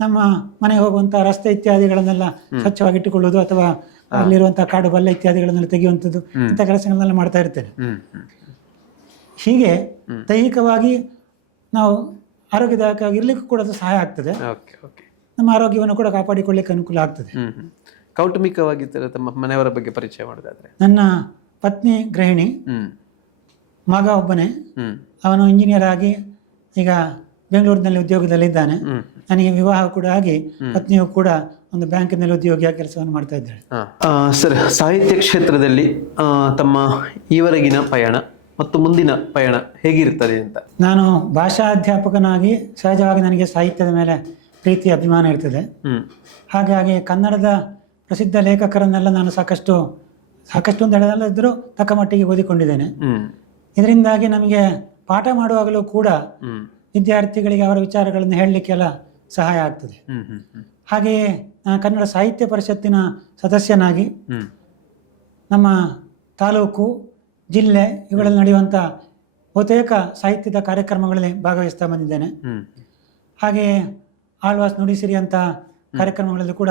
ನಮ್ಮ ಮನೆಗೆ ಹೋಗುವಂತಹ ರಸ್ತೆ ಇತ್ಯಾದಿಗಳನ್ನೆಲ್ಲ ಸ್ವಚ್ಛವಾಗಿಟ್ಟುಕೊಳ್ಳುವುದು ಅಥವಾ ಅಲ್ಲಿರುವಂತಹ ಕಾಡು ಬಲ್ಲ ಇತ್ಯಾದಿಗಳನ್ನೆಲ್ಲ ತೆಗೆಯುವಂಥದ್ದು, ಇಂಥ ಕೆಲಸಗಳನ್ನೆಲ್ಲ ಮಾಡ್ತಾ ಇರ್ತೇನೆ. ಹೀಗೆ ದೈಹಿಕವಾಗಿ ನಾವು ಆರೋಗ್ಯದಾಯಕವಾಗಿ ಇರ್ಲಿಕ್ಕೂ ಕೂಡ ಅದು ಸಹಾಯ ಆಗ್ತದೆ. ನಮ್ಮ ಆರೋಗ್ಯವನ್ನು ಕೂಡ ಕಾಪಾಡಿಕೊಳ್ಳಿಕ್ಕೆ ಅನುಕೂಲ ಆಗ್ತದೆ. ಕೌಟುಂಬಿಕವಾಗಿ ತಮ್ಮ ಮನೆಯವರ ಬಗ್ಗೆ ಪರಿಚಯ ಮಾಡೋದಾದ್ರೆ, ನನ್ನ ಪತ್ನಿ ಗೃಹಿಣಿ, ಮಗ ಒಬ್ಬನೇ. ಅವನು ಇಂಜಿನಿಯರ್ ಆಗಿ ಈಗ ಬೆಂಗಳೂರಿನಲ್ಲಿ ಉದ್ಯೋಗದಲ್ಲಿದ್ದಾನೆ. ನನಗೆ ವಿವಾಹ ಕೂಡ ಆಗಿ ಪತ್ನಿಯು ಕೂಡ ಒಂದು ಬ್ಯಾಂಕಿನಲ್ಲಿ ಉದ್ಯೋಗಿಯಾಗಿ ಕೆಲಸವನ್ನು ಮಾಡ್ತಾ ಇದ್ದಾಳೆ. ಸರ್, ಸಾಹಿತ್ಯ ಕ್ಷೇತ್ರದಲ್ಲಿ ತಮ್ಮ ಈವರೆಗಿನ ಪಯಣ ಮತ್ತು ಮುಂದಿನ ಪಯಣ ಹೇಗಿರ್ತದೆ ಅಂತ? ನಾನು ಭಾಷಾ ಅಧ್ಯಾಪಕನಾಗಿ ಸಹಜವಾಗಿ ನನಗೆ ಸಾಹಿತ್ಯದ ಮೇಲೆ ಪ್ರೀತಿ ಅಭಿಮಾನ ಇರ್ತದೆ. ಹಾಗಾಗಿ ಕನ್ನಡದ ಪ್ರಸಿದ್ಧ ಲೇಖಕರನ್ನೆಲ್ಲ ನಾನು ಸಾಕಷ್ಟು ಅಂತ ಹೇಳೋದಲ್ಲದಿದ್ದರೂ ತಕ್ಕ ಮಟ್ಟಿಗೆ ಓದಿಕೊಂಡಿದ್ದೇನೆ. ಇದರಿಂದಾಗಿ ನಮಗೆ ಪಾಠ ಮಾಡುವಾಗಲೂ ಕೂಡ ವಿದ್ಯಾರ್ಥಿಗಳಿಗೆ ಅವರ ವಿಚಾರಗಳನ್ನು ಹೇಳಲಿಕ್ಕೆಲ್ಲ ಸಹಾಯ ಆಗ್ತದೆ. ಹಾಗೆಯೇ ನಾನು ಕನ್ನಡ ಸಾಹಿತ್ಯ ಪರಿಷತ್ತಿನ ಸದಸ್ಯನಾಗಿ ನಮ್ಮ ತಾಲೂಕು, ಜಿಲ್ಲೆ ಇವುಗಳಲ್ಲಿ ನಡೆಯುವಂಥ ಬಹುತೇಕ ಸಾಹಿತ್ಯದ ಕಾರ್ಯಕ್ರಮಗಳಲ್ಲಿ ಭಾಗವಹಿಸ್ತಾ ಬಂದಿದ್ದೇನೆ. ಹಾಗೆಯೇ ಆಳ್ವಾಸ್ ನುಡಿಸಿರಿ ಅಂತ ಕಾರ್ಯಕ್ರಮಗಳಲ್ಲಿ ಕೂಡ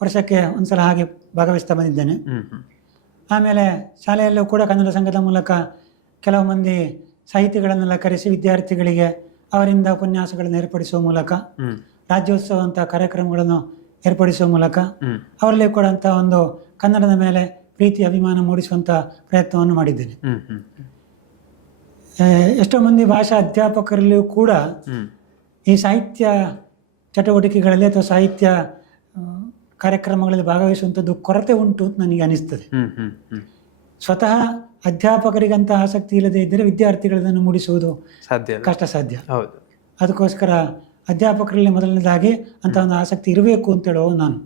ವರ್ಷಕ್ಕೆ ಒಂದ್ಸಲ ಹಾಗೆ ಭಾಗವಹಿಸ್ತಾ ಬಂದಿದ್ದೇನೆ. ಆಮೇಲೆ ಶಾಲೆಯಲ್ಲೂ ಕೂಡ ಕನ್ನಡ ಸಂಘದ ಮೂಲಕ ಕೆಲವು ಮಂದಿ ಸಾಹಿತಿಗಳನ್ನೆಲ್ಲ ಕರೆಸಿ ವಿದ್ಯಾರ್ಥಿಗಳಿಗೆ ಅವರಿಂದ ಉಪನ್ಯಾಸಗಳನ್ನು ಏರ್ಪಡಿಸುವ ಮೂಲಕ, ರಾಜ್ಯೋತ್ಸವ ಅಂತ ಕಾರ್ಯಕ್ರಮಗಳನ್ನು ಏರ್ಪಡಿಸುವ ಮೂಲಕ ಅವರಲ್ಲಿ ಕೂಡ ಅಂತ ಒಂದು ಕನ್ನಡದ ಮೇಲೆ ಪ್ರೀತಿ ಅಭಿಮಾನ ಮೂಡಿಸುವಂಥ ಪ್ರಯತ್ನವನ್ನು ಮಾಡಿದ್ದೇನೆ. ಎಷ್ಟೋ ಮಂದಿ ಭಾಷಾ ಅಧ್ಯಾಪಕರಲ್ಲಿಯೂ ಕೂಡ ಈ ಸಾಹಿತ್ಯ ಚಟುವಟಿಕೆಗಳಲ್ಲಿ ಅಥವಾ ಸಾಹಿತ್ಯ ಕಾರ್ಯಕ್ರಮಗಳಲ್ಲಿ ಭಾಗವಹಿಸುವಂಥದ್ದು ಕೊರತೆ ಉಂಟು ಅಂತ ನನಗೆ ಅನಿಸ್ತದೆ. ಸ್ವತಃ ಅಧ್ಯಾಪಕರಿಗಂತ ಆಸಕ್ತಿ ಇಲ್ಲದೆ ಇದ್ದರೆ ವಿದ್ಯಾರ್ಥಿಗಳನ್ನು ಮೂಡಿಸುವುದು ಸಾಧ್ಯ. ಅದಕ್ಕೋಸ್ಕರ ಅಧ್ಯಾಪಕರಲ್ಲಿ ಮೊದಲನೇದಾಗಿ ಅಂತ ಒಂದು ಆಸಕ್ತಿ ಇರಬೇಕು ಅಂತ ಹೇಳುವ ನಾನು.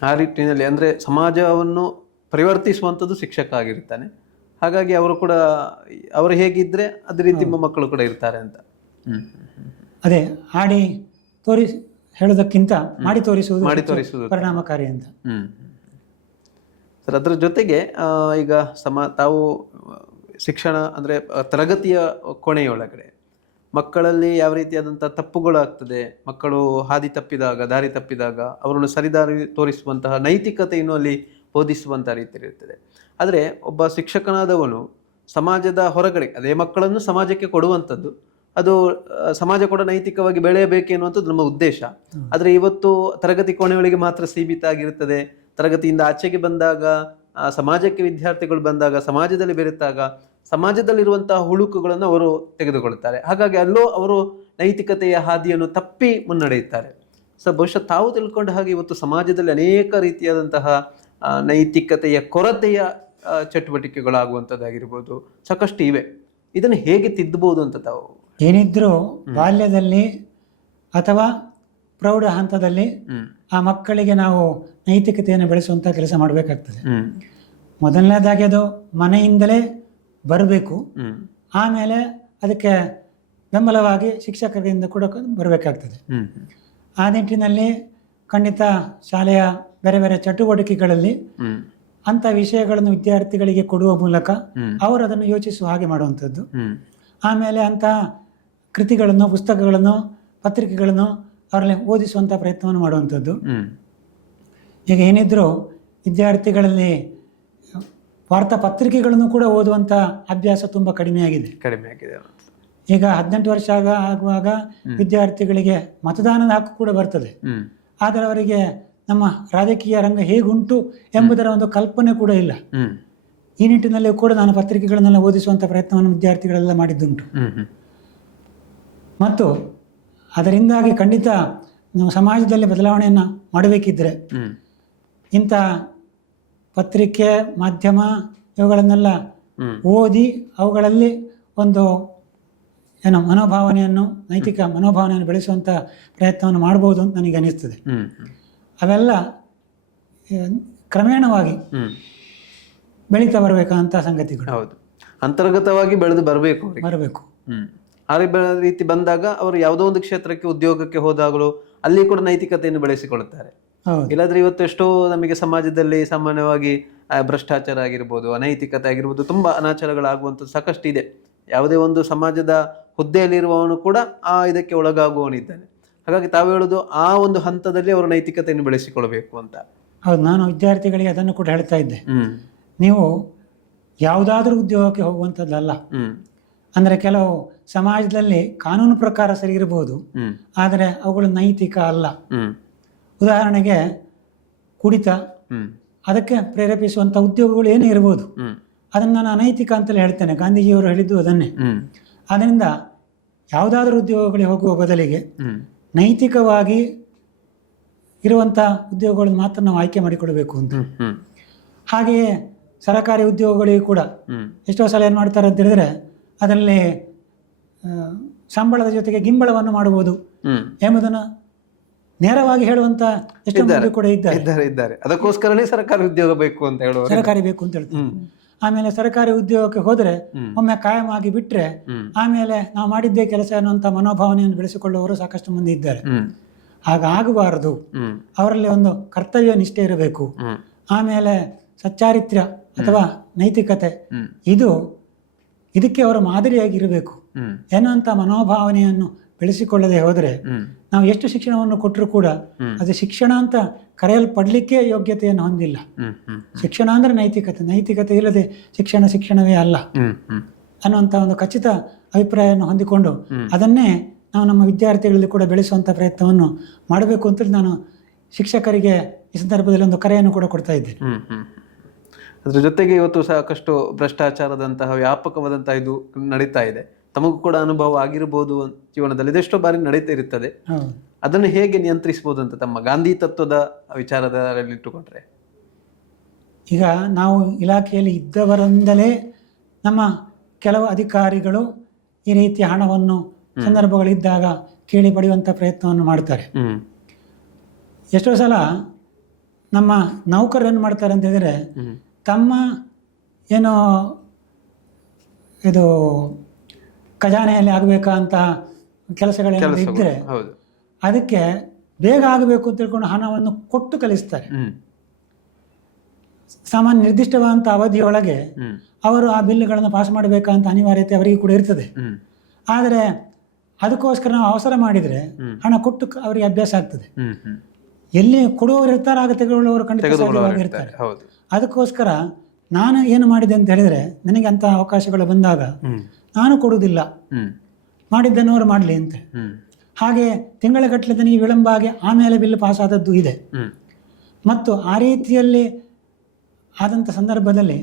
ಆ ರೀತಿಯಲ್ಲಿ ಅಂದರೆ ಸಮಾಜವನ್ನು ಪರಿವರ್ತಿಸುವಂಥದ್ದು ಶಿಕ್ಷಕ ಆಗಿರ್ತಾನೆ. ಹಾಗಾಗಿ ಅವರು ಕೂಡ ಅವರು ಹೇಗಿದ್ರೆ ಅದೇ ರೀತಿ ಮಕ್ಕಳು ಕೂಡ ಇರ್ತಾರೆ ಅಂತ. ಅದೇ ಹಾಡಿ ಹೇಳೋದಕ್ಕಿಂತ ಮಾಡಿ ತೋರಿಸುವುದು ಪರಿಣಾಮಕಾರಿ ಅಂತ. ಸರ್, ಅದರ ಜೊತೆಗೆ ಈಗ ತಾವು ಶಿಕ್ಷಣ ಅಂದರೆ ತರಗತಿಯ ಕೋಣೆಯೊಳಗಡೆ ಮಕ್ಕಳಲ್ಲಿ ಯಾವ ರೀತಿಯಾದಂಥ ತಪ್ಪುಗಳಾಗ್ತದೆ, ಮಕ್ಕಳು ದಾರಿ ತಪ್ಪಿದಾಗ ಅವರನ್ನು ಸರಿದಾರಿ ತೋರಿಸುವಂತಹ ನೈತಿಕತೆಯನ್ನು ಅಲ್ಲಿ ಬೋಧಿಸುವಂಥ ರೀತಿಯಲ್ಲಿ ಇರ್ತದೆ. ಆದರೆ ಒಬ್ಬ ಶಿಕ್ಷಕನಾದವನು ಸಮಾಜದ ಹೊರಗಡೆ ಅದೇ ಮಕ್ಕಳನ್ನು ಸಮಾಜಕ್ಕೆ ಕೊಡುವಂಥದ್ದು, ಅದು ಸಮಾಜ ಕೂಡ ನೈತಿಕವಾಗಿ ಬೆಳೆಯಬೇಕೆನ್ನುವಂಥದ್ದು ನಮ್ಮ ಉದ್ದೇಶ. ಆದರೆ ಇವತ್ತು ತರಗತಿ ಕೋಣೆಗಳಿಗೆ ಮಾತ್ರ ಸೀಮಿತ ಆಗಿರುತ್ತದೆ. ತರಗತಿಯಿಂದ ಆಚೆಗೆ ಬಂದಾಗ, ಸಮಾಜಕ್ಕೆ ವಿದ್ಯಾರ್ಥಿಗಳು ಬಂದಾಗ, ಸಮಾಜದಲ್ಲಿ ಬೆರೆತಾಗ ಸಮಾಜದಲ್ಲಿರುವಂತಹ ಹುಳುಕುಗಳನ್ನು ಅವರು ತೆಗೆದುಕೊಳ್ತಾರೆ. ಹಾಗಾಗಿ ಅಲ್ಲೋ ಅವರು ನೈತಿಕತೆಯ ಹಾದಿಯನ್ನು ತಪ್ಪಿ ಮುನ್ನಡೆಯುತ್ತಾರೆ. ಸೊ ಬಹುಶಃ ತಾವು ತಿಳ್ಕೊಂಡ ಹಾಗೆ ಇವತ್ತು ಸಮಾಜದಲ್ಲಿ ಅನೇಕ ರೀತಿಯಾದಂತಹ ನೈತಿಕತೆಯ ಕೊರತೆಯ ಚಟುವಟಿಕೆಗಳಾಗುವಂಥದ್ದಾಗಿರ್ಬೋದು ಸಾಕಷ್ಟು ಇವೆ. ಇದನ್ನು ಹೇಗೆ ತಿದ್ದಬಹುದು ಅಂತ ತಾವು? ಏನಿದ್ರೂ ಬಾಲ್ಯದಲ್ಲಿ ಅಥವಾ ಪ್ರೌಢ ಹಂತದಲ್ಲಿ ಆ ಮಕ್ಕಳಿಗೆ ನಾವು ನೈತಿಕತೆಯನ್ನು ಬೆಳೆಸುವಂಥ ಕೆಲಸ ಮಾಡಬೇಕಾಗ್ತದೆ. ಮೊದಲನೇದಾಗಿ ಅದು ಮನೆಯಿಂದಲೇ ಬರಬೇಕು. ಆಮೇಲೆ ಅದಕ್ಕೆ ಬೆಂಬಲವಾಗಿ ಶಿಕ್ಷಕರಿಂದ ಕೂಡ ಬರಬೇಕಾಗ್ತದೆ. ಆ ನಿಟ್ಟಿನಲ್ಲಿ ಖಂಡಿತ ಶಾಲೆಯ ಬೇರೆ ಬೇರೆ ಚಟುವಟಿಕೆಗಳಲ್ಲಿ ಅಂಥ ವಿಷಯಗಳನ್ನು ವಿದ್ಯಾರ್ಥಿಗಳಿಗೆ ಕೊಡುವ ಮೂಲಕ ಅವರು ಅದನ್ನು ಯೋಚಿಸುವ ಹಾಗೆ ಮಾಡುವಂಥದ್ದು. ಆಮೇಲೆ ಅಂಥ ಕೃತಿಗಳನ್ನು, ಪುಸ್ತಕಗಳನ್ನು, ಪತ್ರಿಕೆಗಳನ್ನು ಅವರಲ್ಲಿ ಓದಿಸುವಂಥ ಪ್ರಯತ್ನವನ್ನು ಮಾಡುವಂಥದ್ದು. ಈಗ ಏನಿದ್ರೂ ವಿದ್ಯಾರ್ಥಿಗಳಲ್ಲಿ ವಾರ್ತಾ ಪತ್ರಿಕೆಗಳನ್ನು ಕೂಡ ಓದುವಂಥ ಅಭ್ಯಾಸ ತುಂಬ ಕಡಿಮೆ ಆಗಿದೆ. ಈಗ 18 ವರ್ಷ ಆಗುವಾಗ ವಿದ್ಯಾರ್ಥಿಗಳಿಗೆ ಮತದಾನದ ಹಕ್ಕು ಕೂಡ ಬರ್ತದೆ. ಆದರೆ ಅವರಿಗೆ ನಮ್ಮ ರಾಜಕೀಯ ರಂಗ ಹೇಗುಂಟು ಎಂಬುದರ ಒಂದು ಕಲ್ಪನೆ ಕೂಡ ಇಲ್ಲ. ಈ ನಿಟ್ಟಿನಲ್ಲಿ ಕೂಡ ನಾನು ಪತ್ರಿಕೆಗಳನ್ನೆಲ್ಲ ಓದಿಸುವಂಥ ಪ್ರಯತ್ನವನ್ನು ವಿದ್ಯಾರ್ಥಿಗಳೆಲ್ಲ ಮಾಡಿದ್ದುಂಟು. ಮತ್ತು ಅದರಿಂದಾಗಿ ಖಂಡಿತ ನಾವು ಸಮಾಜದಲ್ಲಿ ಬದಲಾವಣೆಯನ್ನು ಮಾಡಬೇಕಿದ್ರೆ ಇಂಥ ಪತ್ರಿಕೆ, ಮಾಧ್ಯಮ ಇವುಗಳನ್ನೆಲ್ಲ ಓದಿ ಅವುಗಳಲ್ಲಿ ಒಂದು ಮನೋಭಾವನೆಯನ್ನು, ನೈತಿಕ ಮನೋಭಾವನೆಯನ್ನು ಬೆಳೆಸುವಂಥ ಪ್ರಯತ್ನವನ್ನು ಮಾಡ್ಬೋದು ಅಂತ ನನಗೆ ಅನಿಸ್ತದೆ. ಅವೆಲ್ಲ ಕ್ರಮೇಣವಾಗಿ ಬೆಳೀತಾ ಬರಬೇಕಂತ ಸಂಗತಿಗಳು. ಹೌದು, ಅಂತರ್ಗತವಾಗಿ ಬೆಳೆದು ಬರಬೇಕು. ಆ ರೀತಿ ಬಂದಾಗ ಅವರು ಯಾವುದೋ ಒಂದು ಕ್ಷೇತ್ರಕ್ಕೆ ಉದ್ಯೋಗಕ್ಕೆ ಹೋದಾಗಲೂ ಅಲ್ಲಿ ಕೂಡ ನೈತಿಕತೆಯನ್ನು ಬೆಳೆಸಿಕೊಳ್ಳುತ್ತಾರೆ. ಇಲ್ಲಾಂದ್ರೆ ಇವತ್ತು ಎಷ್ಟೋ ನಮಗೆ ಸಮಾಜದಲ್ಲಿ ಸಾಮಾನ್ಯವಾಗಿ ಭ್ರಷ್ಟಾಚಾರ ಆಗಿರ್ಬೋದು, ಅನೈತಿಕತೆ ಆಗಿರ್ಬೋದು, ತುಂಬಾ ಅನಾಚಾರಗಳಾಗುವಂಥದ್ದು ಸಾಕಷ್ಟು ಇದೆ. ಯಾವುದೇ ಒಂದು ಸಮಾಜದ ಹುದ್ದೆಯಲ್ಲಿರುವವನು ಕೂಡ ಇದಕ್ಕೆ ಒಳಗಾಗುವವನಿದ್ದಾನೆ. ಹಾಗಾಗಿ ತಾವು ಹೇಳೋದು ಆ ಒಂದು ಹಂತದಲ್ಲಿ ಅವರು ನೈತಿಕತೆಯನ್ನು ಬೆಳೆಸಿಕೊಳ್ಳಬೇಕು ಅಂತ. ಹೌದು, ನಾನು ವಿದ್ಯಾರ್ಥಿಗಳಿಗೆ ಅದನ್ನು ಕೂಡ ಹೇಳ್ತಾ ಇದ್ದೆ. ನೀವು ಯಾವುದಾದ್ರೂ ಉದ್ಯೋಗಕ್ಕೆ ಹೋಗುವಂಥದ್ದಲ್ಲ. ಅಂದರೆ ಕೆಲವು ಸಮಾಜದಲ್ಲಿ ಕಾನೂನು ಪ್ರಕಾರ ಸರಿ ಇರಬಹುದು, ಆದರೆ ಅವುಗಳು ನೈತಿಕ ಅಲ್ಲ. ಉದಾಹರಣೆಗೆ ಕುಡಿತ, ಅದಕ್ಕೆ ಪ್ರೇರೇಪಿಸುವಂಥ ಉದ್ಯೋಗಗಳು ಏನೇ ಇರ್ಬೋದು, ಅದನ್ನು ನಾನು ಅನೈತಿಕ ಅಂತಲೇ ಹೇಳ್ತೇನೆ. ಗಾಂಧೀಜಿಯವರು ಹೇಳಿದ್ದು ಅದನ್ನೇ. ಆದ್ದರಿಂದ ಯಾವುದಾದ್ರೂ ಉದ್ಯೋಗಗಳಿಗೆ ಹೋಗುವ ಬದಲಿಗೆ ನೈತಿಕವಾಗಿ ಇರುವಂಥ ಉದ್ಯೋಗಗಳನ್ನು ಮಾತ್ರ ನಾವು ಆಯ್ಕೆ ಮಾಡಿಕೊಡಬೇಕು ಅಂತ. ಹಾಗೆಯೇ ಸರಕಾರಿ ಉದ್ಯೋಗಗಳಿಗೂ ಕೂಡ ಎಷ್ಟೋ ಸಲ ಏನು ಮಾಡ್ತಾರೆ ಅಂತ ಹೇಳಿದ್ರೆ, ಅದರಲ್ಲಿ ಸಂಬಳದ ಜೊತೆಗೆ ಗಿಂಬಳವನ್ನು ಮಾಡಬಹುದು ಎಂಬುದನ್ನು ನೇರವಾಗಿ ಹೇಳುವಂತ ಎಷ್ಟೋ ಮಂದಿ ಕೂಡ ಇದ್ದಾರೆ. ಅದಕ್ಕೋಸ್ಕರನೇ ಸರ್ಕಾರಿ ಉದ್ಯೋಗ ಬೇಕು ಅಂತ ಹೇಳುವ, ಸರ್ಕಾರಿ ಬೇಕು ಅಂತ ಹೇಳ್ತಾರೆ. ಆಮೇಲೆ ಸರ್ಕಾರಿ ಉದ್ಯೋಗಕ್ಕೆ ಹೋದ್ರೆ ಒಮ್ಮೆ ಕಾಯಂ ಆಗಿ ಬಿಟ್ರೆ ಆಮೇಲೆ ನಾವು ಮಾಡಿದ್ದೇ ಕೆಲಸ ಅನ್ನುವಂಥ ಮನೋಭಾವನೆಯನ್ನು ಬೆಳೆಸಿಕೊಳ್ಳುವವರು ಸಾಕಷ್ಟು ಮಂದಿ ಇದ್ದಾರೆ. ಹಾಗಾಗಬಾರದು. ಅವರಲ್ಲಿ ಒಂದು ಕರ್ತವ್ಯ ನಿಷ್ಠೆ ಇರಬೇಕು. ಆಮೇಲೆ ಸಚ್ಚಾರಿತ್ರ್ಯ ಅಥವಾ ನೈತಿಕತೆ ಇದಕ್ಕೆ ಅವರು ಮಾದರಿಯಾಗಿರಬೇಕು ಎನ್ನುವಂಥ ಮನೋಭಾವನೆಯನ್ನು ಬೆಳೆಸಿಕೊಳ್ಳದೆ ಹೋದರೆ ನಾವು ಎಷ್ಟು ಶಿಕ್ಷಣವನ್ನು ಕೊಟ್ಟರೂ ಕೂಡ ಅದು ಶಿಕ್ಷಣ ಅಂತ ಕರೆಯಲ್ಪಡಲಿಕ್ಕೆ ಯೋಗ್ಯತೆಯನ್ನು ಹೊಂದಿಲ್ಲ. ಶಿಕ್ಷಣ ಅಂದ್ರೆ ನೈತಿಕತೆ, ನೈತಿಕತೆ ಇಲ್ಲದೆ ಶಿಕ್ಷಣವೇ ಅಲ್ಲ ಅನ್ನುವಂಥ ಒಂದು ಖಚಿತ ಅಭಿಪ್ರಾಯವನ್ನು ಹೊಂದಿಕೊಂಡು ಅದನ್ನೇ ನಾವು ನಮ್ಮ ವಿದ್ಯಾರ್ಥಿಗಳಲ್ಲಿ ಕೂಡ ಬೆಳೆಸುವಂಥ ಪ್ರಯತ್ನವನ್ನು ಮಾಡಬೇಕು ಅಂತೇಳಿ ನಾನು ಶಿಕ್ಷಕರಿಗೆ ಈ ಸಂದರ್ಭದಲ್ಲಿ ಒಂದು ಕರೆಯನ್ನು ಕೂಡ ಕೊಡ್ತಾ ಇದ್ದೇನೆ. ಅದ್ರ ಜೊತೆಗೆ ಇವತ್ತು ಸಾಕಷ್ಟು ಭ್ರಷ್ಟಾಚಾರದಂತಹ ವ್ಯಾಪಕವಾದಂತಹ ಇದು ನಡೀತಾ ಇದೆ. ತಮಗೂ ಕೂಡ ಅನುಭವ ಆಗಿರ್ಬೋದು ಜೀವನದಲ್ಲಿ, ಇದೆಷ್ಟೋ ಬಾರಿ ನಡೀತಾ ಇರುತ್ತದೆ. ಅದನ್ನು ಹೇಗೆ ನಿಯಂತ್ರಿಸಬಹುದು ಅಂತ ತಮ್ಮ ಗಾಂಧಿ ತತ್ವದ ವಿಚಾರದಲ್ಲಿ ಇಟ್ಟುಕೊಂಡ್ರೆ? ಈಗ ನಾವು ಇಲಾಖೆಯಲ್ಲಿ ಇದ್ದವರಿಂದಲೇ ನಮ್ಮ ಕೆಲವು ಅಧಿಕಾರಿಗಳು ಈ ರೀತಿಯ ಹಣವನ್ನು ಸಂದರ್ಭಗಳಿದ್ದಾಗ ಕೇಳಿ ಪಡೆಯುವಂಥ ಪ್ರಯತ್ನವನ್ನು ಮಾಡ್ತಾರೆ. ಎಷ್ಟೋ ಸಲ ನಮ್ಮ ನೌಕರರು ಏನು ಮಾಡ್ತಾರೆ ಅಂತ ಹೇಳಿದ್ರೆ, ತಮ್ಮ ಏನೋ ಇದು ಖಜಾನೆಯಲ್ಲಿ ಆಗಬೇಕಂತ ಕೆಲಸಗಳೇನಾದರೂ ಇದ್ದರೆ ಅದಕ್ಕೆ ಬೇಗ ಆಗಬೇಕು ಅಂತ ತಿಳ್ಕೊಂಡು ಹಣವನ್ನು ಕೊಟ್ಟು ಕಲಿಸ್ತಾರೆ. ಸಾಮಾನ್ಯ ನಿರ್ದಿಷ್ಟವಾದಂಥ ಅವಧಿಯೊಳಗೆ ಅವರು ಆ ಬಿಲ್ಗಳನ್ನು ಪಾಸ್ ಮಾಡಬೇಕಂತ ಅನಿವಾರ್ಯತೆ ಅವರಿಗೆ ಕೂಡ ಇರ್ತದೆ. ಆದರೆ ಅದಕ್ಕೋಸ್ಕರ ನಾವು ಅವಸರ ಮಾಡಿದರೆ ಹಣ ಕೊಟ್ಟು ಅವರಿಗೆ ಅಭ್ಯಾಸ ಆಗ್ತದೆ. ಎಲ್ಲಿ ಕೊಡುವವರು ಇರ್ತಾರೆ, ಆಗ ತೆಗೆದುಕೊಳ್ಳುವವರು ಖಂಡಿತ ಇರ್ತಾರೆ. ಅದಕ್ಕೋಸ್ಕರ ನಾನು ಏನು ಮಾಡಿದೆ ಅಂತ ಹೇಳಿದರೆ, ನನಗೆ ಅಂಥ ಅವಕಾಶಗಳು ಬಂದಾಗ ನಾನು ಕೊಡುವುದಿಲ್ಲ, ಮಾಡಿದ್ದನ್ನು ಅವರು ಮಾಡಲಿ ಅಂತ. ಹಾಗೆ ತಿಂಗಳಗಟ್ಟಲೆ ನನಗೆ ವಿಳಂಬ ಆಗಿ ಆಮೇಲೆ ಬಿಲ್ ಪಾಸ್ ಆದದ್ದು ಇದೆ. ಮತ್ತು ಆ ರೀತಿಯಲ್ಲಿ ಆದಂಥ ಸಂದರ್ಭದಲ್ಲಿ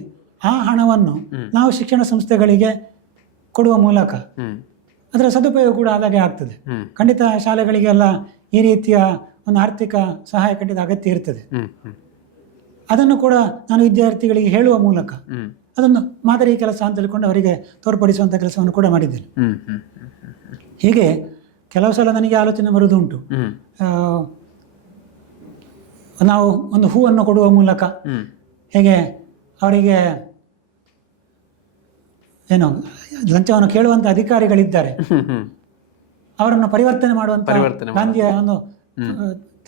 ಆ ಹಣವನ್ನು ನಾವು ಶಿಕ್ಷಣ ಸಂಸ್ಥೆಗಳಿಗೆ ಕೊಡುವ ಮೂಲಕ ಅದರ ಸದುಪಯೋಗ ಕೂಡ ಆದಾಗೆ ಆಗ್ತದೆ. ಖಂಡಿತ ಶಾಲೆಗಳಿಗೆಲ್ಲ ಈ ರೀತಿಯ ಒಂದು ಆರ್ಥಿಕ ಸಹಾಯ ಖಂಡಿತ ಅಗತ್ಯ ಇರ್ತದೆ. ಅದನ್ನು ಕೂಡ ನಾನು ವಿದ್ಯಾರ್ಥಿಗಳಿಗೆ ಹೇಳುವ ಮೂಲಕ ಅದನ್ನು ಮಾದರಿ ಕೆಲಸ ಅಂತ ತಿಳ್ಕೊಂಡು ಅವರಿಗೆ ತೋರ್ಪಡಿಸುವಂಥ ಕೆಲಸವನ್ನು ಕೂಡ ಮಾಡಿದ್ದೇನೆ. ಹೀಗೆ ಕೆಲವು ಸಲ ನನಗೆ ಆಲೋಚನೆ ಬರುವುದುಂಟು, ನಾವು ಒಂದು ಹೂವನ್ನು ಕೊಡುವ ಮೂಲಕ ಹೇಗೆ ಅವರಿಗೆ ಏನು ಲಂಚವನ್ನು ಕೇಳುವಂಥ ಅಧಿಕಾರಿಗಳಿದ್ದಾರೆ, ಅವರನ್ನು ಪರಿವರ್ತನೆ ಮಾಡುವಂಥ ಗಾಂಧಿಯ ಒಂದು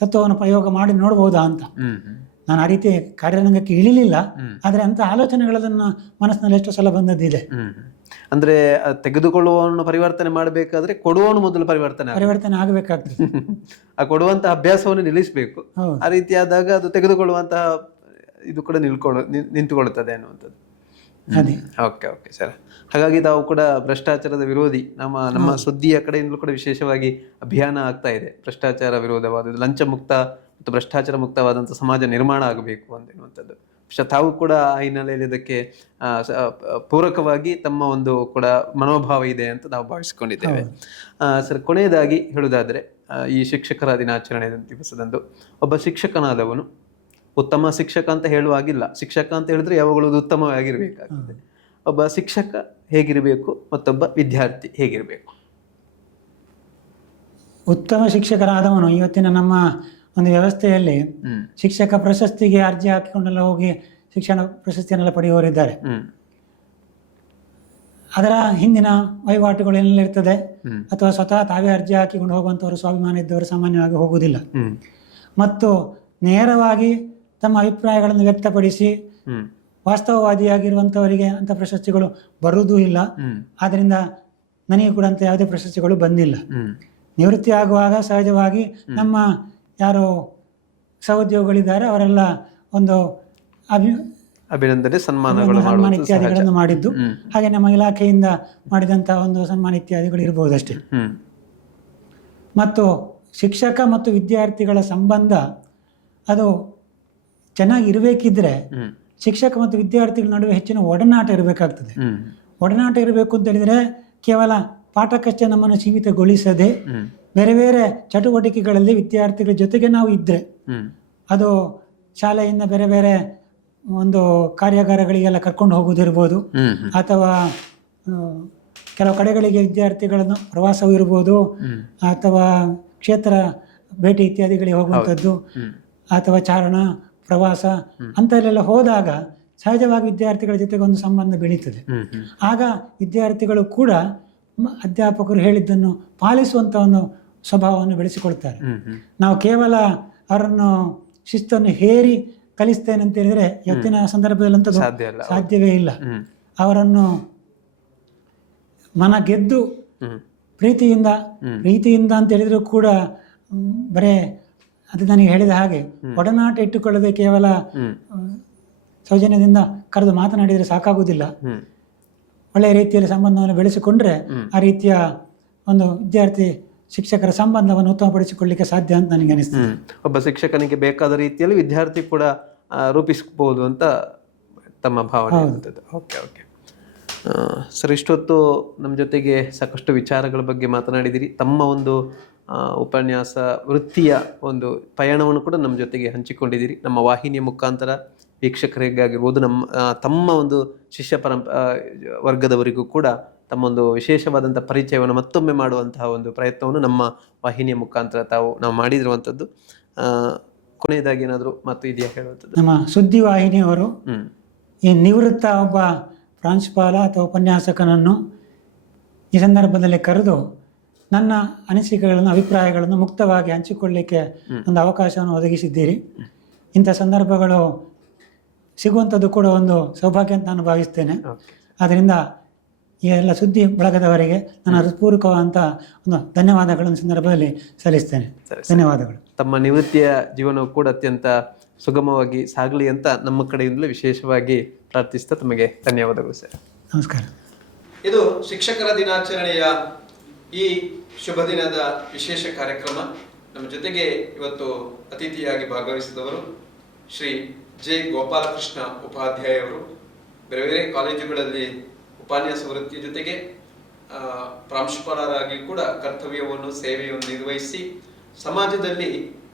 ತತ್ವವನ್ನು ಪ್ರಯೋಗ ಮಾಡಿ ನೋಡ್ಬೋದಾ ಅಂತ. ನಾನು ಆ ರೀತಿ ಕಾರ್ಯರಂಗಕ್ಕೆ ಇಳಿಲಿಲ್ಲ, ಆದರೆ ಅಂತ ಆಲೋಚನೆಗಳನ್ನ ಮನಸ್ಸಿನಲ್ಲಿ ಎಷ್ಟು ಸಲ ಬಂದದ್ದಿದೆ. ಅಂದ್ರೆ ತೆಗೆದುಕೊಳ್ಳುವವನು ಪರಿವರ್ತನೆ ಮಾಡಬೇಕಾದ್ರೆ ಕೊಡುವವನು ಮೊದಲು ಪರಿವರ್ತನೆ ಆಗಬೇಕಾಗ್ತದೆ. ಆ ಕೊಡುವಂತಹ ಅಭ್ಯಾಸವನ್ನು ನಿಲ್ಲಿಸಬೇಕು. ಆ ರೀತಿಯಾದಾಗ ಅದು ತೆಗೆದುಕೊಳ್ಳುವಂತಹ ಇದು ಕೂಡ ನಿಂತುಕೊಳ್ಳುತ್ತದೆ ಅನ್ನುವಂಥದ್ದು. Okay okay sir. ಹಾಗಾಗಿ ತಾವು ಕೂಡ ಭ್ರಷ್ಟಾಚಾರದ ವಿರೋಧಿ, ನಮ್ಮ ಸುದ್ದಿಯ ಕಡೆಯಿಂದಲೂ ಕೂಡ ವಿಶೇಷವಾಗಿ ಅಭಿಯಾನ ಆಗ್ತಾ ಇದೆ. ಭ್ರಷ್ಟಾಚಾರ ವಿರೋಧವಾದ, ಲಂಚ ಮುಕ್ತ ಮತ್ತು ಭ್ರಷ್ಟಾಚಾರ ಮುಕ್ತವಾದಂಥ ಸಮಾಜ ನಿರ್ಮಾಣ ಆಗಬೇಕು ಅನ್ನುವಂಥದ್ದು. ತಾವು ಕೂಡ ಆ ಹಿನ್ನೆಲೆಯಲ್ಲಿ ಇದಕ್ಕೆ ಪೂರಕವಾಗಿ ತಮ್ಮ ಒಂದು ಕೂಡ ಮನೋಭಾವ ಇದೆ ಅಂತ ನಾವು ಭಾವಿಸಿಕೊಂಡಿದ್ದೇವೆ. ಸರ್, ಕೊನೆಯದಾಗಿ ಹೇಳುವುದಾದ್ರೆ, ಈ ಶಿಕ್ಷಕರ ದಿನಾಚರಣೆ ದಿವಸದಂದು ಒಬ್ಬ ಶಿಕ್ಷಕನಾದವನು ಉತ್ತಮ ಶಿಕ್ಷಕ ಅಂತ ಹೇಳುವಾಗಿಲ್ಲ, ಶಿಕ್ಷಕ ಅಂತ ಹೇಳಿದ್ರೆ ಯಾವಾಗಲೂ ಉತ್ತಮವಾಗಿರ್ಬೇಕಾಗ್ತದೆ. ಒಬ್ಬ ಶಿಕ್ಷಕ ಹೇಗಿರಬೇಕು, ಮತ್ತೊಬ್ಬ ವಿದ್ಯಾರ್ಥಿ ಹೇಗಿರಬೇಕು? ಉತ್ತಮ ಶಿಕ್ಷಕರಾದವನು ಇವತ್ತಿನ ನಮ್ಮ ಒಂದು ವ್ಯವಸ್ಥೆಯಲ್ಲಿ ಶಿಕ್ಷಕ ಪ್ರಶಸ್ತಿಗೆ ಅರ್ಜಿ ಹಾಕಿಕೊಂಡೆಲ್ಲ ಹೋಗಿ ಶಿಕ್ಷಣ ಪ್ರಶಸ್ತಿಯನ್ನೆಲ್ಲ ಪಡೆಯುವವರಿದ್ದಾರೆ. ಅದರ ಹಿಂದಿನ ವಹಿವಾಟುಗಳು ಏನೆಲ್ಲ ಇರ್ತದೆ, ಅಥವಾ ಸ್ವತಃ ತಾವೇ ಅರ್ಜಿ ಹಾಕಿಕೊಂಡು ಹೋಗುವಂಥವರು ಸ್ವಾಭಿಮಾನ ಇದ್ದವರು ಸಾಮಾನ್ಯವಾಗಿ ಹೋಗುವುದಿಲ್ಲ. ಮತ್ತು ನೇರವಾಗಿ ತಮ್ಮ ಅಭಿಪ್ರಾಯಗಳನ್ನು ವ್ಯಕ್ತಪಡಿಸಿ ವಾಸ್ತವವಾದಿಯಾಗಿರುವಂಥವರಿಗೆ ಅಂಥ ಪ್ರಶಸ್ತಿಗಳು ಬರುವುದೂ ಇಲ್ಲ. ಆದ್ದರಿಂದ ನನಗೆ ಕೂಡ ಅಂತ ಯಾವುದೇ ಪ್ರಶಸ್ತಿಗಳು ಬಂದಿಲ್ಲ. ನಿವೃತ್ತಿ ಆಗುವಾಗ ಸಹಜವಾಗಿ ನಮ್ಮ ಯಾರು ಸಹೋದ್ಯೋಗಿಗಳಿದ್ದಾರೆ ಅವರೆಲ್ಲ ಒಂದು ಅಭಿನಂದನೆ ಸನ್ಮಾನ ಇತ್ಯಾದಿಗಳನ್ನು ಮಾಡಿದ್ದು, ಹಾಗೆ ನಮ್ಮ ಇಲಾಖೆಯಿಂದ ಮಾಡಿದಂತಹ ಒಂದು ಸನ್ಮಾನ ಇತ್ಯಾದಿಗಳು ಇರಬಹುದಷ್ಟೇ. ಮತ್ತು ಶಿಕ್ಷಕ ಮತ್ತು ವಿದ್ಯಾರ್ಥಿಗಳ ಸಂಬಂಧ ಅದು ಚೆನ್ನಾಗಿ ಇರಬೇಕಿದ್ರೆ ಶಿಕ್ಷಕ ಮತ್ತು ವಿದ್ಯಾರ್ಥಿಗಳ ನಡುವೆ ಹೆಚ್ಚಿನ ಒಡನಾಟ ಇರಬೇಕಾಗ್ತದೆ. ಒಡನಾಟ ಇರಬೇಕು ಅಂತ ಹೇಳಿದ್ರೆ ಕೇವಲ ಪಾಠಕ್ಕಷ್ಟೇ ನಮ್ಮನ್ನು ಸೀಮಿತಗೊಳಿಸದೆ ಬೇರೆ ಬೇರೆ ಚಟುವಟಿಕೆಗಳಲ್ಲಿ ವಿದ್ಯಾರ್ಥಿಗಳ ಜೊತೆಗೆ ನಾವು ಇದ್ರೆ, ಅದು ಶಾಲೆಯಿಂದ ಬೇರೆ ಬೇರೆ ಒಂದು ಕಾರ್ಯಾಗಾರಗಳಿಗೆಲ್ಲ ಕರ್ಕೊಂಡು ಹೋಗುವುದಿರ್ಬೋದು, ಅಥವಾ ಕೆಲವು ಕಡೆಗಳಿಗೆ ವಿದ್ಯಾರ್ಥಿಗಳನ್ನು ಪ್ರವಾಸವೂ ಇರ್ಬೋದು, ಅಥವಾ ಕ್ಷೇತ್ರ ಭೇಟಿ ಇತ್ಯಾದಿಗಳಿಗೆ ಹೋಗುವಂಥದ್ದು, ಅಥವಾ ಚಾರಣ ಪ್ರವಾಸ ಅಂತಲ್ಲೆಲ್ಲ ಹೋದಾಗ ಸಹಜವಾಗಿ ವಿದ್ಯಾರ್ಥಿಗಳ ಜೊತೆಗೆ ಒಂದು ಸಂಬಂಧ ಬೆಳೀತದೆ. ಆಗ ವಿದ್ಯಾರ್ಥಿಗಳು ಕೂಡ ಅಧ್ಯಾಪಕರು ಹೇಳಿದ್ದನ್ನು ಪಾಲಿಸುವಂಥ ಒಂದು ಸ್ವಭಾವವನ್ನು ಬೆಳೆಸಿಕೊಳ್ತಾರೆ. ನಾವು ಕೇವಲ ಅವರನ್ನು ಶಿಸ್ತನ್ನು ಹೇರಿ ಕಲಿಸ್ತೇನೆ ಅಂತ ಹೇಳಿದ್ರೆ ಇವತ್ತಿನ ಸಂದರ್ಭದಲ್ಲಂತೂ ಸಾಧ್ಯವೇ ಇಲ್ಲ. ಅವರನ್ನು ಮನ ಗೆದ್ದು ಪ್ರೀತಿಯಿಂದ ಅಂತ ಹೇಳಿದ್ರು ಕೂಡ ಬರೇ ಅದು ನನಗೆ ಹೇಳಿದ ಹಾಗೆ ಒಡನಾಟ ಇಟ್ಟುಕೊಳ್ಳದೆ ಕೇವಲ ಸೌಜನ್ಯದಿಂದ ಕರೆದು ಮಾತನಾಡಿದರೆ ಸಾಕಾಗುವುದಿಲ್ಲ. ಒಳ್ಳೆಯ ರೀತಿಯಲ್ಲಿ ಸಂಬಂಧವನ್ನು ಬೆಳೆಸಿಕೊಂಡ್ರೆ ಆ ರೀತಿಯ ಒಂದು ವಿದ್ಯಾರ್ಥಿ ಶಿಕ್ಷಕರ ಸಂಬಂಧವನ್ನು ಉತ್ತಮಪಡಿಸಿಕೊಳ್ಳಲಿಕ್ಕೆ ಸಾಧ್ಯ ಅಂತ ನನಗೆ ಅನಿಸ್ತದೆ. ಒಬ್ಬ ಶಿಕ್ಷಕನಿಗೆ ಬೇಕಾದ ರೀತಿಯಲ್ಲಿ ವಿದ್ಯಾರ್ಥಿ ಕೂಡ ರೂಪಿಸಬಹುದು ಅಂತ ತಮ್ಮ ಭಾವನೆ. ಓಕೆ ಓಕೆ ಸರ್, ಇಷ್ಟೊತ್ತು ನಮ್ಮ ಜೊತೆಗೆ ಸಾಕಷ್ಟು ವಿಚಾರಗಳ ಬಗ್ಗೆ ಮಾತನಾಡಿದಿರಿ. ತಮ್ಮ ಒಂದು ಉಪನ್ಯಾಸ ವೃತ್ತಿಯ ಒಂದು ಪಯಣವನ್ನು ಕೂಡ ನಮ್ಮ ಜೊತೆಗೆ ಹಂಚಿಕೊಂಡಿದ್ದೀರಿ. ನಮ್ಮ ವಾಹಿನಿಯ ಮುಖಾಂತರ ವೀಕ್ಷಕರಿಗಾಗಿರ್ಬೋದು, ತಮ್ಮ ಒಂದು ಶಿಷ್ಯ ವರ್ಗದವರಿಗೂ ಕೂಡ ತಮ್ಮೊಂದು ವಿಶೇಷವಾದಂಥ ಪರಿಚಯವನ್ನು ಮತ್ತೊಮ್ಮೆ ಮಾಡುವಂತಹ ಒಂದು ಪ್ರಯತ್ನವನ್ನು ನಮ್ಮ ವಾಹಿನಿಯ ಮುಖಾಂತರ ನಾವು ಮಾಡಿದಿರುವಂಥದ್ದು. ಕೊನೆಯದಾಗಿ ಏನಾದರೂ ಮತ್ತು ಇದೆಯಾ ಹೇಳುವಂಥದ್ದು? ನಮ್ಮ ಸುದ್ದಿ ವಾಹಿನಿಯವರು ಈ ನಿವೃತ್ತ ಒಬ್ಬ ಪ್ರಾಂಶುಪಾಲ ಅಥವಾ ಉಪನ್ಯಾಸಕನನ್ನು ಈ ಸಂದರ್ಭದಲ್ಲಿ ಕರೆದು ನನ್ನ ಅನಿಸಿಕೆಗಳನ್ನು ಅಭಿಪ್ರಾಯಗಳನ್ನು ಮುಕ್ತವಾಗಿ ಹಂಚಿಕೊಳ್ಳಲಿಕ್ಕೆ ಒಂದು ಅವಕಾಶವನ್ನು ಒದಗಿಸಿದ್ದೀರಿ. ಇಂಥ ಸಂದರ್ಭಗಳು ಸಿಗುವಂಥದ್ದು ಕೂಡ ಒಂದು ಸೌಭಾಗ್ಯ ಅಂತ ನಾನು ಭಾವಿಸ್ತೇನೆ. ಆದ್ದರಿಂದ ಈ ಎಲ್ಲ ಸುದ್ದಿ ಬಳಗದವರಿಗೆ ನನ್ನ ಹೃತ್ಪೂರ್ವಕವಾದಂಥ ಒಂದು ಧನ್ಯವಾದಗಳನ್ನು ಸಂದರ್ಭದಲ್ಲಿ ಸಲ್ಲಿಸ್ತೇನೆ. ಧನ್ಯವಾದಗಳು. ತಮ್ಮ ನಿವೃತ್ತಿಯ ಜೀವನವು ಕೂಡ ಅತ್ಯಂತ ಸುಗಮವಾಗಿ ಸಾಗಲಿ ಅಂತ ನಮ್ಮ ಕಡೆಯಿಂದಲೂ ವಿಶೇಷವಾಗಿ ಪ್ರಾರ್ಥಿಸ್ತಾ ತಮಗೆ ಧನ್ಯವಾದಗಳು ಸರ್. ನಮಸ್ಕಾರ. ಇದು ಶಿಕ್ಷಕರ ದಿನಾಚರಣೆಯ ಈ ಶುಭ ದಿನದ ವಿಶೇಷ ಕಾರ್ಯಕ್ರಮ. ನಮ್ಮ ಜೊತೆಗೆ ಇವತ್ತು ಅತಿಥಿಯಾಗಿ ಭಾಗವಹಿಸಿದವರು ಶ್ರೀ ಜೆ ಗೋಪಾಲಕೃಷ್ಣ ಉಪಾಧ್ಯಾಯವರು. ಬೇರೆ ಬೇರೆ ಕಾಲೇಜುಗಳಲ್ಲಿ ಉಪನ್ಯಾಸ ವೃತ್ತಿಯ ಜೊತೆಗೆ ಪ್ರಾಂಶುಪಾಲರಾಗಿ ಕೂಡ ಕರ್ತವ್ಯವನ್ನು ಸೇವೆಯನ್ನು ನಿರ್ವಹಿಸಿ ಸಮಾಜದಲ್ಲಿ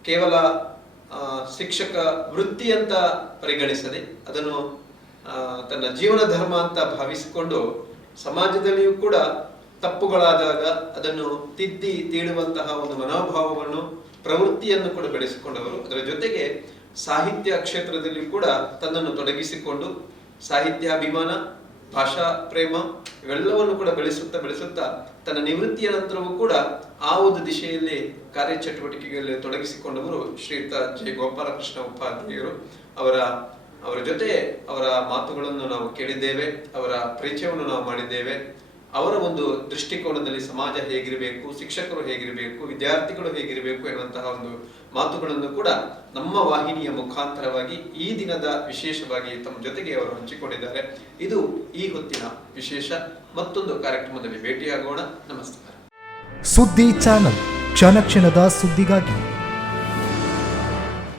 ಕೇವಲ ಶಿಕ್ಷಕ ವೃತ್ತಿ ಅಂತ ಪರಿಗಣಿಸದೆ ಅದನ್ನು ತನ್ನ ಜೀವನ ಧರ್ಮ ಅಂತ ಭಾವಿಸಿಕೊಂಡು ಸಮಾಜದಲ್ಲಿಯೂ ಕೂಡ ತಪ್ಪುಗಳಾದಾಗ ಅದನ್ನು ತಿದ್ದಿ ತೀಡುವಂತಹ ಒಂದು ಮನೋಭಾವವನ್ನು ಪ್ರವೃತ್ತಿಯನ್ನು ಕೂಡ ಬೆಳೆಸಿಕೊಂಡವರು. ಅದರ ಜೊತೆಗೆ ಸಾಹಿತ್ಯ ಕ್ಷೇತ್ರದಲ್ಲಿ ಕೂಡ ತನ್ನನ್ನು ತೊಡಗಿಸಿಕೊಂಡು ಸಾಹಿತ್ಯಾಭಿಮಾನ, ಭಾಷಾ ಪ್ರೇಮ ಇವೆಲ್ಲವನ್ನು ಕೂಡ ಬೆಳೆಸುತ್ತಾ ತನ್ನ ನಿವೃತ್ತಿಯ ನಂತರವೂ ಕೂಡ ಆ ಒಂದು ದಿಶೆಯಲ್ಲಿ ಕಾರ್ಯಚಟುವಟಿಕೆಗಳಲ್ಲಿ ತೊಡಗಿಸಿಕೊಂಡವರು ಶ್ರೀಯುತ ಜೆ ಗೋಪಾಲಕೃಷ್ಣ ಉಪಾಧ್ಯಾಯರು. ಅವರ ಜೊತೆ ಅವರ ಮಾತುಗಳನ್ನು ನಾವು ಕೇಳಿದ್ದೇವೆ, ಅವರ ಪರಿಚಯವನ್ನು ನಾವು ಮಾಡಿದ್ದೇವೆ. ಅವರ ಒಂದು ದೃಷ್ಟಿಕೋನದಲ್ಲಿ ಸಮಾಜ ಹೇಗಿರಬೇಕು, ಶಿಕ್ಷಕರು ಹೇಗಿರಬೇಕು, ವಿದ್ಯಾರ್ಥಿಗಳು ಹೇಗಿರಬೇಕು ಎನ್ನುವಂತಹ ಒಂದು ಮಾತುಗಳನ್ನು ಕೂಡ ನಮ್ಮ ವಾಹಿನಿಯ ಮುಖಾಂತರವಾಗಿ ಈ ದಿನದ ವಿಶೇಷವಾಗಿ ತಮ್ಮ ಜೊತೆಗೆ ಅವರು ಹಂಚಿಕೊಂಡಿದ್ದಾರೆ. ಇದು ಈ ಹೊತ್ತಿನ ವಿಶೇಷ. ಮತ್ತೊಂದು ಕಾರ್ಯಕ್ರಮದಲ್ಲಿ ಭೇಟಿಯಾಗೋಣ. ನಮಸ್ಕಾರ. ಸುದ್ದಿ ಚಾನಲ್, ಕ್ಷಣ ಕ್ಷಣದ ಸುದ್ದಿಗಾಗಿ.